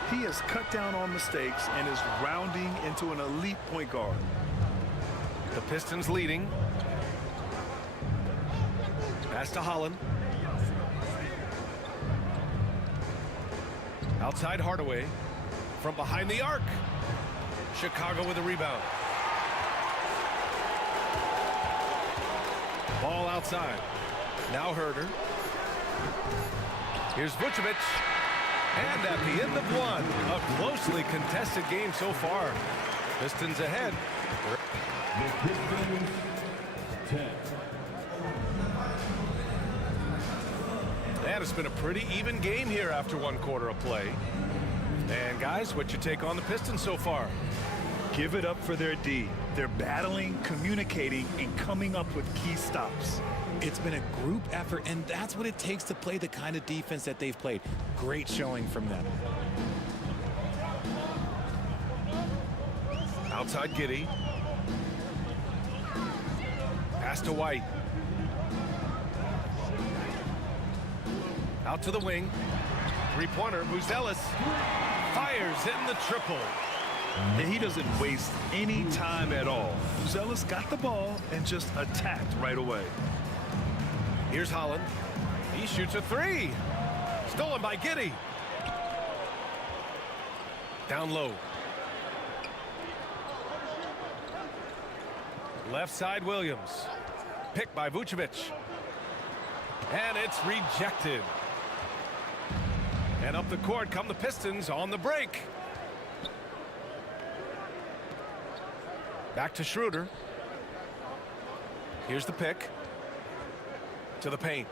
He has cut down on mistakes and is rounding into an elite point guard. The Pistons leading. Pass to Holland. Outside Hardaway. From behind the arc. Chicago with a rebound. Ball outside. Now Herter. Here's Vucevic. And at the end of one, a closely contested game so far. Pistons ahead. The Pistons 10. And Brad, it's been a pretty even game here after one quarter of play. And guys, what's your take on the Pistons so far? Give it up for their D. They're battling, communicating, and coming up with key stops. It's been a group effort, and that's what it takes to play the kind of defense that they've played. Great showing from them. Outside Giddey. Pass to White. Out to the wing. Three-pointer, Buzelis fires in the triple. And he doesn't waste any time at all. Buzelis got the ball and just attacked right away. Here's Holland. He shoots a three. Stolen by Giddey. Down low. Left side Williams. Picked by Vucevic. And it's rejected. And up the court come the Pistons on the break. Back to Schroeder. Here's the pick. To the paint.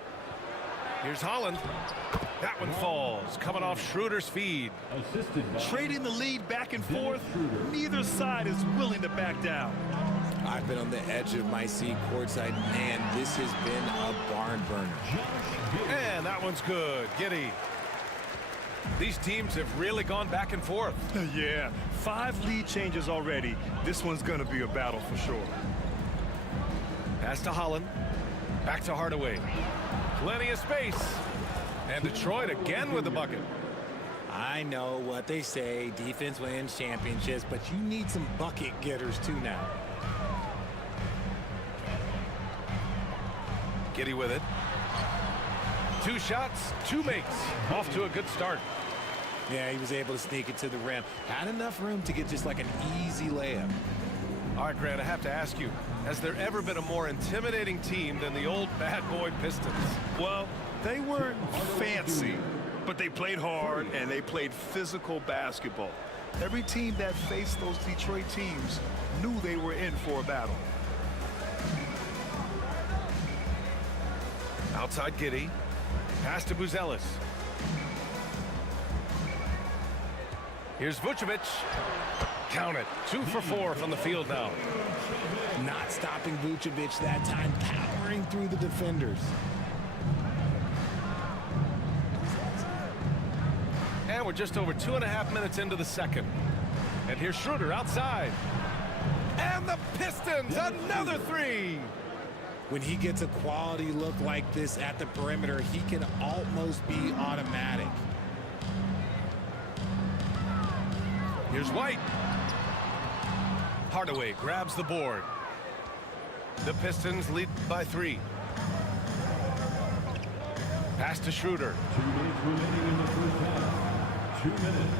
Here's Holland. That one falls. Coming off Schroeder's feed. Trading the lead back and forth. Neither side is willing to back down. I've been on the edge of my seat courtside. Man, this has been a barn burner. And that one's good. Giddey. These teams have really gone back and forth. Yeah, 5 lead changes already. This one's going to be a battle for sure. Pass to Holland. Back to Hardaway. Plenty of space. And Detroit again with the bucket. I know what they say, defense wins championships, but you need some bucket getters too now. Giddey with it. 2 shots, 2 makes. Off to a good start. Yeah, he was able to sneak it to the rim. Had enough room to get just like an easy layup. All right, Grant, I have to ask you, has there ever been a more intimidating team than the old bad boy Pistons? Well, they weren't fancy, but they played hard and they played physical basketball. Every team that faced those Detroit teams knew they were in for a battle. Outside Giddey. Pass to Buzelis. Here's Vucevic. Count it. 2 for 4 from the field now. Not stopping Vucevic that time, powering through the defenders. And we're just over 2.5 minutes into the second. And here's Schroeder outside. And the Pistons, another 3. When he gets a quality look like this at the perimeter, he can almost be automatic. Here's White. Hardaway grabs the board. The Pistons lead by 3. Pass to Schroeder. 2 minutes remaining in the first half. 2 minutes.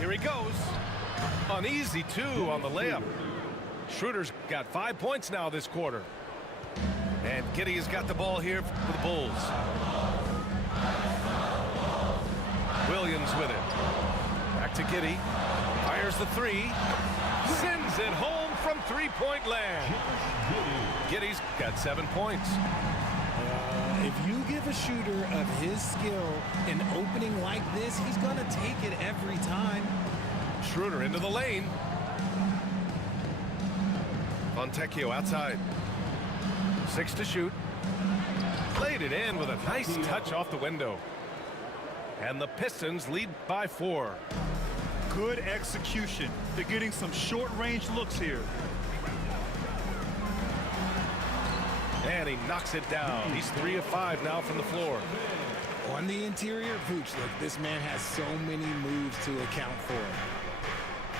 Here he goes. An easy 2 on the layup. Schroeder's got 5 points now this quarter. And Giddey has got the ball here for the Bulls. Williams with it. Back to Giddey. Fires the 3. Sends it home from 3-point land. Giddey's got 7 points. If you give a shooter of his skill an opening like this, he's going to take it every time. Schroeder into the lane. Fontecchio outside. 6 to shoot. Played it in with a nice touch off the window. And the Pistons lead by 4. Good execution. They're getting some short-range looks here. And he knocks it down. He's 3 of 5 now from the floor. On the interior, Vooch, look, this man has so many moves to account for.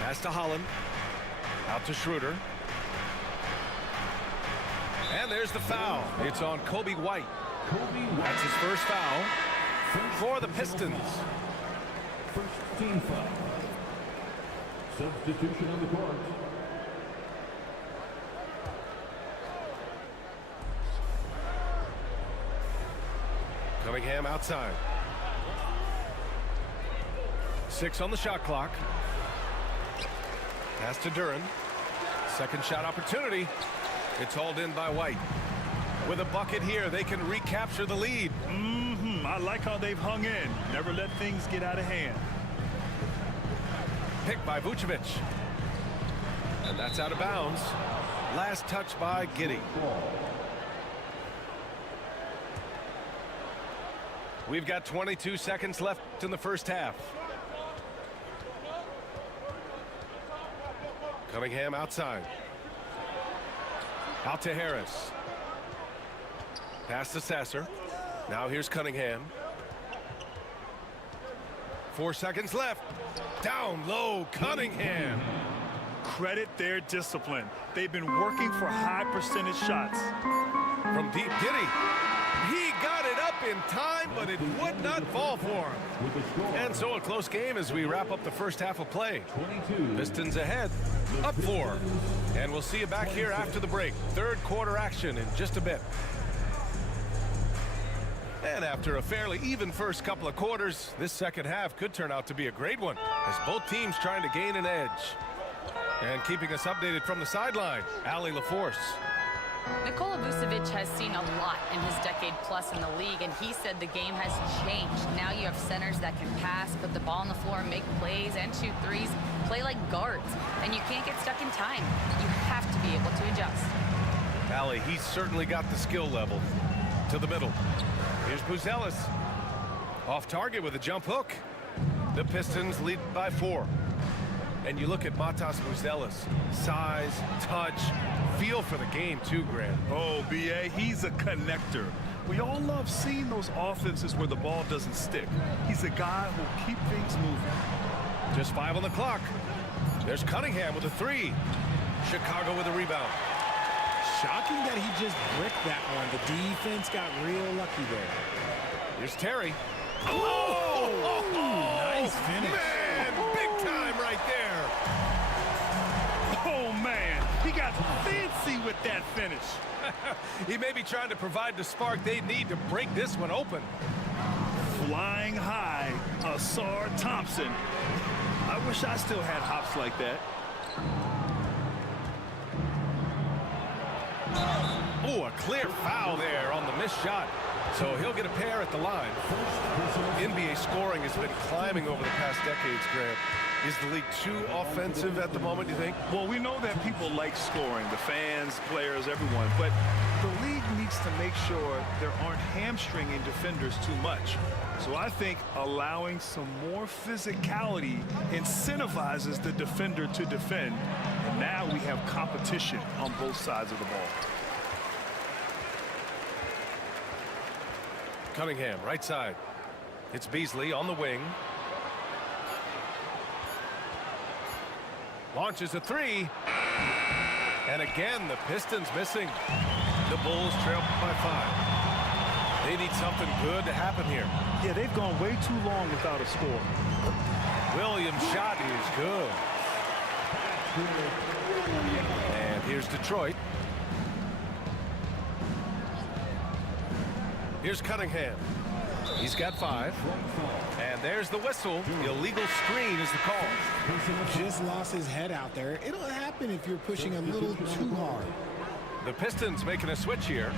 Pass to Holland. Out to Schroeder. And there's the foul. It's on Kobe White. That's his first foul for the Pistons. First team foul. Substitution on the court. Cunningham outside. 6 on the shot clock. Pass to Duren. Second shot opportunity. It's hauled in by White. With a bucket here, they can recapture the lead. I like how they've hung in. Never let things get out of hand. Picked by Vucevic. And that's out of bounds. Last touch by Giddey. We've got 22 seconds left in the first half. Cunningham outside. Out to Harris. Pass to Sasser. Now here's Cunningham. 4 seconds left. Down low, Cunningham. Credit their discipline. They've been working for high percentage shots. From deep, Giddey. He got it up in time, but it would not fall for him. And so a close game as we wrap up the first half of play. Pistons ahead, up 4. And we'll see you back here after the break. Third quarter action in just a bit. And after a fairly even first couple of quarters, this second half could turn out to be a great one as both teams trying to gain an edge. And keeping us updated from the sideline, Allie LaForce. Nikola Vucevic has seen a lot in his decade plus in the league, and he said the game has changed. Now you have centers that can pass, put the ball on the floor, make plays, and shoot threes, play like guards. And you can't get stuck in time. You have to be able to adjust. Allie, he's certainly got the skill level. To the middle. Here's Buzelis. Off target with a jump hook. The Pistons lead by 4. And you look at Matas Buzelis. Size, touch, feel for the game too, Grant. Oh, B.A., he's a connector. We all love seeing those offenses where the ball doesn't stick. He's a guy who'll keep things moving. Just 5 on the clock. There's Cunningham with a 3. Chicago with a rebound. Shocking that he just bricked that one. The defense got real lucky there. Here's Terry. Nice finish. Man, big time right there. Oh, man, he got fancy with that finish. He may be trying to provide the spark they need to break this one open. Flying high, Asar Thompson. I wish I still had hops like that. Oh, a clear foul there on the missed shot. So he'll get a pair at the line. NBA scoring has been climbing over the past decades, Grant. Is the league too offensive at the moment, do you think? Well, we know that people like scoring, the fans, players, everyone, but the league needs to make sure there aren't hamstringing defenders too much. So I think allowing some more physicality incentivizes the defender to defend. And now we have competition on both sides of the ball. Cunningham, right side. It's Beasley on the wing. Launches a 3. And again, the Pistons missing. The Bulls trail by 5. They need something good to happen here. Yeah, they've gone way too long without a score. Williams' shot is good. And here's Detroit. Here's Cunningham. He's got 5. And there's the whistle. Illegal screen is the call. Just lost his head out there. It'll happen if you're pushing a little too hard. The Pistons making a switch here.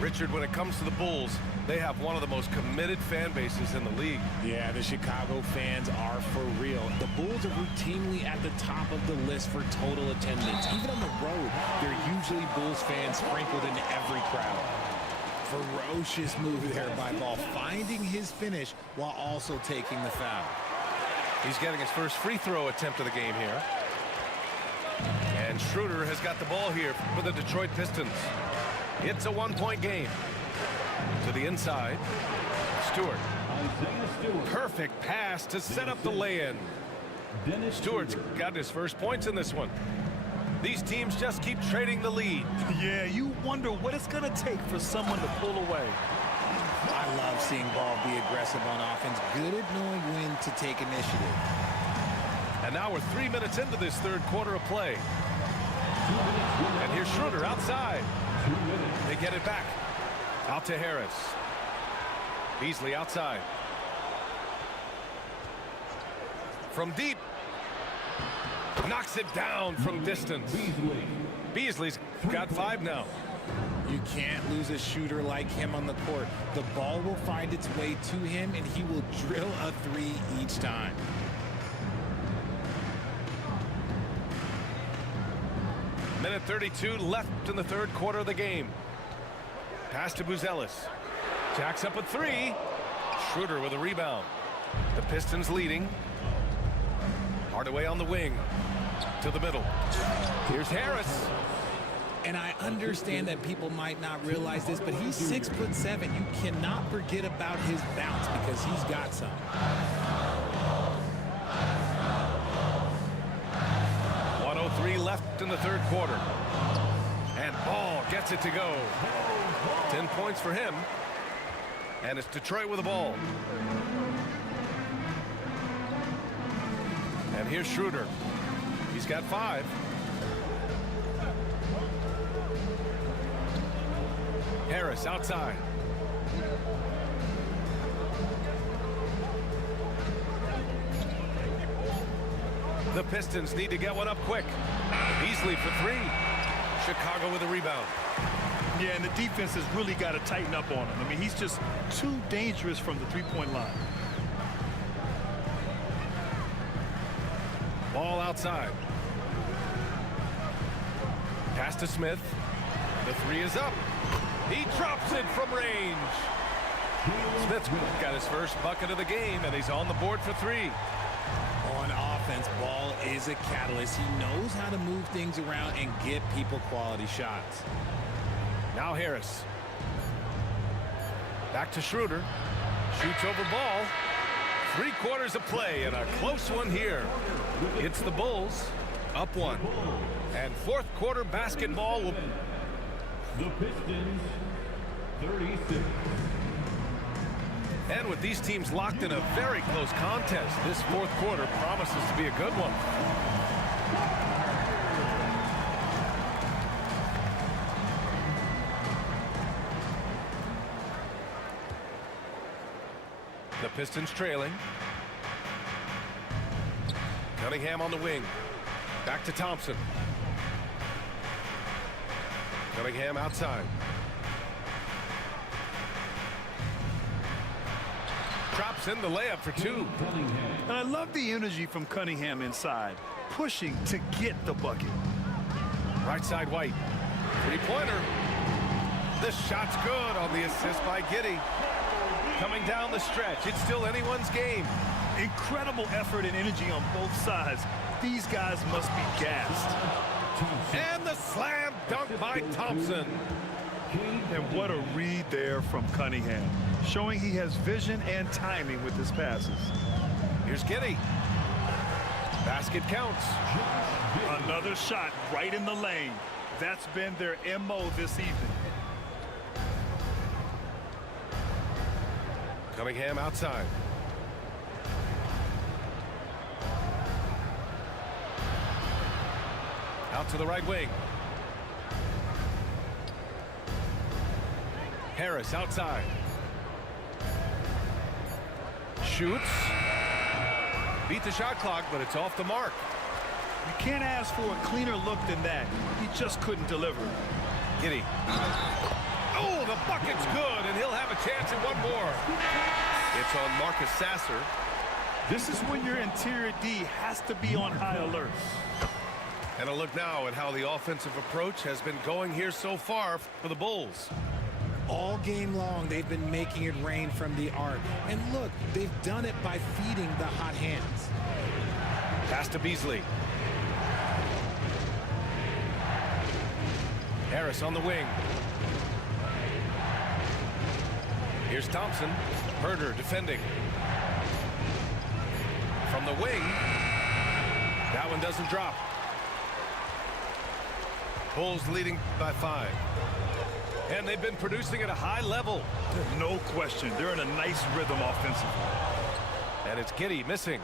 Richard, when it comes to the Bulls, they have one of the most committed fan bases in the league. Yeah, the Chicago fans are for real. The Bulls are routinely at the top of the list for total attendance. Even on the road, they're usually Bulls fans sprinkled into every crowd. Ferocious move there by Ball, finding his finish while also taking the foul. He's getting his first free throw attempt of the game here. And Schroeder has got the ball here for the Detroit Pistons. It's a 1-point game. To the inside. Stewart. Perfect pass to set up the lay-in. Stewart's got his first points in this one. These teams just keep trading the lead. Yeah, you wonder what it's going to take for someone to pull away. I love seeing Ball be aggressive on offense. Good at knowing when to take initiative. And now we're 3 minutes into this third quarter of play. And here's Schroeder outside. They get it back. Out to Harris. Beasley outside. From deep. Knocks it down from distance. Beasley's got 5 now. You can't lose a shooter like him on the court. The ball will find its way to him, and he will drill a three each time. Minute 32 left in the third quarter of the game. Pass to Buzelis. Jacks up a three. Schroeder with a rebound. The Pistons leading. Hardaway on the wing. To the middle. Here's Harris. And I understand that people might not realize this, but he's 6'7". You cannot forget about his bounce because he's got some. Left in the third quarter. And Ball gets it to go. 10 points for him. And it's Detroit with the ball. And here's Schroeder. He's got 5. Harris outside. The Pistons need to get one up quick. Beasley for 3. Chicago with a rebound. Yeah, and the defense has really got to tighten up on him. I mean, he's just too dangerous from the three-point line. Ball outside. Pass to Smith. The 3 is up. He drops it from range. Smith's got his first bucket of the game, and he's on the board for 3. On offense, Ball is a catalyst. He knows how to move things around and get people quality shots. Now Harris. Back to Schroeder. Shoots over Ball. 3/4 of play and a close one here. It's the Bulls up 1. And fourth quarter basketball will... The Pistons, 36. And with these teams locked in a very close contest, this fourth quarter promises to be a good one. The Pistons trailing. Cunningham on the wing. Back to Thompson. Cunningham outside. Drops in the layup for 2. And I love the energy from Cunningham inside, pushing to get the bucket. Right side White. 3-pointer. The shot's good on the assist by Giddey. Coming down the stretch. It's still anyone's game. Incredible effort and energy on both sides. These guys must be gassed. And the slam dunk by Thompson. And what a read there from Cunningham, showing he has vision and timing with his passes. Here's Giddey. Basket counts. Another shot right in the lane. That's been their MO this evening. Cunningham outside. Out to the right wing. Harris outside. Shoots. Beat the shot clock, but it's off the mark. You can't ask for a cleaner look than that. He just couldn't deliver. Giddey. Oh, the bucket's good, and he'll have a chance at one more. It's on Marcus Sasser. This is when your interior D has to be on high alert. And a look now at how the offensive approach has been going here so far for the Bulls. All game long, they've been making it rain from the arc. And look, they've done it by feeding the hot hands. Pass to Beasley. Harris on the wing. Here's Thompson. Herder defending. From the wing. That one doesn't drop. Bulls leading by 5. And they've been producing at a high level. No question. They're in a nice rhythm offensively. And it's Giddey missing.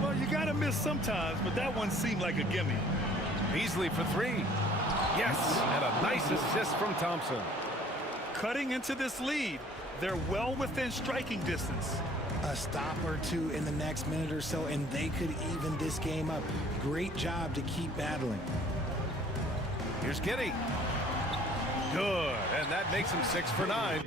Well, you got to miss sometimes, but that one seemed like a gimme. Beasley for 3. Yes, and a nice assist from Thompson. Cutting into this lead. They're well within striking distance. A stop or two in the next minute or so, and they could even this game up. Great job to keep battling. Here's Giddey. Good, and that makes him 6 for 9.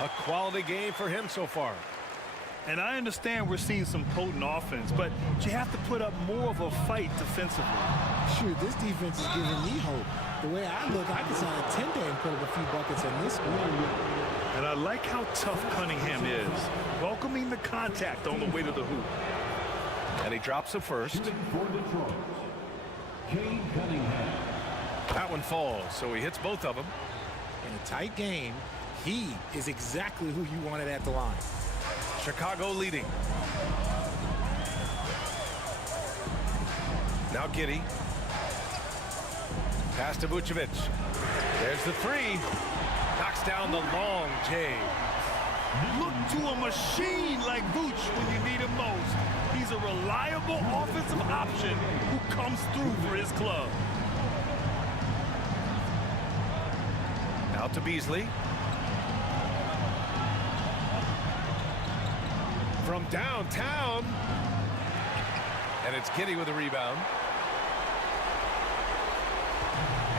A quality game for him so far. And I understand we're seeing some potent offense, but you have to put up more of a fight defensively. Shoot, this defense is giving me hope. The way I look, I can sign a 10-day and put up a few buckets in this squad. And I like how tough Cunningham is, welcoming the contact on the way to the hoop. And he drops it first. For Detroit, Cade Cunningham. That one falls, so he hits both of them. In a tight game, he is exactly who you wanted at the line. Chicago leading. Now Giddey. Pass to Vucevic. There's the three. Knocks down the long J. Look to a machine like Vooch when you need him most. He's a reliable offensive option who comes through for his club. Out to Beasley. From downtown. And it's Giddey with a rebound.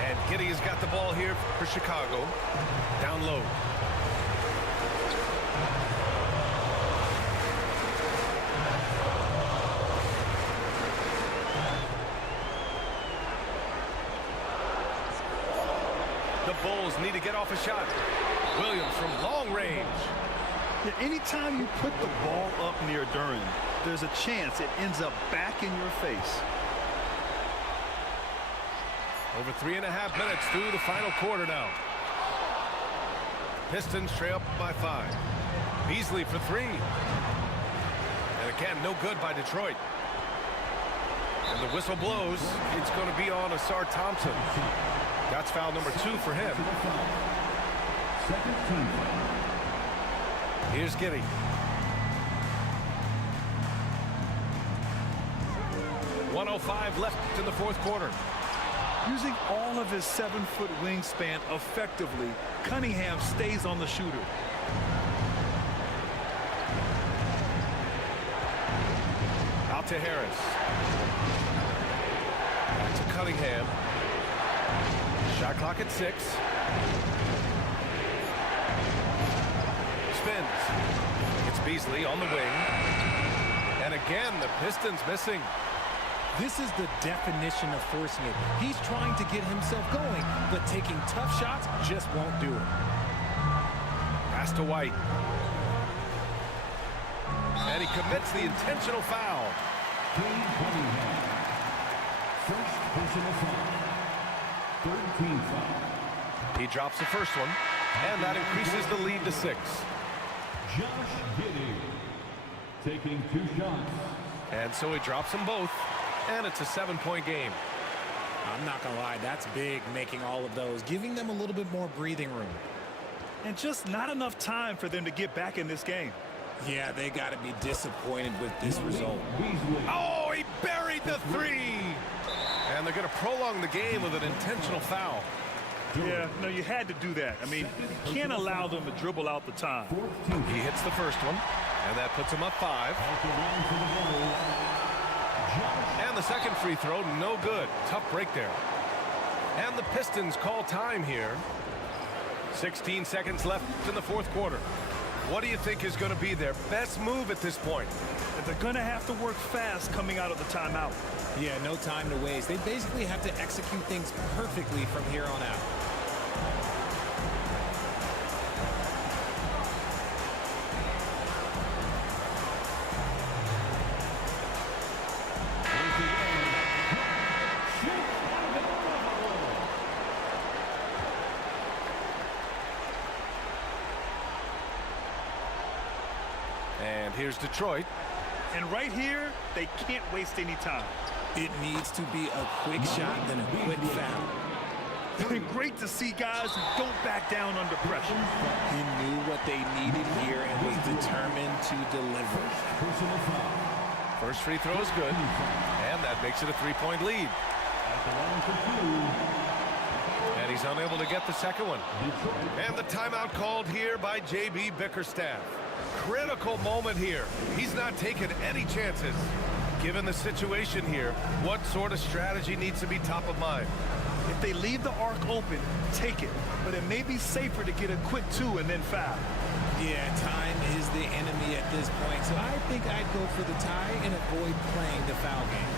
And Giddey has got the ball here for Chicago. Down low. The Bulls need to get off a shot. Williams from long range. Yeah, anytime you put the ball up near Duren, there's a chance it ends up back in your face. Over 3.5 minutes through the final quarter now. Pistons trail up by 5. Beasley for 3. And again, no good by Detroit. And the whistle blows. It's going to be on Asar Thompson. That's foul number 2 for him. Second team foul. Here's Giddey. .105 left in the fourth quarter. Using all of his 7-foot wingspan effectively, Cunningham stays on the shooter. Out to Harris. Back to Cunningham. Shot clock at 6. Spins. It's Beasley on the wing. And again, the Pistons missing. This is the definition of forcing it. He's trying to get himself going, but taking tough shots just won't do it. Pass to White. And he commits the intentional foul. Cade Cunningham. First personal foul. Third team foul. He drops the first one, and that increases the lead to 6. Josh Giddey taking 2 shots. And so he drops them both, and it's a 7-point game. I'm not going to lie, that's big, making all of those, giving them a little bit more breathing room. And just not enough time for them to get back in this game. Yeah, they got to be disappointed with this result. Oh, he buried the 3! And they're going to prolong the game with an intentional foul. Yeah, no, you had to do that. I mean, you can't allow them to dribble out the time. He hits the first one, and that puts him up 5. And the second free throw, no good. Tough break there. And the Pistons call time here. 16 seconds left in the fourth quarter. What do you think is going to be their best move at this point? They're going to have to work fast coming out of the timeout. Yeah, no time to waste. They basically have to execute things perfectly from here on out. And here's Detroit. And right here, they can't waste any time. It needs to be a quick shot, then a quick foul. And great to see guys who don't back down under pressure. He knew what they needed here and was determined to deliver. First free throw is good, and that makes it a 3-point lead. And he's unable to get the second one. And the timeout called here by J.B. Bickerstaff. Critical moment here. He's not taking any chances. Given the situation here, what sort of strategy needs to be top of mind? If they leave the arc open, take it. But it may be safer to get a quick 2 and then foul. Yeah, time is the enemy at this point. So I think I'd go for the tie and avoid playing the foul game.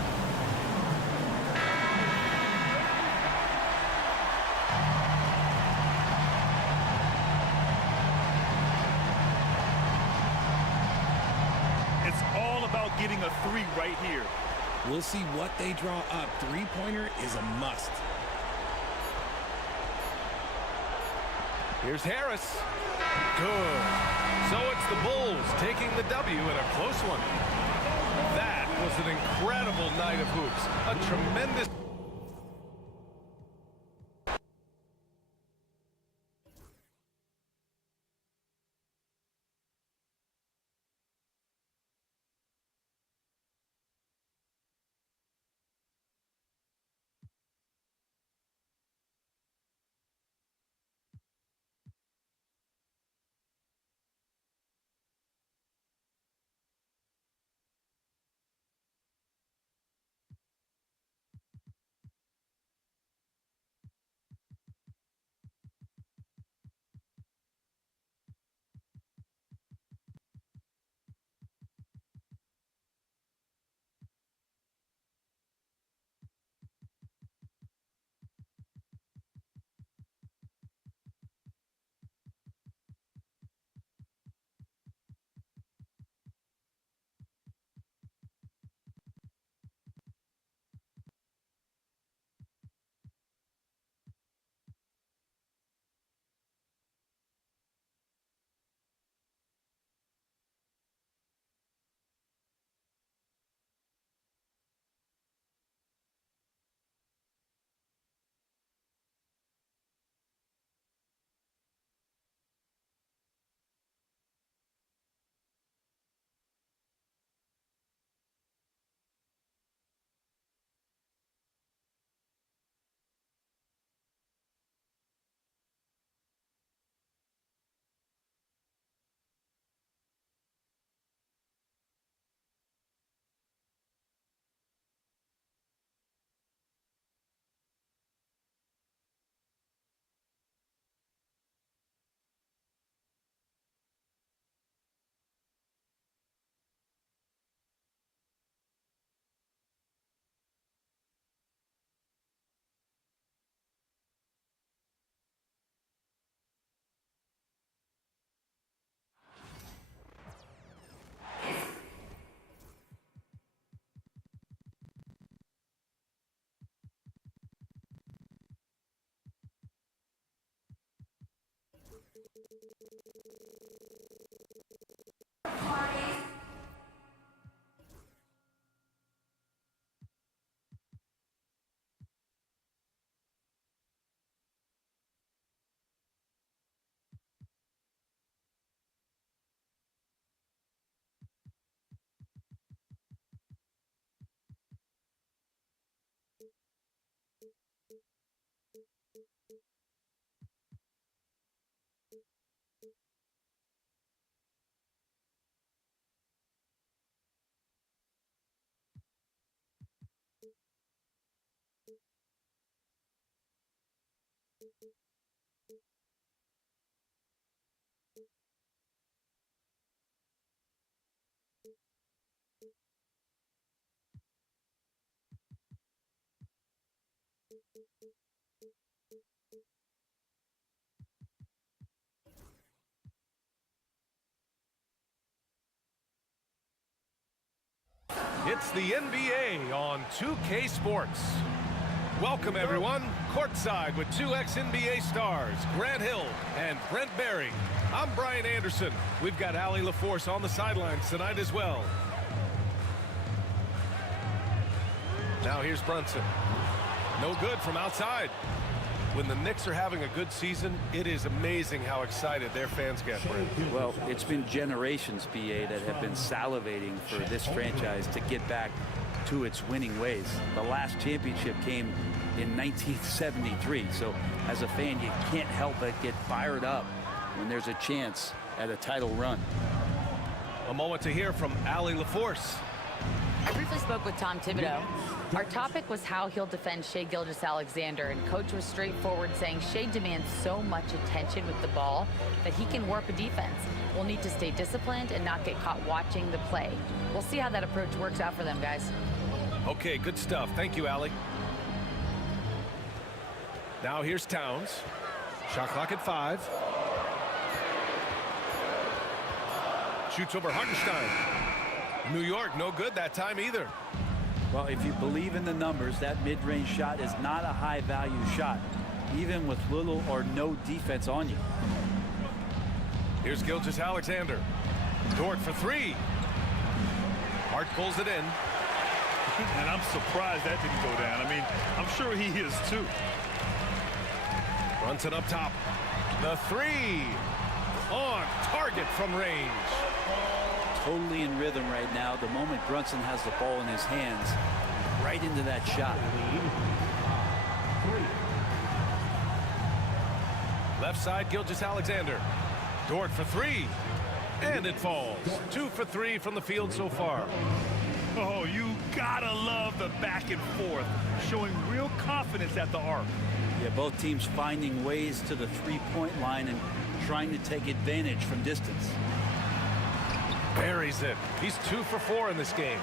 It's all about getting a 3 right here. We'll see what they draw up. Three-pointer is a must. Here's Harris. Good. So it's the Bulls taking the W in a close one. That was an incredible night of hoops. A tremendous... It's the NBA on 2K Sports. Welcome, everyone. Courtside with two ex-NBA stars, Grant Hill and Brent Barry. I'm Brian Anderson. We've got Allie LaForce on the sidelines tonight as well. Now here's Brunson. No good from outside. When the Knicks are having a good season, it is amazing how excited their fans get, Brent. Well, it's been generations, BA, that have been salivating for this franchise to get back to its winning ways. The last championship came in 1973, so as a fan, you can't help but get fired up when there's a chance at a title run. A moment to hear from Allie LaForce. I briefly spoke with Tom Thibodeau. Our topic was how he'll defend Shai Gilgeous-Alexander, and Coach was straightforward, saying Shai demands so much attention with the ball that he can warp a defense. We'll need to stay disciplined and not get caught watching the play. We'll see how that approach works out for them, guys. Okay, good stuff. Thank you, Allie. Now here's Towns. Shot clock at 5. Shoots over Hartenstein. New York, no good that time either. Well, if you believe in the numbers, that mid-range shot is not a high-value shot, even with little or no defense on you. Here's Gilgeous-Alexander. Dort for 3. Hart pulls it in. And I'm surprised that didn't go down. I mean, I'm sure he is too. Brunson up top. The 3. On target from range. Totally in rhythm right now. The moment Brunson has the ball in his hands, right into that shot. Left side, Gilgeous-Alexander. Dort for 3. And it falls. 2 for 3 from the field so far. Oh, you gotta love the back and forth, showing real confidence at the arc. Yeah, both teams finding ways to the three-point line and trying to take advantage from distance. Buries it. He's 2 for 4 in this game.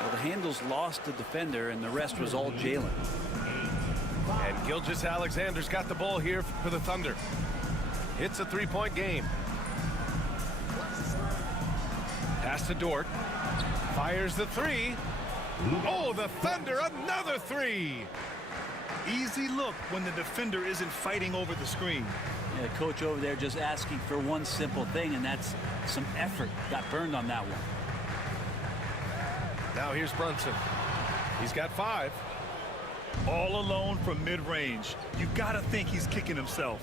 Well, the handles lost the defender, and the rest was all Jalen. And Gilgeous-Alexander's got the ball here for the Thunder. It's a 3-point game. Pass to Dort. Fires the 3. Oh, the Thunder, another 3. Easy look when the defender isn't fighting over the screen. Yeah, coach over there just asking for one simple thing, and that's some effort. Got burned on that one. Now here's Brunson. He's got 5. All alone from mid-range. You gotta think he's kicking himself.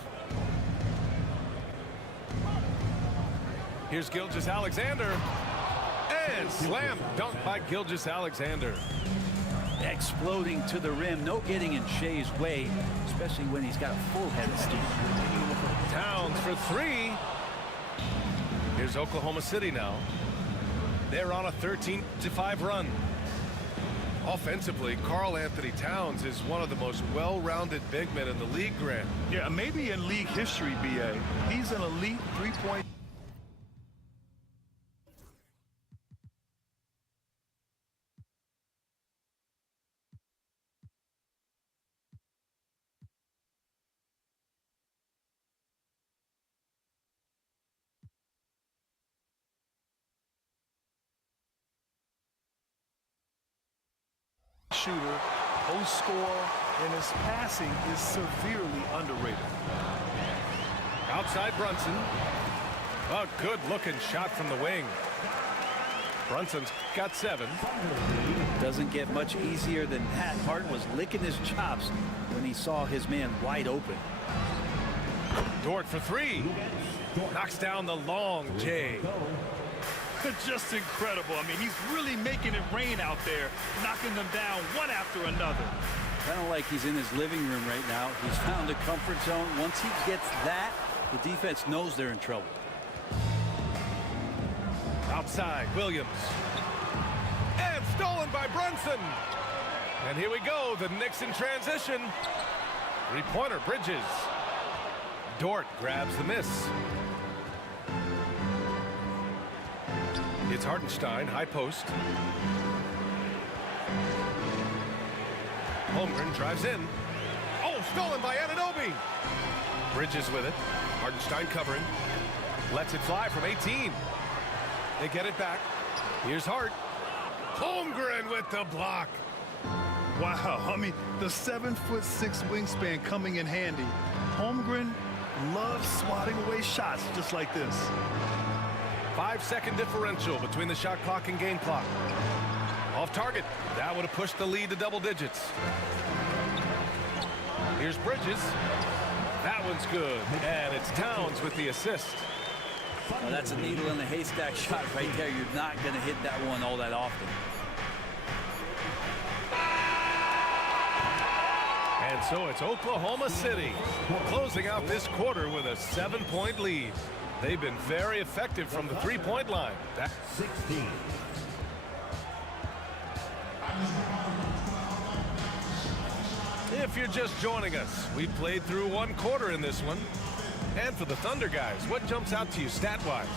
Here's Gilgeous-Alexander. And slam dunk by Gilgeous-Alexander. Exploding to the rim. No getting in Shai's way, especially when he's got a full head of steam. Towns for 3. Here's Oklahoma City now. They're on a 13-5 run. Offensively, Karl-Anthony Towns is one of the most well-rounded big men in the league, Grant. Yeah, maybe in league history, BA. He's an elite three-point. Shooter, post score, and his passing is severely underrated. Outside Brunson. A good-looking shot from the wing. Brunson's got 7. Doesn't get much easier than that. Hart was licking his chops when he saw his man wide open. Dort for 3. Knocks down the long J. Just incredible. I mean, he's really making it rain out there, knocking them down one after another. Kind of like he's in his living room right now. He's found a comfort zone. Once he gets that, the defense knows they're in trouble. Outside, Williams. And stolen by Brunson. And here we go, the Knicks in transition. 3-pointer, Bridges. Dort grabs the miss. It's Hartenstein, high post. Holmgren drives in. Oh, stolen by Anunoby. Bridges with it. Hartenstein covering. Lets it fly from 18. They get it back. Here's Hart. Holmgren with the block. Wow, I mean, the 7'6" wingspan coming in handy. Holmgren loves swatting away shots just like this. 5-second differential between the shot clock and game clock. Off target. That would have pushed the lead to double digits. Here's Bridges. That one's good. And it's Towns with the assist. Well, that's a needle in a haystack shot right there. You're not going to hit that one all that often. And so it's Oklahoma City closing out this quarter with a 7-point lead. They've been very effective from the three-point line. 16. If you're just joining us, we played through one quarter in this one. And for the Thunder guys, what jumps out to you stat-wise?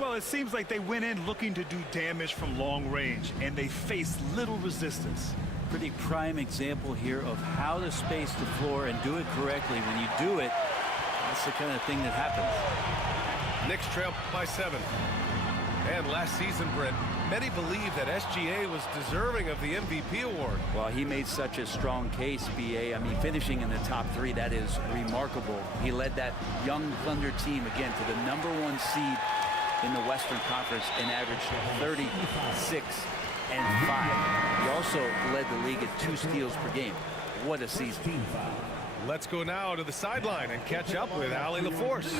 Well, it seems like they went in looking to do damage from long range, and they faced little resistance. Pretty prime example here of how to space the floor and do it correctly. When you do it, that's the kind of thing that happens. Knicks trail by 7. And last season, Brent, many believe that SGA was deserving of the MVP award. Well, he made such a strong case, BA. I mean, finishing in the top 3, that is remarkable. He led that young Thunder team, again, to the #1 seed in the Western Conference and averaged 36 and 5. He also led the league at 2 steals per game. What a season. Let's go now to the sideline and catch up with Allie LaForce.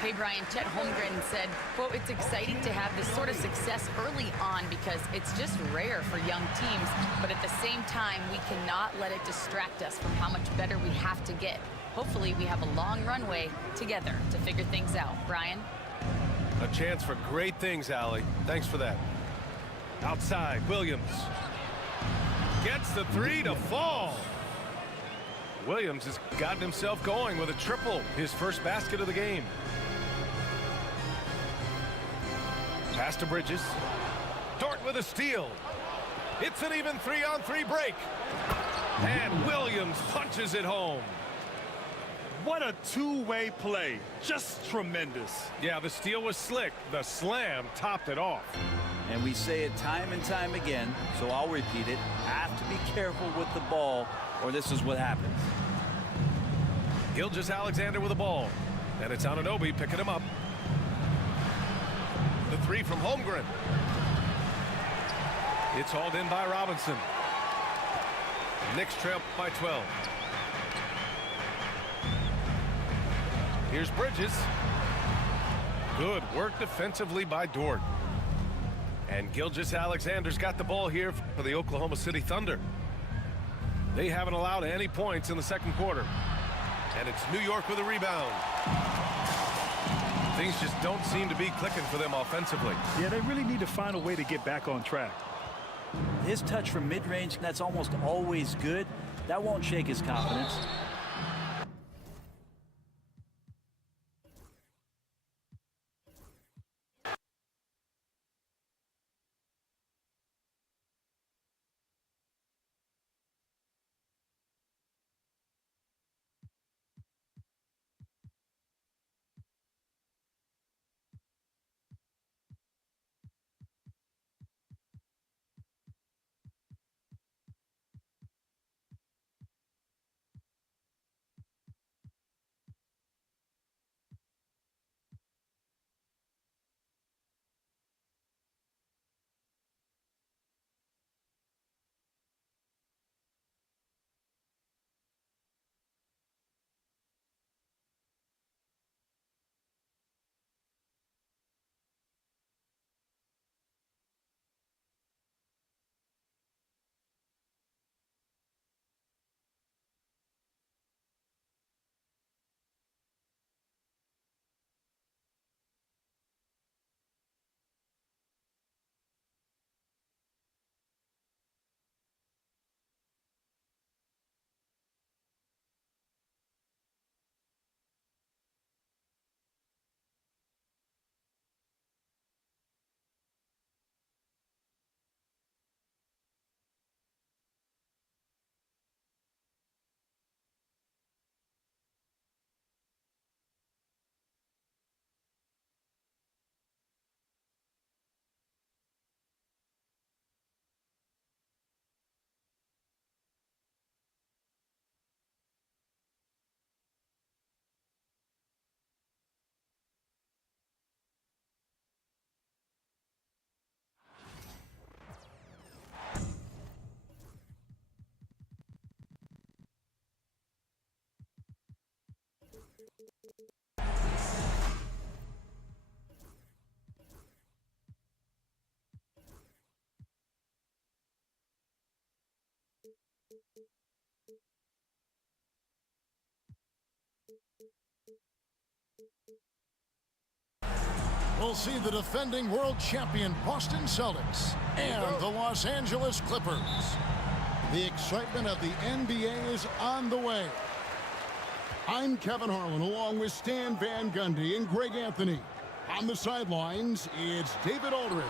Hey, Brian, Chet Holmgren said, quote, "It's exciting to have this sort of success early on because it's just rare for young teams. But at the same time, we cannot let it distract us from how much better we have to get. Hopefully, we have a long runway together to figure things out." Brian? A chance for great things, Allie. Thanks for that. Outside, Williams. Gets the 3 to fall. Williams has gotten himself going with a triple, his first basket of the game. Pass to Bridges. Dort with a steal. It's an even 3-on-3 break. And Williams punches it home. What a two-way play. Just tremendous. Yeah, the steal was slick. The slam topped it off. And we say it time and time again, so I'll repeat it. Have to be careful with the ball, or this is what happens. Gilgeous-Alexander with the ball. And it's Anunoby picking him up. The 3 from Holmgren. It's hauled in by Robinson. Knicks trail by 12. Here's Bridges. Good work defensively by Dort. And Gilgeous-Alexander's got the ball here for the Oklahoma City Thunder. They haven't allowed any points in the second quarter. And it's New York with a rebound. Things just don't seem to be clicking for them offensively. Yeah, they really need to find a way to get back on track. His touch from mid-range, that's almost always good. That won't shake his confidence. We'll see the defending world champion Boston Celtics and the Los Angeles Clippers. The excitement of the NBA is on the way. I'm Kevin Harlan along with Stan Van Gundy and Greg Anthony. On the sidelines, it's David Aldridge.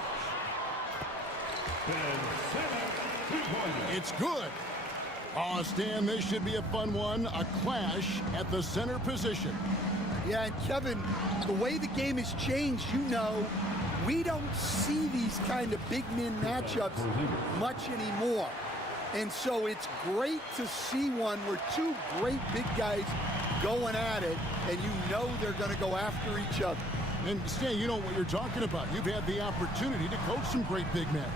It's good. Oh, Stan, this should be a fun one. A clash at the center position. Yeah, and Kevin, the way the game has changed, we don't see these kind of big men matchups much anymore. And so it's great to see one where two great big guys going at it, and they're going to go after each other. And Stan, you know what you're talking about. You've had the opportunity to coach some great big men.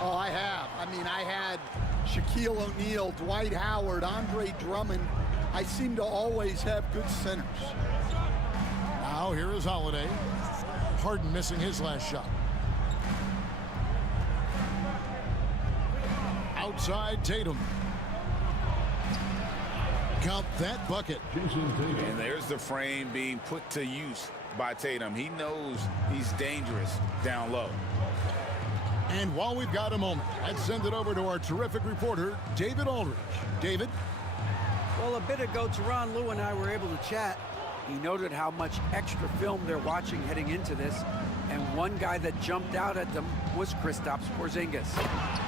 Oh, I have. I had Shaquille O'Neal, Dwight Howard, Andre Drummond. I seem to always have good centers. Now here is Holiday. Harden missing his last shot. Outside Tatum. Count that bucket. And there's the frame being put to use by Tatum. He knows he's dangerous down low. And while we've got a moment, let's send it over to our terrific reporter, David Aldridge. David? Well, a bit ago, Teron Lou and I were able to chat. He noted how much extra film they're watching heading into this, and one guy that jumped out at them was Kristaps Porzingis.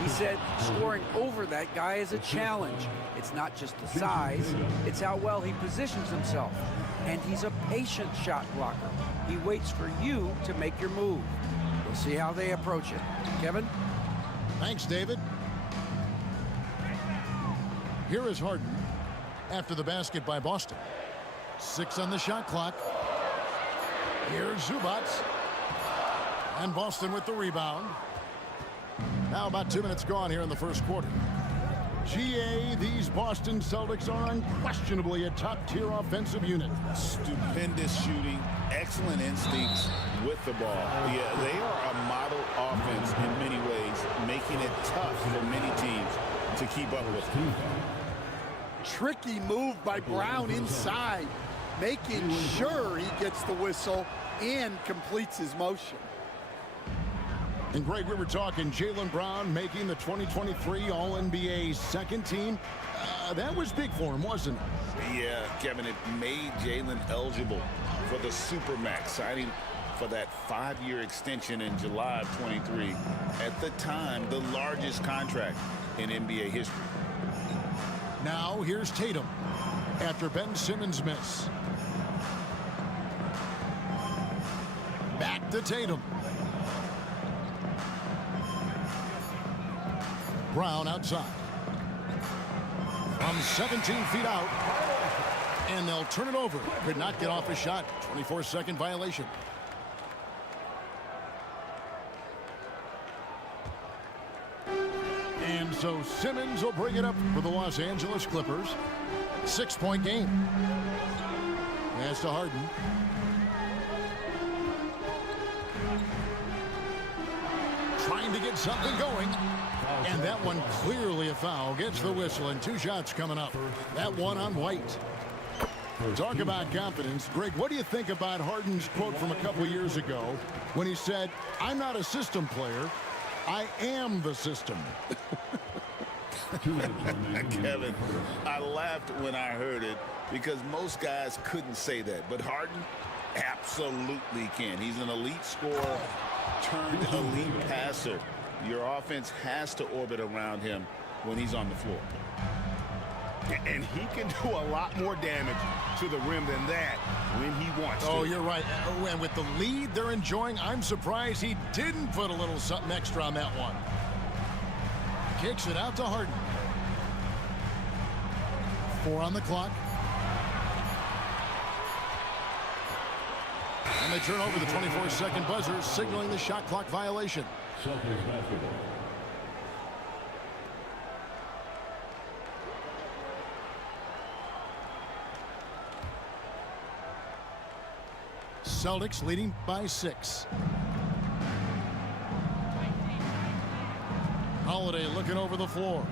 He said scoring over that guy is a challenge. It's not just the size, it's how well he positions himself. And he's a patient shot blocker. He waits for you to make your move. We'll see how they approach it. Kevin? Thanks, David. Here is Harden after the basket by Boston. 6 on the shot clock. Here's Zubac. And Boston with the rebound. Now about 2 minutes gone here in the first quarter. GA, these Boston Celtics are unquestionably a top-tier offensive unit. Stupendous shooting, excellent instincts with the ball. Yeah, they are a model offense in many ways, making it tough for many teams to keep up with. Tricky move by Brown inside, making sure he gets the whistle and completes his motion. And Greg, we were talking Jaylen Brown making the 2023 All-NBA second team. That was big for him, wasn't it? Yeah, Kevin, it made Jaylen eligible for the Supermax, signing for that 5-year extension in July of 23. At the time, the largest contract in NBA history. Now here's Tatum after Ben Simmons' miss. Back to Tatum. Brown outside. From 17 feet out. And they'll turn it over. Could not get off a shot. 24-second violation. And so Simmons will bring it up for the Los Angeles Clippers. 6-point game. Pass to Harden. Trying to get something going. And that one clearly a foul. Gets the whistle and 2 shots coming up. That one on White. Talk about confidence. Greg, what do you think about Harden's quote from a couple years ago when he said, "I'm not a system player. I am the system." Kevin, I laughed when I heard it because most guys couldn't say that. But Harden absolutely can. He's an elite scorer turned elite passer. Your offense has to orbit around him when he's on the floor. And he can do a lot more damage to the rim than that when he wants to. Oh, you're right. And with the lead they're enjoying, I'm surprised he didn't put a little something extra on that one. Kicks it out to Harden. 4 on the clock. And they turn over the 24-second buzzer, signaling the shot clock violation. Celtics basketball. Celtics leading by 6. Holiday looking over the floor.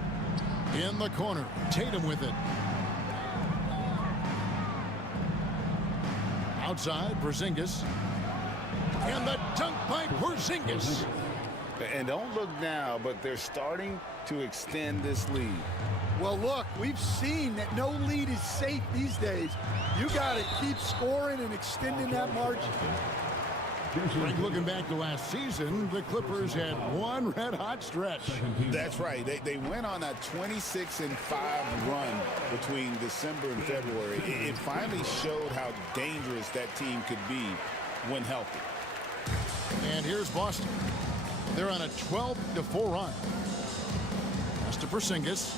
In the corner, Tatum with it. Outside, Porzingis. And the dunk by Porzingis. And don't look now, but they're starting to extend this lead. Well, look, we've seen that no lead is safe these days. You got to keep scoring and extending that margin. Frank, looking back to last season, the Clippers had one red-hot stretch. That's right. They went on a 26-5 run between December and February. It finally showed how dangerous that team could be when healthy. And here's Boston. They're on a 12-4 run. That's to Porzingis.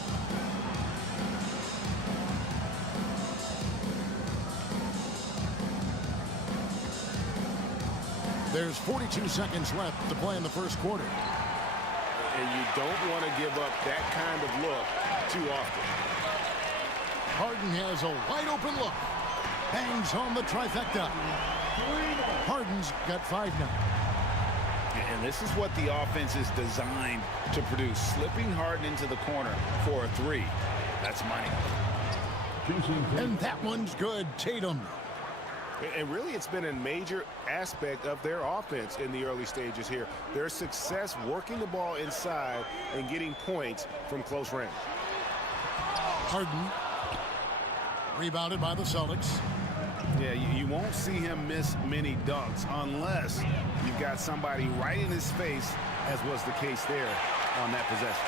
There's 42 seconds left to play in the first quarter. And you don't want to give up that kind of look too often. Harden has a wide-open look. Bangs home the trifecta. Harden's got 5 now. And this is what the offense is designed to produce. Slipping Harden into the corner for a 3. That's money. And that one's good. Tatum. And really, it's been a major aspect of their offense in the early stages here. Their success working the ball inside and getting points from close range. Harden. Rebounded by the Celtics. Yeah, you won't see him miss many dunks unless you've got somebody right in his face, as was the case there on that possession.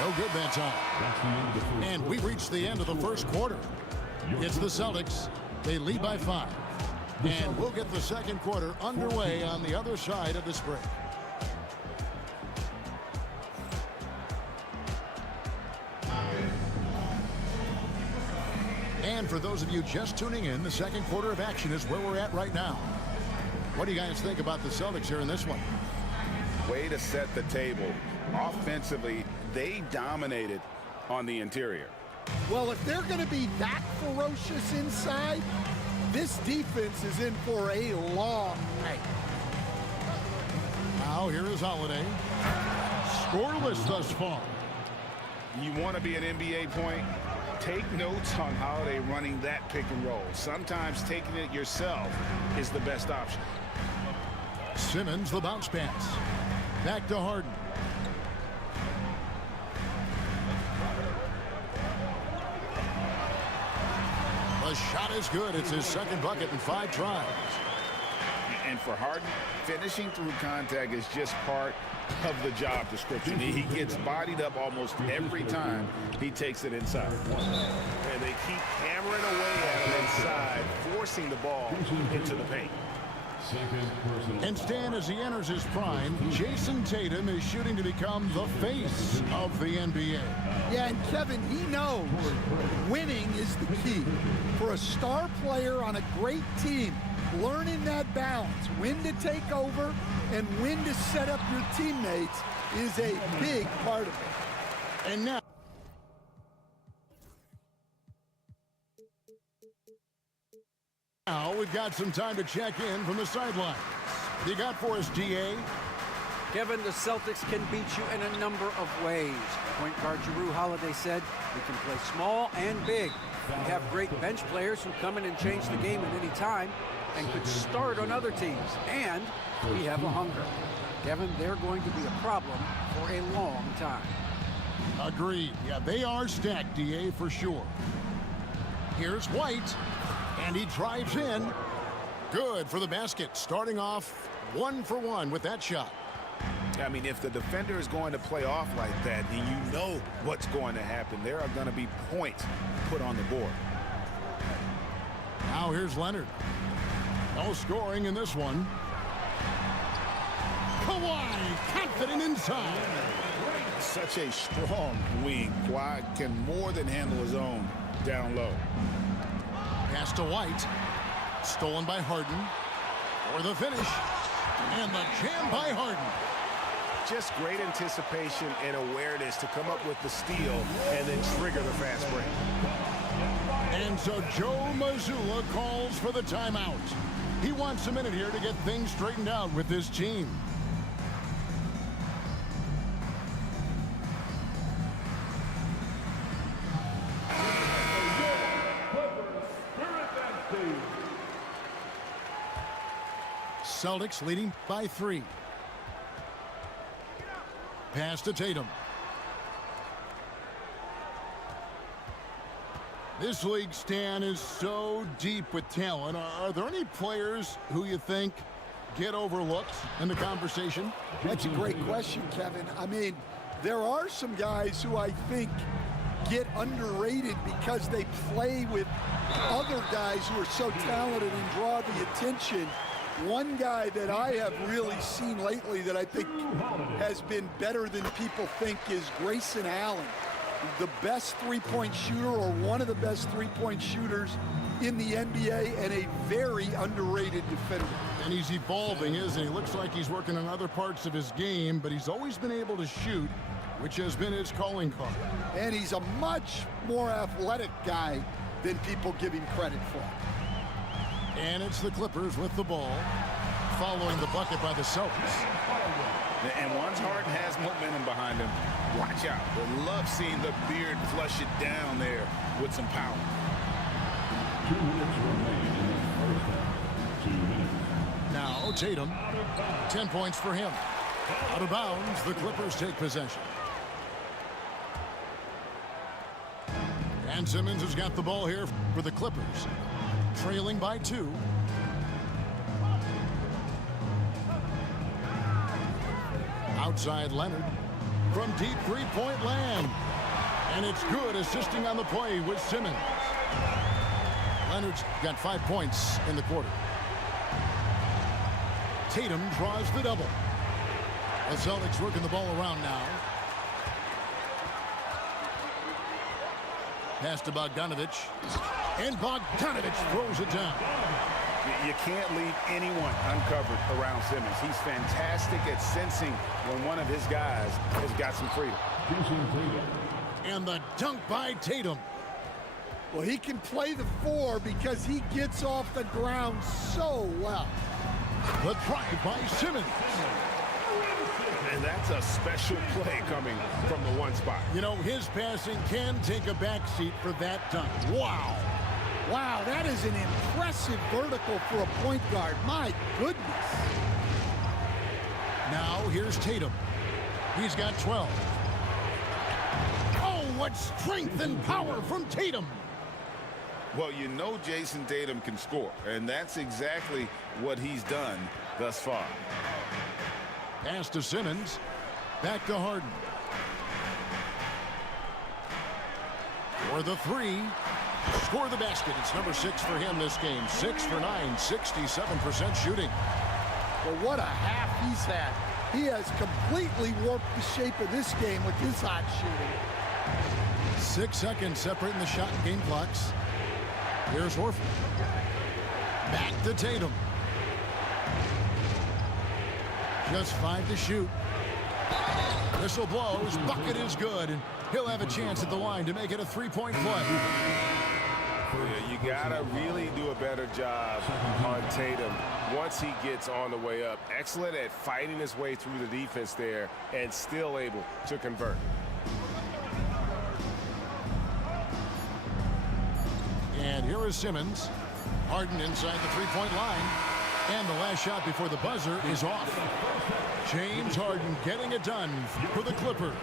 No good that time. And we reached the end of the first quarter. It's the Celtics. They lead by 5. And we'll get the second quarter underway on the other side of this break. And for those of you just tuning in, the second quarter of action is where we're at right now. What do you guys think about the Celtics here in this one? Way to set the table. Offensively, they dominated on the interior. Well, if they're going to be that ferocious inside, this defense is in for a long night. Now here is Holiday. Scoreless thus far. You want to be an NBA point? Take notes on Holiday running that pick and roll. Sometimes taking it yourself is the best option. Simmons, the bounce pass. Back to Harden. The shot is good. It's his second bucket in 5 tries. And for Harden, finishing through contact is just part of the job description. He gets bodied up almost every time he takes it inside. And they keep hammering away at him inside, forcing the ball into the paint. And Stan, as he enters his prime, Jason Tatum is shooting to become the face of the NBA. Yeah, and Kevin, he knows winning is the key. For a star player on a great team, learning that balance, when to take over and when to set up your teammates is a big part of it. And now, we've got some time to check in from the sidelines. You got for us, DA? Kevin, the Celtics can beat you in a number of ways. Point guard Jrue Holiday said, we can play small and big. We have great bench players who come in and change the game at any time and could start on other teams. And we have a hunger. Kevin, they're going to be a problem for a long time. Agreed. Yeah, they are stacked, DA, for sure. Here's White, and he drives in. Good for the basket, starting off 1 for 1 with that shot. I mean, if the defender is going to play off like that, then you know what's going to happen. There are going to be points put on the board. Now here's Leonard. No scoring in this one. Kawhi, confident inside. Such a strong wing. Kawhi can more than handle his own down low. Pass to White. Stolen by Harden. For the finish. And the jam by Harden. Just great anticipation and awareness to come up with the steal and then trigger the fast break. And And so Joe Mazzulla calls for the timeout. He wants a minute here to get things straightened out with this team. Celtics leading by 3. Pass to Tatum. This league, Stan, is so deep with talent. Are there any players who you think get overlooked in the conversation? That's a great question, Kevin. I mean, there are some guys who I think get underrated because they play with other guys who are so talented and draw the attention. One guy that I have really seen lately that I think has been better than people think is Grayson Allen. The best three-point shooter, or one of the best three-point shooters in the NBA, and a very underrated defender. And he's evolving, isn't he? Looks like he's working on other parts of his game, but he's always been able to shoot, which has been his calling card. And he's a much more athletic guy than people give him credit for. And it's the Clippers with the ball, following the bucket by the Celtics. And once Harden has momentum behind him, watch out. I love seeing the beard flush it down there with some power. 2 minutes remaining in the first half. 2 minutes. Now Tatum, 10 points for him. Out of bounds, the Clippers take possession. And Simmons has got the ball here for the Clippers, trailing by 2. Outside Leonard from deep three-point land. And it's good, assisting on the play with Simmons. Leonard's got 5 points in the quarter. Tatum draws the double. The Celtics working the ball around now. Pass to Bogdanovich. And Bogdanovich throws it down. You can't leave anyone uncovered around Simmons. He's fantastic at sensing when one of his guys has got some freedom. And the dunk by Tatum. Well, he can play the 4 because he gets off the ground so well. The drive by Simmons. And that's a special play coming from the one spot. You know, his passing can take a backseat for that dunk. Wow. Wow, that is an impressive vertical for a point guard. My goodness. Now here's Tatum. He's got 12. Oh, what strength and power from Tatum. Well, you know Jason Tatum can score, and that's exactly what he's done thus far. Pass to Simmons. Back to Harden. For the 3. Score the basket. It's number 6 for him this game. 6 for 9, 67% shooting. Well, what a half he's had. He has completely warped the shape of this game with his hot shooting. 6 seconds separating the shot and game clocks. Here's Horford. Back to Tatum. Just 5 to shoot. Whistle blows. Bucket is good. And he'll have a chance at the line to make it a 3-point play. Yeah, you gotta really do a better job on Tatum once he gets on the way up. Excellent at fighting his way through the defense there and still able to convert. And here is Simmons. Harden inside the 3-point line. And the last shot before the buzzer is off. James Harden getting it done for the Clippers.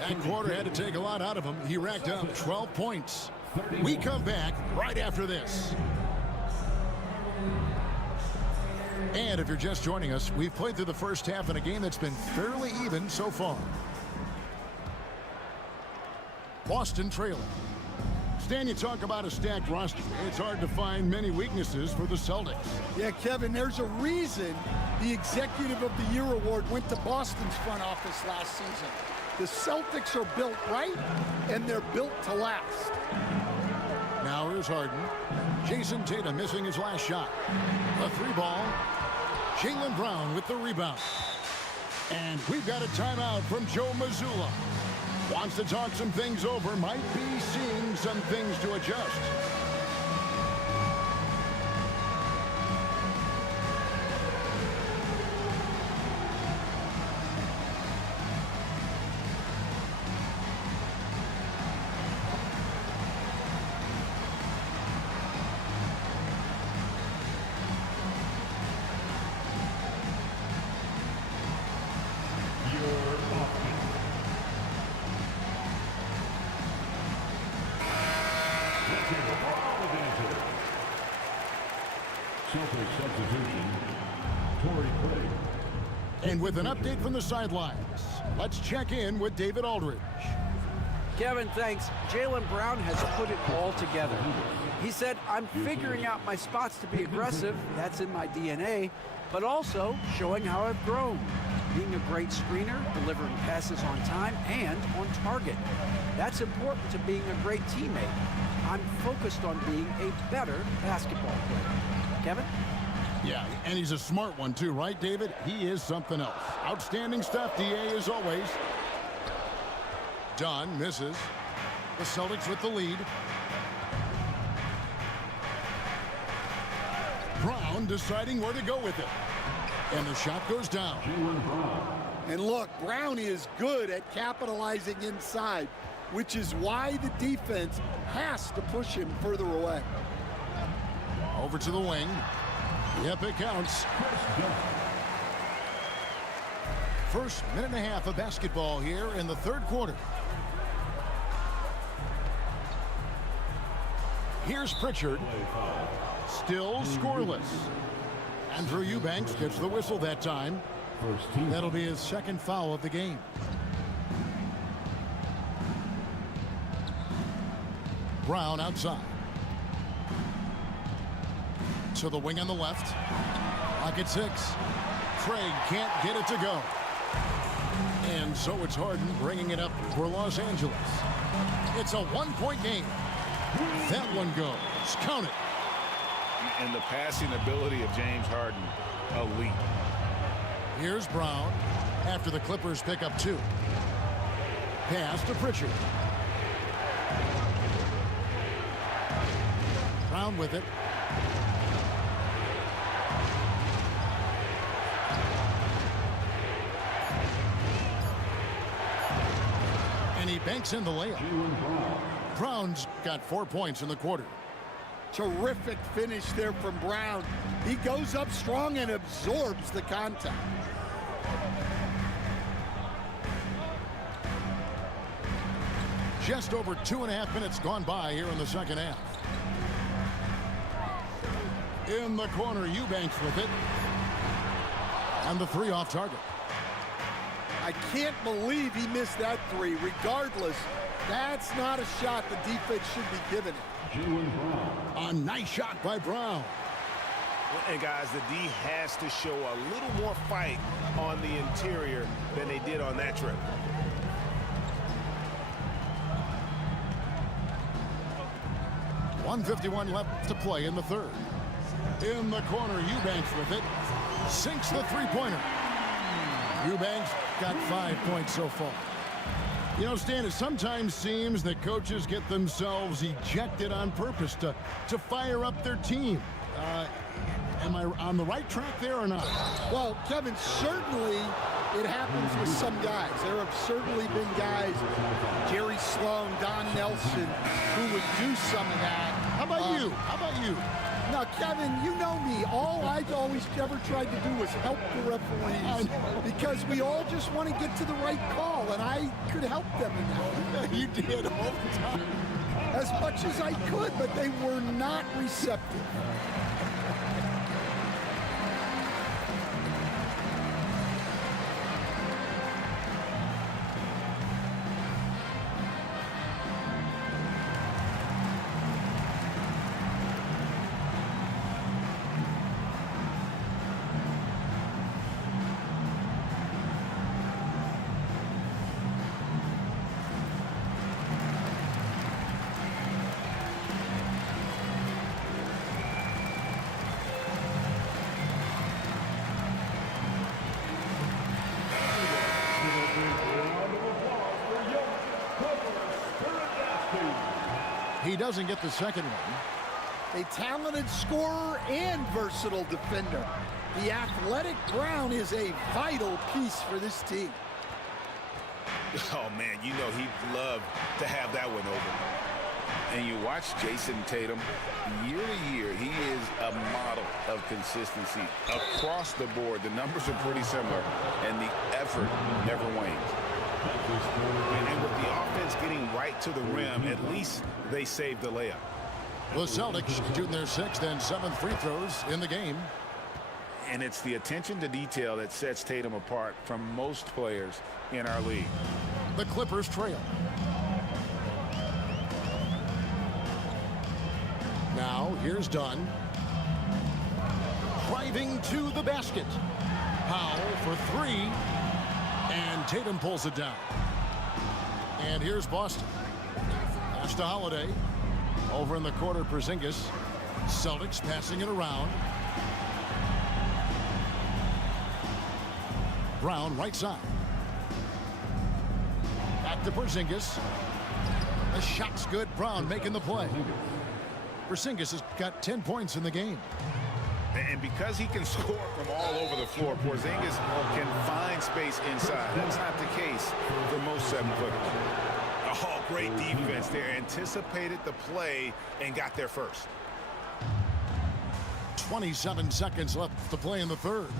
That quarter had to take a lot out of him. He racked up 12 points. We come back right after this. And if you're just joining us, we've played through the first half in a game that's been fairly even so far. Boston trailing. Stan, you talk about a stacked roster. It's hard to find many weaknesses for the Celtics. Yeah, Kevin, there's a reason the Executive of the Year award went to Boston's front office last season. The Celtics are built right, and they're built to last. Now here's Harden. Jason Tatum missing his last shot. A 3-ball. Jaylen Brown with the rebound. And we've got a timeout from Joe Mazzulla. Wants to talk some things over. Might be seeing some things to adjust. Celtics substitution, Torrey Craig. And with an update from the sidelines, let's check in with David Aldridge. Kevin, thanks. Jaylen Brown has put it all together. He said, I'm figuring out my spots to be aggressive. That's in my DNA. But also showing how I've grown. Being a great screener, delivering passes on time and on target. That's important to being a great teammate. I'm focused on being a better basketball player. Kevin? Yeah, and he's a smart one too, right, David? He is something else. Outstanding stuff, DA, as always. Dunn misses. The Celtics with the lead. Brown deciding where to go with it. And the shot goes down. And look, Brown is good at capitalizing inside, which is why the defense has to push him further away. Over to the wing. Yep, it counts. First minute and a half of basketball here in the third quarter. Here's Pritchard. Still scoreless. Andrew Eubanks gets the whistle that time. That'll be his second foul of the game. Brown outside. To the wing on the left. Lock at 6. Craig can't get it to go. And so it's Harden bringing it up for Los Angeles. It's a one-point game. That one goes. Count it. And the passing ability of James Harden, elite. Here's Brown after the Clippers pick up 2. Pass to Pritchard. Brown with it. And he banks in the layup. Brown's got 4 points in the quarter. Terrific finish there from Brown. He goes up strong and absorbs the contact. Just over 2.5 minutes gone by here in the second half. In the corner, Eubanks with it. And the 3 off target. I can't believe he missed that 3. Regardless, that's not a shot the defense should be giving it. A nice shot by Brown. And guys, the D has to show a little more fight on the interior than they did on that trip. .151 left to play in the third. In the corner, Eubanks with it. Sinks the three-pointer. Eubanks got 5 points so far. You know, Stan, it sometimes seems that coaches get themselves ejected on purpose to fire up their team. Am I on the right track there or not? Well, Kevin, certainly it happens with some guys. There have certainly been guys, Jerry Sloan, Don Nelson, who would do some of that. How about you? How about you? Now, Kevin, you know me. All I've always ever tried to do was help the referees because we all just want to get to the right call, and I could help them in that. You did all the time. As much as I could, but they were not receptive. He doesn't get the second one. A talented scorer and versatile defender. The athletic Brown is a vital piece for this team. Oh, man, you know he'd love to have that one open. And you watch Jason Tatum, year to year, he is a model of consistency. Across the board, the numbers are pretty similar, and the effort never wanes. And with the offense getting right to the rim, at least they saved the layup. The Celtics shooting their 6th and 7th free throws in the game. And it's the attention to detail that sets Tatum apart from most players in our league. The Clippers trail. Now, here's Dunn. Driving to the basket. Powell for 3. And Tatum pulls it down. And here's Boston. Pass to Holiday. Over in the corner, Porzingis. Celtics passing it around. Brown, right side. Back to Porzingis. The shot's good. Brown making the play. Porzingis has got 10 points in the game. And because he can score from all over the floor, Porzingis can find space inside. That's not the case for most 7-footers. Oh, great defense there. Anticipated the play and got there first. 27 seconds left to play in the third.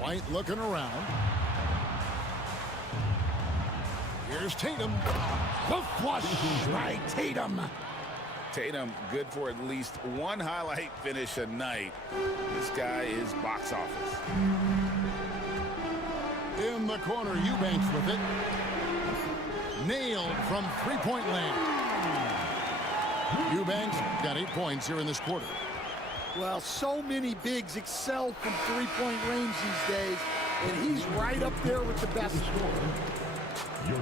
White looking around. Here's Tatum. The flush by Tatum. Tatum good for at least one highlight finish a night. This guy is box office. In the corner, Eubanks with it. Nailed from three-point land. Eubanks got 8 points here in this quarter. Well, so many bigs excel from three-point range these days, and he's right up there with the best.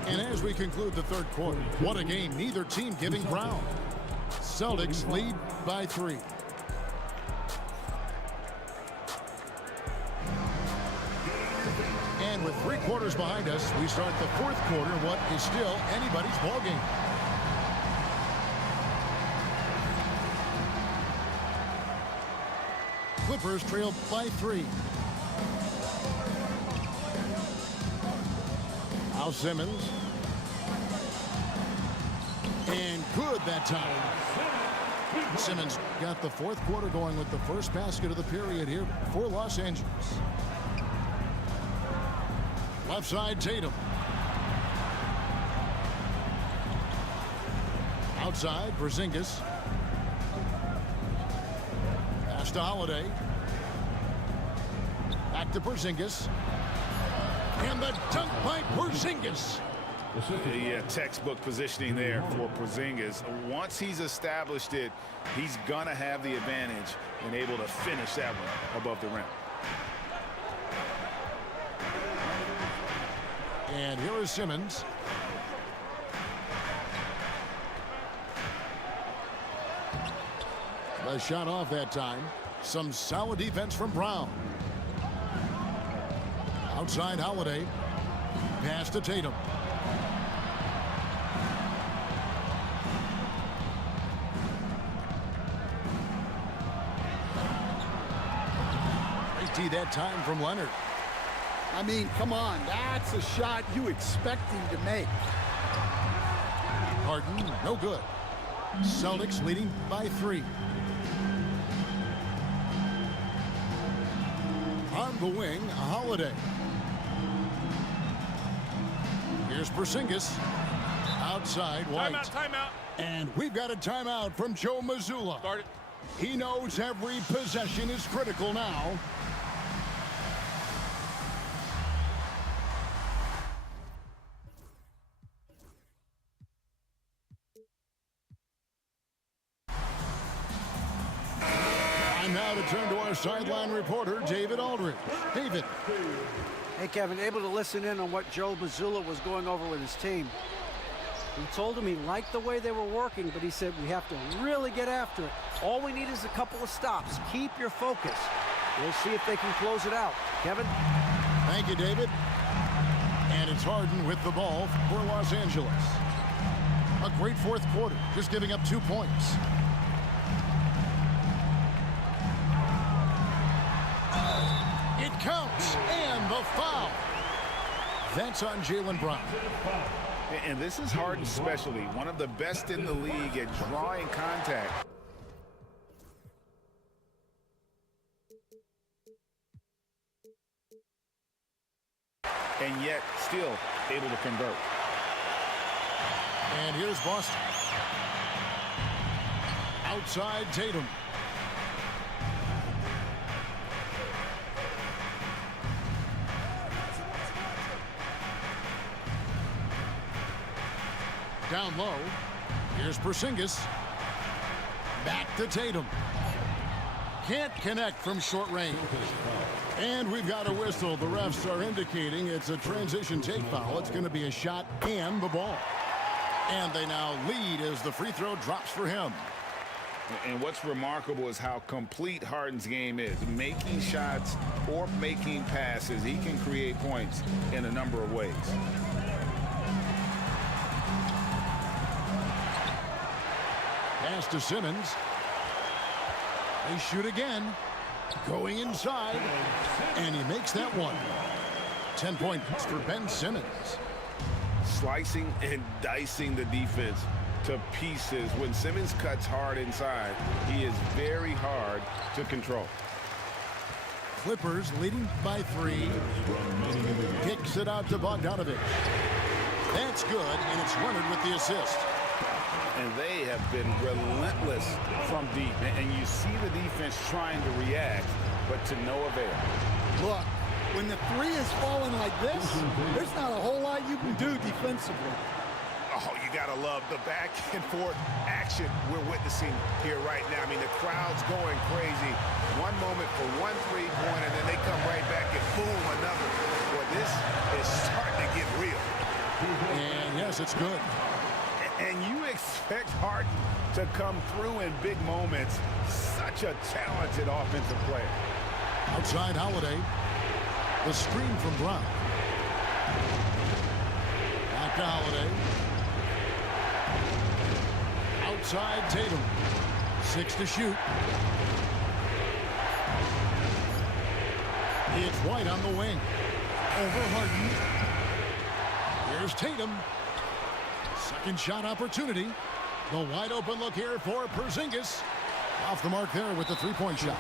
And as we conclude the third quarter, what a game, neither team giving ground. Celtics lead by 3. And with 3 quarters behind us, we start the fourth quarter, what is still anybody's ballgame. Clippers trail by 3. Now Simmons. And good that time. Simmons got the fourth quarter going with the first basket of the period here for Los Angeles. Left side, Tatum. Outside, Porzingis. Pass to Holiday. Back to Porzingis. And the dunk by Porzingis. The textbook positioning there for Porzingis. Once he's established it, he's going to have the advantage and able to finish that one above the rim. And here is Simmons. The shot off that time. Some solid defense from Brown. Outside Holiday. Pass to Tatum. Great D that time from Leonard. I mean, come on, that's a shot you expect him to make. Harden, no good. Celtics leading by 3. On the wing, Holiday. Here's Porzingis. Outside, White. Timeout. And we've got a timeout from Joe Mazzulla. Start it. He knows every possession is critical now. Time now to turn to our sideline reporter, David Aldridge. David. Hey, Kevin, able to listen in on what Joe Mazzulla was going over with his team. He told him he liked the way they were working, but he said we have to really get after it. All we need is a couple of stops. Keep your focus. We'll see if they can close it out. Kevin? Thank you, David. And it's Harden with the ball for Los Angeles. A great fourth quarter, just giving up 2 points. It counts, and the foul. That's on Jaylen Brown. And this is Harden's specialty, one of the best in the league at drawing contact. And yet still able to convert. And here's Boston. Outside Tatum. Down low. Here's Porzingis. Back to Tatum. Can't connect from short range. And we've got a whistle. The refs are indicating it's a transition take foul. It's going to be a shot and the ball. And they now lead as the free throw drops for him. And what's remarkable is how complete Harden's game is. Making shots or making passes, he can create points in a number of ways. Pass to Simmons. They shoot again. Going inside. And he makes that one. 10 points for Ben Simmons. Slicing and dicing the defense to pieces. When Simmons cuts hard inside, he is very hard to control. Clippers leading by 3. Kicks it out to Bogdanovic. That's good, and it's Leonard with the assist. And they have been relentless from deep. And you see the defense trying to react, but to no avail. Look, when the 3 is falling like this, there's not a whole lot you can do defensively. Oh, you got to love the back and forth action we're witnessing here right now. I mean, the crowd's going crazy. One moment for one three-pointer, and then they come right back and boom, another. Well, this is starting to get real. And yes, it's good. And you expect Harden to come through in big moments. Such a talented offensive player. Outside Holiday. The screen from Brown. Back to Holiday. Outside Tatum. 6 to shoot. It's White on the wing. Over Harden. Here's Tatum. Second shot opportunity. The wide open look here for Porzingis. Off the mark there with the three-point shot.